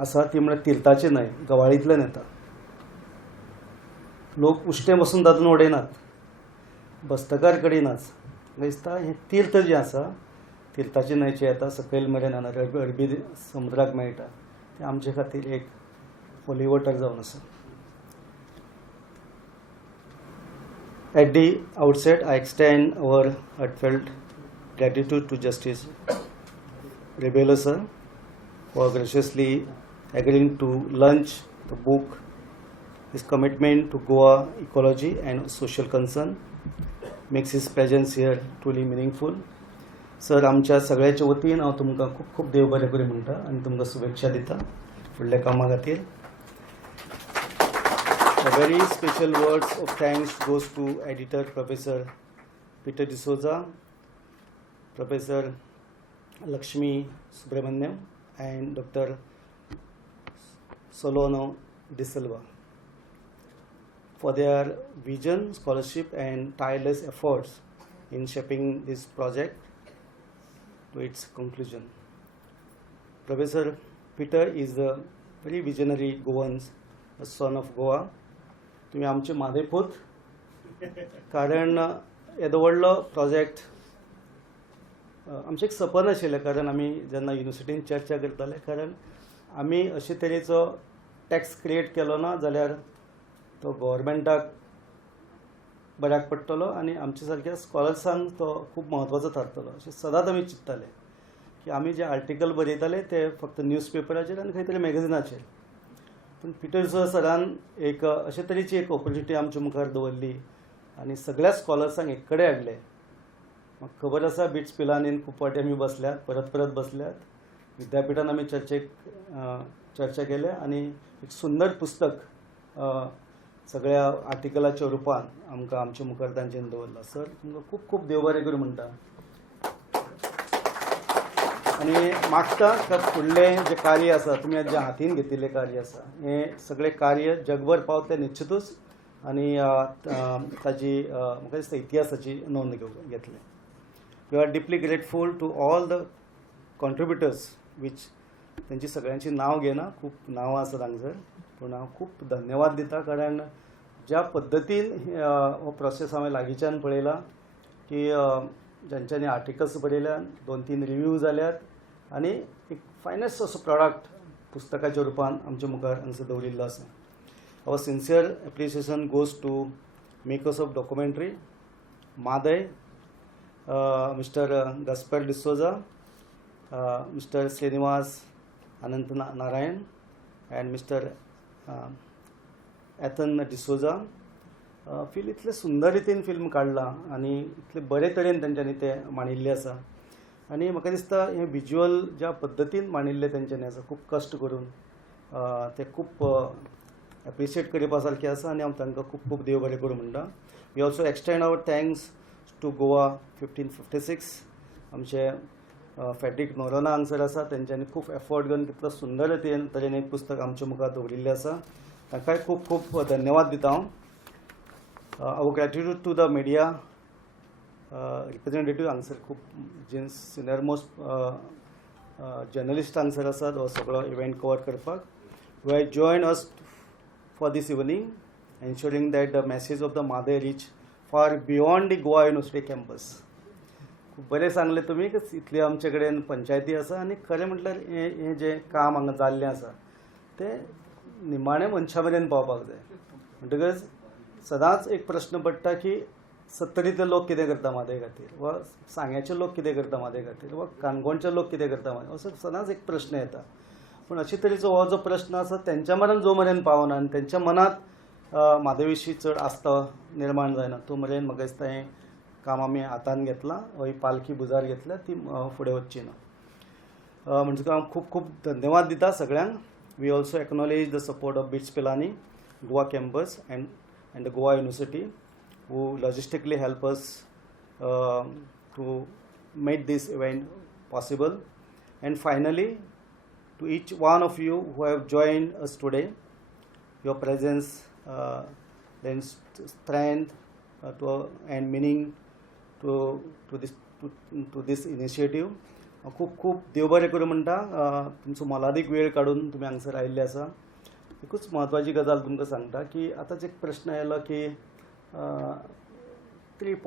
आसा ती म्हळ्यार तीर्थाची न्हंय, गवाळींतल्यान येता. लोक उश्टें बसून तातूंत उडयनात, बस्तकार कडिनात. दिसता हें तीर्थ जें आसा, तीर्थाची न्हंयचें येता सकयल मेरेन अरबी समुद्राक मेळटा, तें आमचे खातीर एक होली वॉटर जावन आसा. At the outset, I extend our heartfelt gratitude to Justice Rebelo sir for graciously agreeing to launch the book. His commitment to Goa ecology and social concern makes his presence here truly meaningful. Sir, आमच्या सगळ्याच्या वतीन हांव तुमकां खूब खूब देव बरें करूं म्हणटा आनी तुमकां शुभेच्छा दिता फुडल्या कामा खातीर. A very special words of thanks goes to editor Professor Peter D'Souza, Professor Lakshmi Subramaniam and Dr. Solano De Silva for their vision, scholarship and tireless efforts in shaping this project to its conclusion. Professor Peter is the very visionary Goan, a son of Goa. तुम्ही आमचे म्हादेपूत, कारण येदो व्हडलो project आमचें एक सपन आशिल्लें. कारण आमी जेन्ना युनिवर्सिटीन चर्चा करताले, कारण आमी अशे तरेचो टॅक्स क्रिएट केलो ना जाल्यार तो गव्हर्मेंटाक बऱ्याक पडटलो आनी आमच्या सारक्या स्कॉलर्सांक तो खूब म्हत्वाचो थारतलो अशें सदांच आमी चिंत्ताले की आमी जे आर्टिकल बरयताले ते फक्त न्यूजपेपराचेर आनी खंय तरी मॅगझिनाचेर. पण पिटर सरान एक अशे तरेची एक ऑपॉर्च्युनिटी आमच्या मुखार दवरली आनी सगळ्या स्कॉलर्सांक एक कडेन हाडले. म्हाका खबर आसा बिट्स पिलानीन खूब फावटी आमी बसल्यात, परत परत बसल्यात, विद्यापीठान आमी चर्चा केल्या आनी एक सुंदर पुस्तक सगळ्या आर्टिकलाच्या रुपान आमकां आमच्या मुखार तांच्यान दवरला. सर, तुमकां खूब खूब देव बरें करूं म्हणटा आनी मागता का फुडलें जें कार्य आसा, तुमी आज जें हातीन घेतिल्लें कार्य आसा, हें सगळें कार्य जगभर पावतलें निश्चितूच, आनी ताजी म्हाका दिसता इतिहासाची नोंद घेतली. We are deeply grateful to all the contributors which त्यांची सगळ्यांची नाव घेना, खूप नांवां आसात हांगसर, पूण हांव खूप धन्यवाद दिता कारण ज्या पद्दतीन हो प्रोसेस हांवें लागींच्यान पळयला की ज्यांच्यांनी आर्टिकल्स बरयल्यात, 2-3 रिव्यू जाल्यात आनी एक फायनस्ट असो प्रॉडक्ट पुस्तकाच्या रुपान आमच्या मुखार हांगसर दवरिल्लो आसा. Our sincere appreciation goes to makers of documentary, Mhadei, mister Gaspar D'Souza, mister Srinivas Ananth Narayan and Mr. Ethan D'Souza. Film इतले सुंदर रितीन फिल्म काडला आनी इतले बरे तरेन तेंच्यांनी ते मांडिल्ले आसा आनी म्हाका दिसता हे विज्युअल ज्या पद्दतीन मांडिल्ले तेंच्यांनी आसा, खूब कश्ट करून ते खूब एप्रिशिएट करपा सारके आसा आनी हांव तांकां खूब खूब देव बरें करूं म्हणटा. We also extend our thanks to Goa 1556. आमचे फेड्रिक नोरोना हांगसर आसा, तेंच्यांनी खूब एफर्ट घेवन कितलो सुंदर तरेन एक पुस्तक आमच्या मुखार दवरिल्लें आसा. ताकाय खूब खूब धन्यवाद दिता हांव. Our gratitude to the media representative हांगसर खूब जे सिनियर मोस्ट जर्नलिस्ट हांगसर आसात हो सगळो इव्हेंट कवर करपाक. Who have join us for this evening, ensuring that the message of the Mhadei reach far beyond the Goa university campus. खूब बरें सांगलें तुमी की इतले आमचे कडेन पंचायती आसा आनी खरें म्हटल्यार हें जें काम हांगा जाल्लें आसा तें निमाणे मनशा मेरेन पावपाक जाय. म्हणटकच सदांच एक प्रश्न पडटा की सत्तरींतले लोक कितें करता म्हादय खातीर, वा सांग्याचे लोक कितें करता म्हादय खातीर, वा काणकोणचे लोक कितें करता म्हादय, असो सदांच एक प्रश्न येता. पूण अशे तरेचो हो जो प्रश्न आसा तेंच्या मेरेन जो मेरेन पावना आनी तेंच्या मनांत म्हादय विशीं चड आस्था निर्माण जायना तो मेरेन म्हाका दिसता हें काम आमी हातान घेतलां, ही पालखी बुजार घेतल्या, ती फुडें वचची ना. म्हणजे हांव खूब खूब धन्यवाद दिता सगळ्यांक. We also acknowledge the support of BITS Pilani, Goa campus and the Goa University who logistically help us to make this event possible. And finally, to each one of you who have joined us today, your presence lends strength and meaning to this initiative. खूब खूब देव बरें करूं म्हणटा. तुमचो मोलादीक वेळ काडून तुमी हांगसर आयिल्ले आसा. एकूच म्हत्वाची गजाल तुमकां सांगता की आतांच एक प्रश्न आयलो की 3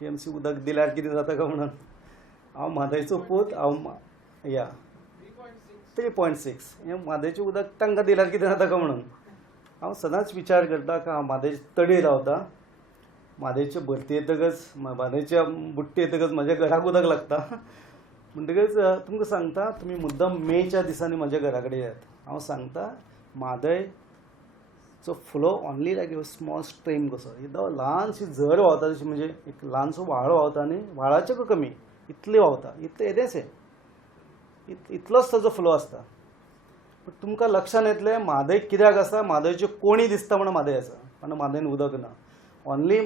TMC उदक दिल्यार कितें जाता काय म्हणून. हांव म्हादयचो पूत, हांव या 3.6 हें म्हादयचें उदक तांकां दिल्यार कितें जाता काय म्हणून हांव सदांच विचार करता की हांव म्हादयचे तडी रावता. म्हादयचे भरती येतकच, म्हादयच्या बुट्टी येतकच म्हज्या घराक उदक लागता. म्हणटकच तुमकां सांगता तुमी मुद्दम मेच्या दिसांनी म्हज्या घरा कडेन येयात. हांव सांगता म्हादयचो फ्लो ओन्ली लायक ए स्मॉल स्ट्रीम कसो, एकदम ल्हानशी झर व्हांवता तशी, म्हणजे एक ल्हानसो व्हाळ व्हांवता आनी व्हाळाचे कमी इतली व्हांवता, इतलें येदेशें इतलोच ताजो फ्लो आसता. पूण तुमकां लक्षांत येतलें म्हादय कित्याक आसा, म्हादयच्यो कोणी दिसता म्हणून म्हादय आसा, पण म्हादयन उदक ना. ओन्ली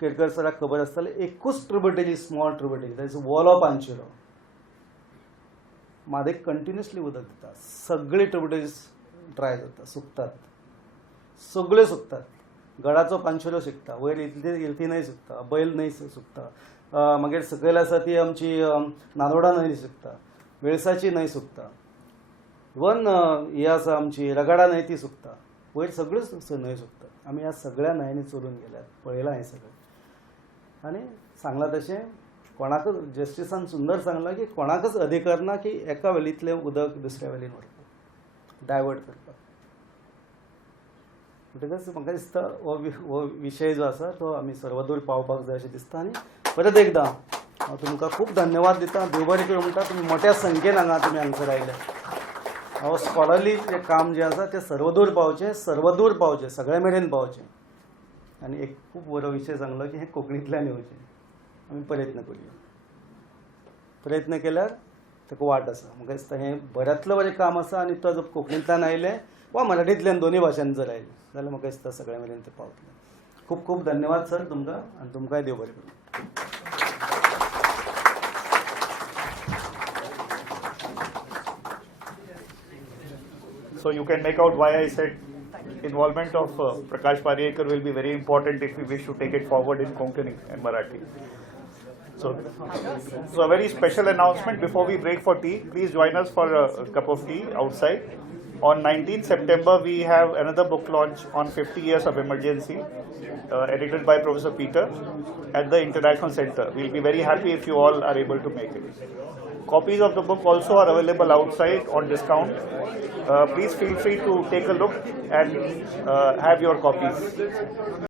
केरकर सराक खबर आसतलें एकूच tributary, small tributary, that is wall of आंचिरो. म्हादय कंटिन्युअसली उदक दिता. सगळी ट्रिब्युटरीज ड्राय जाता, सुकतात, सगळ्यो सुकतात. गडाचो पांचुरो सुकता, वयर इल्ती न्हंय सुकता, बैल न्हंय सुकता, मागीर सकयल आसा ती आमची नारोडा न्हंय सुकता, वेळसाची न्हंय सुकता, इवन ही आसा आमची रगडा न्हंय ती सुकता, वयर सगळ्यो न्हंय सुकतात. आमी ह्या सगळ्या न्हंयांनी चलून गेल्यात, पळयलां हें सगळें. आनी सांगलां तशें कोणाकच जस्टिसान सुंदर सांगलां की कोणाकच अधिकार ना की एका वेलींतलें उदक दुसऱ्या वेलीन व्हरपाक, डायवर्ट करपाक. म्हणटकच म्हाका दिसता हो विशय जो आसा तो आमी सर्वदूर पावपाक जाय अशें दिसता. आनी परत एकदां हांव तुमकां खूब धन्यवाद दिता. देव बरें करूं म्हणटा. तुमी मोठ्या संख्येन तुमी हांगसर आयले. हांव स्कॉलरली जें काम जें आसा तें सर्वदूर पावचें, सगळ्या मेरेन पावचें. आनी एक खूब बरो विशय सांगलो की हें कोंकणींतल्यान येवचें. आमी प्रयत्न करुया. प्रयत्न केल्यार ताका वाट आसा. म्हाका दिसता हें बऱ्यांतलें बरें काम आसा आनी तो जर कोंकणींतल्यान आयलें वा मराठींतल्यान दोनूय भाशांनी जर आयलें जाल्यार म्हाका दिसता सगळ्या मेरेन तें पावतलें. खूब खूब धन्यवाद सर तुमकां आनी तुमकांय देव बरें करूं. So you can make out why I said involvement of Prakash Pariyekar will be very important if we wish to take it forward in Konkani and Marathi. So a very special announcement before we break for tea. Please join us for a cup of tea outside. On 19th September, we have another book launch on 50 years of emergency, edited by Professor Peter at the International Center. We'll be very happy if you all are able to make it. Copies of the book also are available outside on discount. Please feel free to take a look and have your copies.